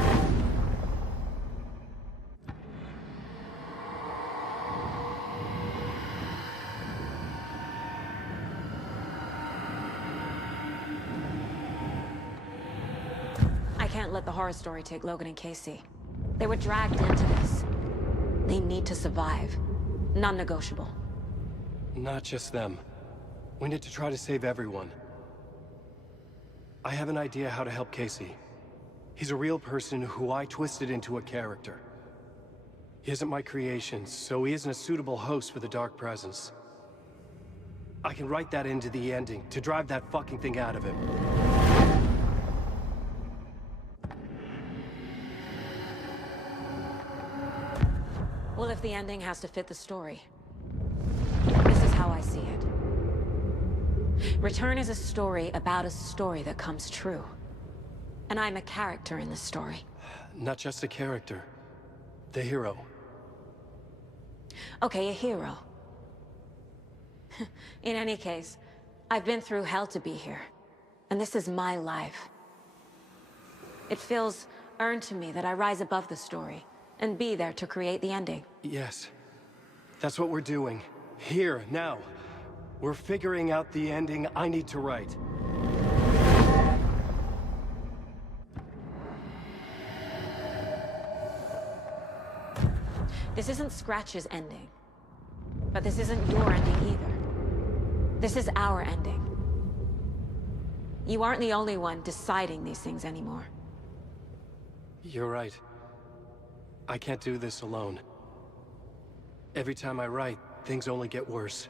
I can't let the horror story take Logan and Casey. They were dragged into this. They need to survive. Non-negotiable. Not just them. We need to try to save everyone. I have an idea how to help Casey. He's a real person who I twisted into a character. He isn't my creation, so he isn't a suitable host for the Dark Presence. I can write that into the ending to drive that fucking thing out of him. Well, if the ending has to fit the story, this is how I see it. Return is a story about a story that comes true. And I'm a character in the story. Not just a character. The hero. Okay, a hero. In any case, I've been through hell to be here. And this is my life. It feels earned to me that I rise above the story and be there to create the ending. Yes. That's what we're doing. Here, now. We're figuring out the ending I need to write. This isn't Scratch's ending. But this isn't your ending either. This is our ending. You aren't the only one deciding these things anymore. You're right. I can't do this alone. Every time I write, things only get worse.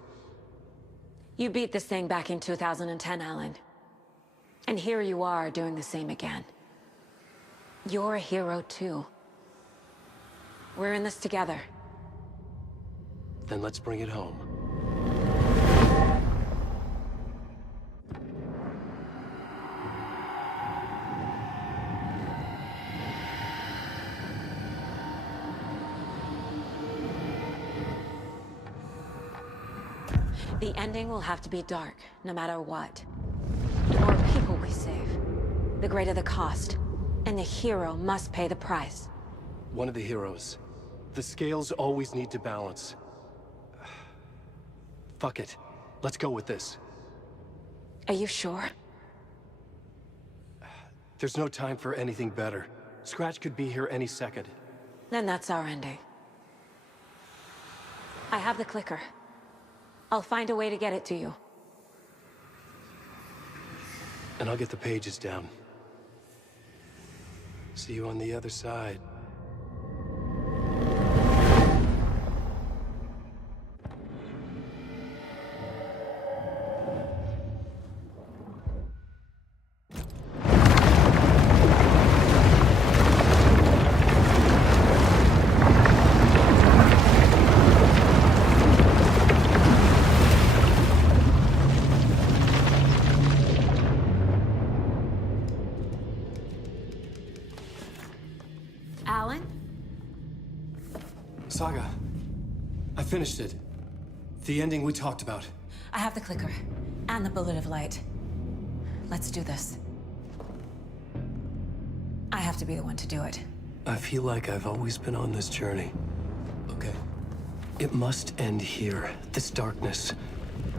You beat this thing back in 2010, Alan. And here you are doing the same again. You're a hero too. We're in this together. Then let's bring it home. The ending will have to be dark, no matter what. The more people we save, the greater the cost. And the hero must pay the price. One of the heroes. The scales always need to balance. Fuck it. Let's go with this. Are you sure? There's no time for anything better. Scratch could be here any second. Then that's our ending. I have the clicker. I'll find a way to get it to you. And I'll get the pages down. See you on the other side. Alan? Saga, I finished it. The ending we talked about. I have the clicker. And the bullet of light. Let's do this. I have to be the one to do it. I feel like I've always been on this journey. Okay. It must end here. This darkness.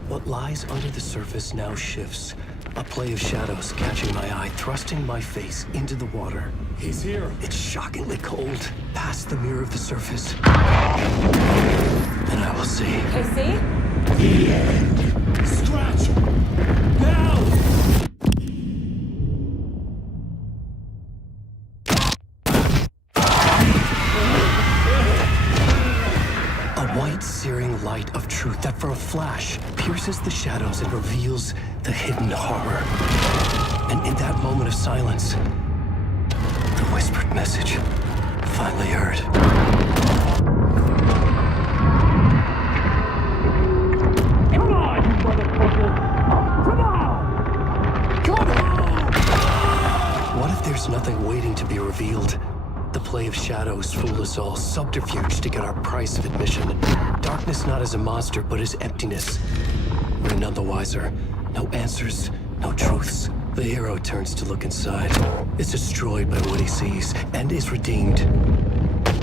What lies under the surface now shifts. A play of shadows catching my eye, thrusting my face into the water. He's here. It's shockingly cold. Past the mirror of the surface. And I will see. KC? The end. Scratch! Now! A white, searing light of truth that for a flash pierces the shadows and reveals the hidden horror. And in that moment of silence, the whispered message finally heard. Come on, you motherfucker! Come on! Come on! What if there's nothing waiting to be revealed? The play of shadows fool us all, subterfuge to get our price of admission. Darkness not as a monster, but as emptiness. We're none the wiser. No answers, no truths. The hero turns to look inside, is destroyed by what he sees, and is redeemed.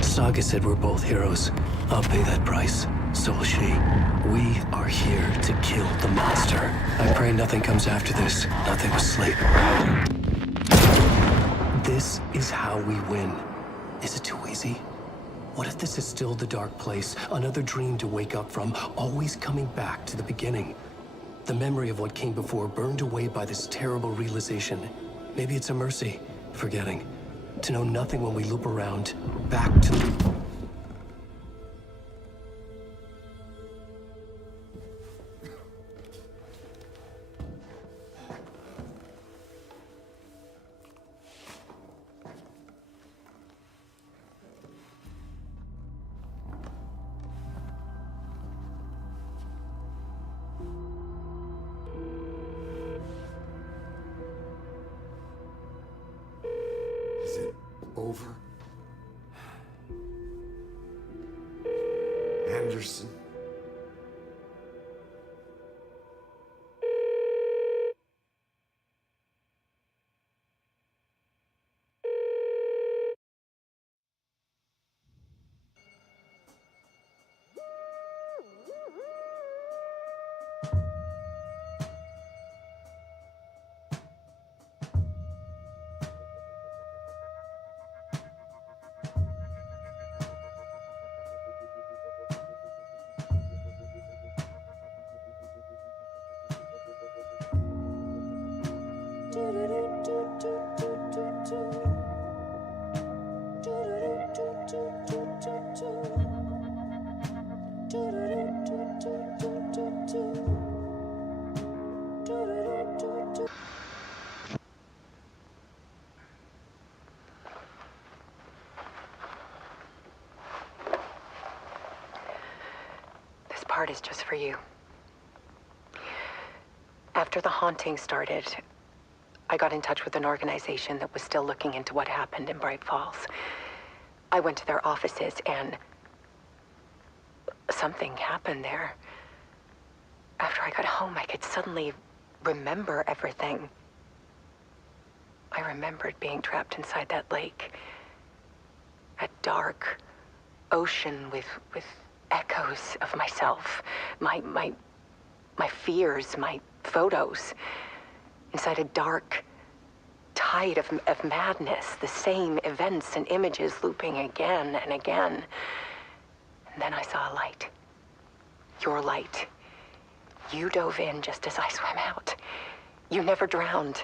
Saga said we're both heroes. I'll pay that price. So will she. We are here to kill the monster. I pray nothing comes after this. Nothing but sleep. This is how we win. Is it too easy? What if this is still the dark place? Another dream to wake up from, always coming back to the beginning. The memory of what came before burned away by this terrible realization. Maybe it's a mercy, forgetting. To know nothing when we loop around, back to the... Is it over? Anderson? part is just for you. After the haunting started, I got in touch with an organization that was still looking into what happened in Bright Falls. I went to their offices and something happened there. After I got home, I could suddenly remember everything. I remembered being trapped inside that lake. A dark ocean with echoes of myself. My fears, my photos. Inside a dark tide of madness. The same events and images looping again and again. And then I saw a light. Your light. You dove in just as I swam out. You never drowned.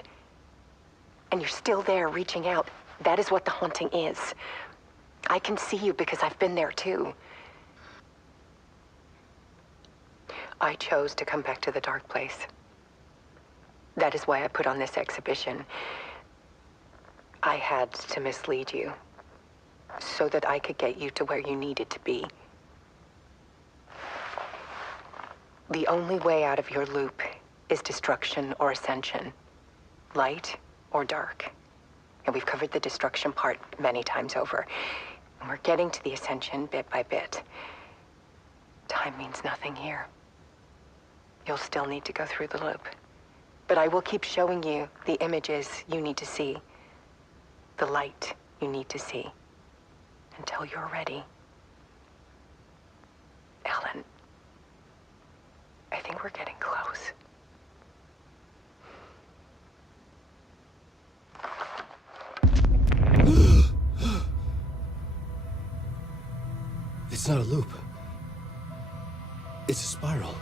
And you're still there reaching out. That is what the haunting is. I can see you because I've been there too. I chose to come back to the dark place. That is why I put on this exhibition. I had to mislead you so that I could get you to where you needed to be. The only way out of your loop is destruction or ascension, light or dark. And we've covered the destruction part many times over. And we're getting to the ascension bit by bit. Time means nothing here. You'll still need to go through the loop. But I will keep showing you the images you need to see, the light you need to see, until you're ready. Alan, I think we're getting close. It's not a loop. It's a spiral.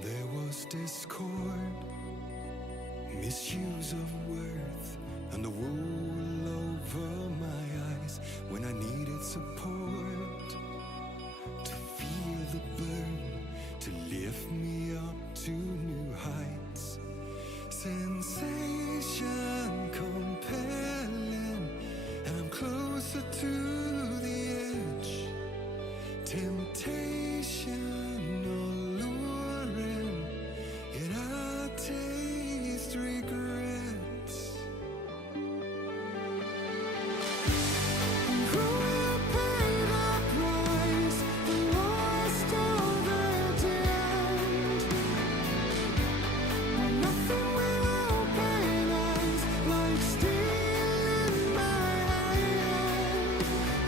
There was discord, misuse of worth, and the wool over my eyes when I needed support. To feel the burn, to lift me up to new heights. Sensation compelling, and I'm closer to the edge. Temptation alluring, yet I taste regrets. And who will pay the price, the lost or the damned? When nothing will open eyes, like steel in my hand.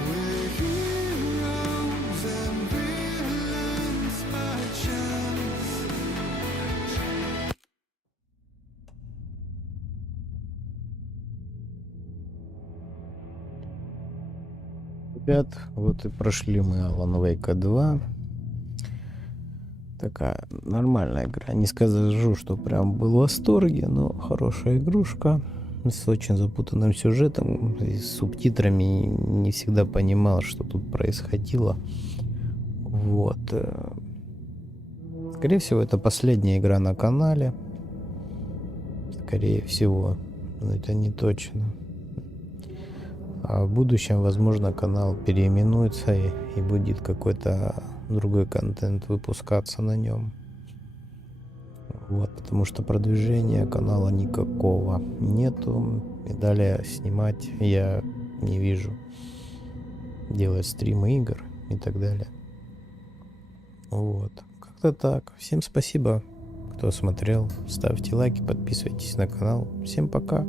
We're heroes and villains by chance. Ребят, вот и прошли мы Alan Wake 2. Такая нормальная игра. Не скажу, что прям был в восторге, но хорошая игрушка с очень запутанным сюжетом и с субтитрами. Не всегда понимал, что тут происходило. Вот. Скорее всего, это последняя игра на канале. Скорее всего. Но это не точно. А в будущем, возможно, канал переименуется и будет какой-то другой контент выпускаться на нем. Вот, потому что продвижения канала никакого нету. И далее снимать я не вижу. Делать стримы игр и так далее. Вот. Как-то так. Всем спасибо, кто смотрел. Ставьте лайки, подписывайтесь на канал. Всем пока.